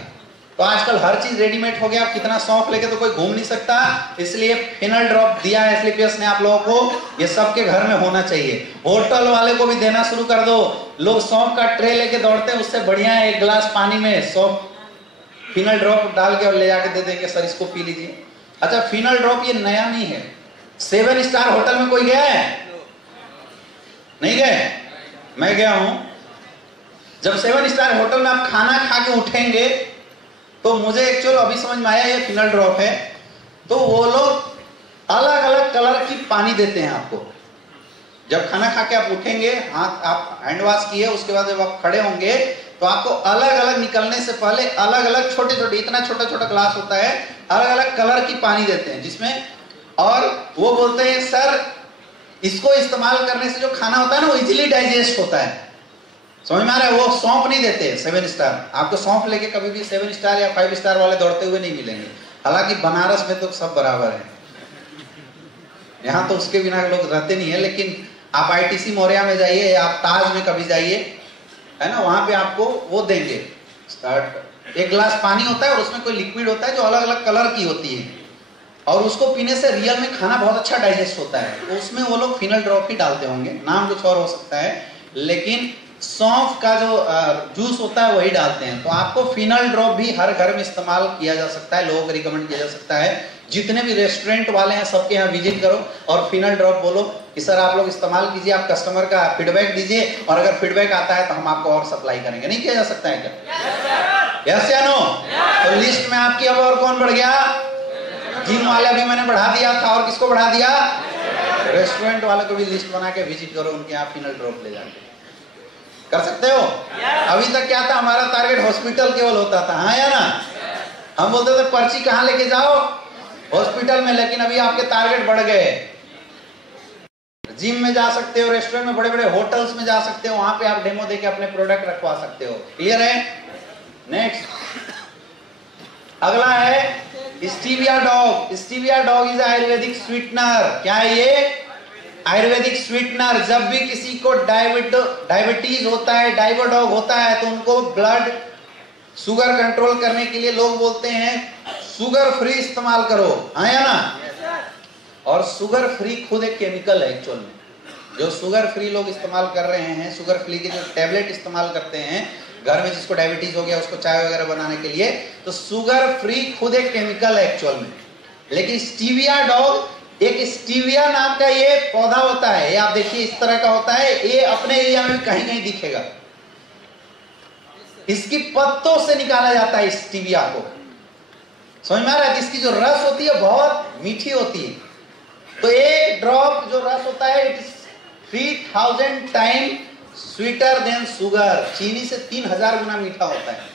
तो आजकल हर चीज रेडीमेड हो गया, आप कितना सौंफ लेके तो कोई घूम नहीं सकता, इसलिए फिनल ड्रॉप दिया है एस्क्लेपियस ने आप लोगों को। ये सबके घर में होना चाहिए। होटल वाले को भी देना शुरू कर दो। लोग सौंफ का ट्रे लेके दौड़ते हैं, उससे बढ़िया है एक गिलास पानी में सौंफ फिनल ड्रॉप डाल के और ले जाके दे देंगे, सर इसको पी लीजिए। अच्छा, फिनल ड्रॉप ये नया नहीं है। 7 स्टार होटल में कोई गया है? नहीं गए? मैं गया हूं। जब 7 स्टार होटल में आप खाना खा के उठेंगे तो मुझे एक्चुअल अभी समझ में आया ये फिनल ड्रॉप है। तो वो लोग अलग अलग कलर की पानी देते हैं आपको। जब खाना खा के आप उठेंगे, हाथ आप हैंड वॉश किए, उसके बाद जब आप खड़े होंगे तो आपको अलग अलग निकलने से पहले अलग अलग छोटे छोटे, इतना छोटा छोटा ग्लास होता है, अलग अलग कलर की पानी देते हैं जिसमें, और वो बोलते हैं सर इसको इस्तेमाल करने से जो खाना होता है ना वो इजीली डाइजेस्ट होता है। समझ में आ रहा है? वो सौंफ नहीं देते 7 स्टार। आपको सौंफ लेके कभी भी 7 स्टार या 5 स्टार वाले दौड़ते हुए नहीं मिलेंगे। हालांकि बनारस में तो सब बराबर है, यहाँ तो उसके बिना लोग रहते नहीं है। लेकिन आप ITC मौर्या में जाइए, आप ताज में कभी जाइए, है ना, वहां पे आपको वो देंगे। एक गिलास पानी होता है और उसमें कोई लिक्विड होता है जो अलग अलग कलर की होती है, और उसको पीने से रियल में खाना बहुत अच्छा डाइजेस्ट होता है। तो उसमें वो लोग फिनल ड्रॉप ही डालते होंगे, नाम कुछ और हो सकता है, लेकिन सौंफ का जो जूस होता है वही डालते हैं। तो आपको फिनल ड्रॉप भी हर घर में इस्तेमाल किया जा सकता है, लोगों को रिकमेंड किया जा सकता है। जितने भी रेस्टोरेंट वाले हैं सबके यहाँ विजिट करो और फिनल ड्रॉप बोलो कि सर आप लोग इस्तेमाल कीजिए, आप कस्टमर का फीडबैक दीजिए, और अगर फीडबैक आता है तो हम आपको और सप्लाई करेंगे। नहीं किया जा सकता है क्या? यस या नो? तो लिस्ट में आपकी अब और कौन बढ़ गया? जिम वाले भी मैंने बढ़ा दिया था, और किसको बढ़ा दिया? रेस्टोरेंट वाले को भी लिस्ट बना के विजिट करो, उनके यहाँ फिनल ड्रॉप ले जाके कर सकते हो। अभी तक क्या था, हमारा टारगेट हॉस्पिटल केवल होता था, हाँ या ना? हम बोलते थे पर्ची कहाँ लेके जाओ? हॉस्पिटल में। लेकिन अभी आपके टारगेट बढ़ गए। जिम में जा सकते हो, रेस्टोरेंट में, बड़े बड़े होटल्स में जा सकते हो, वहां पे आप डेमो देके अपने प्रोडक्ट रखवा सकते हो। क्लियर है? नेक्स्ट अगला है stevia dog. Stevia dog is Ayurvedic sweetener. क्या है ये? आयुर्वेदिक स्वीटनर। जब भी किसी को डायबिटीज होता है, डायबोडॉग होता है, तो उनको ब्लड शुगर कंट्रोल करने के लिए लोग बोलते हैं शुगर फ्री इस्तेमाल करो, हाँ या ना? और शुगर फ्री खुद एक केमिकल है एक्चुअल में। जो शुगर फ्री लोग इस्तेमाल कर रहे हैं, शुगर फ्री के जो टैबलेट इस्तेमाल करते हैं घर में, जिसको डायबिटीज हो गया उसको चाय वगैरह बनाने के लिए, तो शुगर फ्री खुद एक केमिकल है एक्चुअल में। लेकिन स्टीविया डॉग एक स्टीविया नाम का ये पौधा होता है, ये आप देखिए इस तरह का होता है, ये अपने एरिया में कहीं कहीं दिखेगा। इसकी पत्तों से निकाला जाता है स्टीविया को। समझ में आ रहा है? इसकी जो रस होती है बहुत मीठी होती है। तो एक ड्रॉप जो रस होता है it is 3000 time sweeter than sugar. चीनी से 3000 गुना मीठा होता है।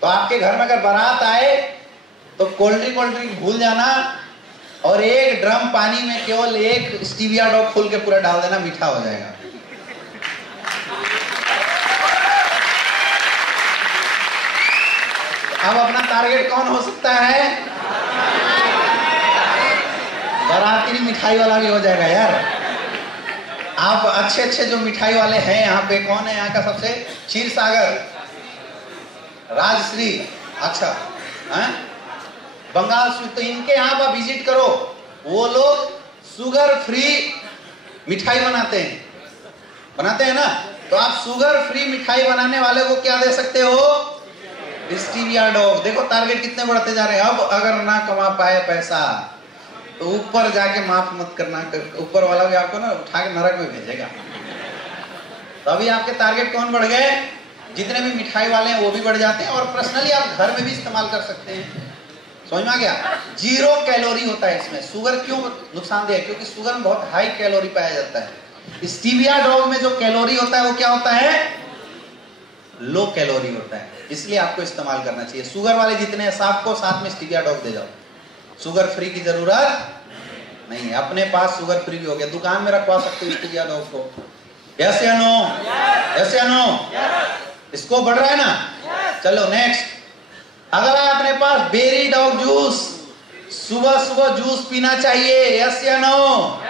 तो आपके घर में अगर बारात आए तो कोल्ड ड्रिंक भूल जाना, और एक ड्रम पानी में केवल एक स्टीविया डॉग खोल के पूरा डाल देना, मीठा हो जाएगा। अब अपना टारगेट कौन हो सकता है? बाराती मिठाई वाला भी हो जाएगा यार। आप अच्छे अच्छे जो मिठाई वाले हैं यहाँ पे, कौन है यहाँ का सबसे? क्षीर सागर, राजश्री, अच्छा है? बंगाल स्वीट, तो इनके यहाँ आप विजिट करो। वो लोग शुगर फ्री मिठाई बनाते हैं ना। तो आप शुगर फ्री मिठाई बनाने वाले को क्या दे सकते हो? Stevia dog. देखो टारगेट कितने बढ़ते जा रहे हैं। अब अगर ना कमा पाए पैसा तो ऊपर जाके माफ मत करना, ऊपर वाला भी आपको ना उठा के नरक में भेजेगा। तो अभी आपके टारगेट कौन बढ़ गए? जितने भी मिठाई वाले हैं वो भी बढ़ जाते हैं, और पर्सनली आप घर में भी इस्तेमाल कर सकते हैं। समझ में आ गया? 0 कैलोरी होता है इसमें। शुगर क्यों नुकसानदेह है? क्योंकि शुगर में बहुत हाई कैलोरी पाया जाता है। स्टीविया डॉग में जो कैलोरी होता है वो क्या होता है? लो कैलोरी होता है, इसलिए आपको इस्तेमाल करना चाहिए। शुगर वाले जितने हैं सबको साथ में स्टीविया डॉग दे जाओ। शुगर फ्री की जरूरत नहीं है। अपने पास शुगर फ्री भी हो गया, दुकान में रखवा सकते हो स्टीविया डॉग को। यस या नो? यस या नो? इसको बढ़ रहा है ना? चलो नेक्स्ट। अगला अपने पास बेरी डॉग जूस। सुबह सुबह जूस पीना चाहिए, यस या नो?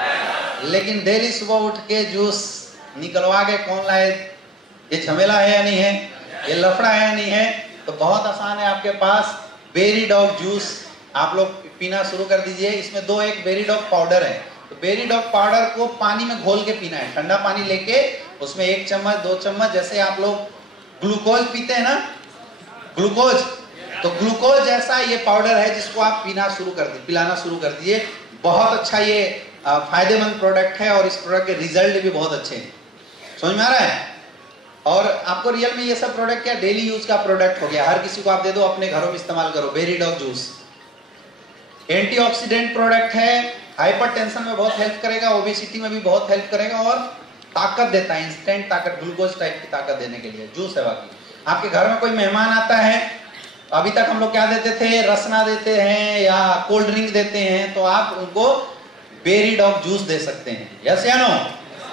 लेकिन डेली सुबह उठ के जूस निकलवा के कौन लाए? ये झमेला है या नहीं है? ये लफड़ा है या नहीं है? तो बहुत आसान है आपके पास बेरी डॉग जूस। आप लोग पीना शुरू कर दीजिए। इसमें एक बेरी डॉग पाउडर है। तो बेरी डॉग पाउडर को पानी में घोल के पीना है। ठंडा पानी लेके उसमें 1 चम्मच 2 चम्मच, जैसे आप लोग ग्लूकोज पीते हैं ना, ग्लूकोज, तो ग्लूकोज जैसा ये पाउडर है जिसको आप पिलाना शुरू कर दिए। बहुत अच्छा ये फायदेमंद प्रोडक्ट है, और इस प्रोडक्ट के रिजल्ट भी बहुत अच्छे हैं। समझ में आ रहा है? और आपको रियल में ये सब प्रोडक्ट क्या डेली यूज का प्रोडक्ट हो गया। हर किसी को आप दे दो, अपने घरों में इस्तेमाल करो। Berry Dog juice antioxidant product है, हाइपरटेंशन में बहुत हेल्प करेगा, ओबेसिटी में भी बहुत हेल्प करेगा, और ताकत देता है, इंस्टेंट ताकत, ग्लूकोज टाइप की ताकत देने के लिए जूस है। बाकी आपके घर में कोई मेहमान आता है, अभी तक हम लोग क्या देते थे? रसना देते हैं या कोल्ड ड्रिंक देते हैं, तो आप उनको बेरी डॉग जूस दे सकते हैं, यस या नो?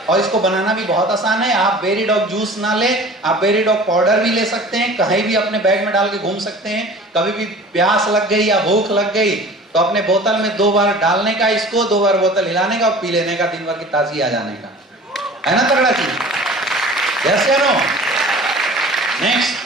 और इसको बनाना भी बहुत आसान है। आप बेरी डॉग जूस ना ले, आप बेरी डॉग पाउडर भी ले सकते हैं, कहीं भी अपने बैग में डाल के घूम सकते हैं। कभी भी प्यास लग गई या भूख लग गई तो अपने बोतल में 2 बार डालने का, इसको 2 बार बोतल हिलाने का और पी लेने का, दिन भर की ताजगी आ जाने का, है ना? तगड़ा चीज, यस या नो? नेक्स्ट,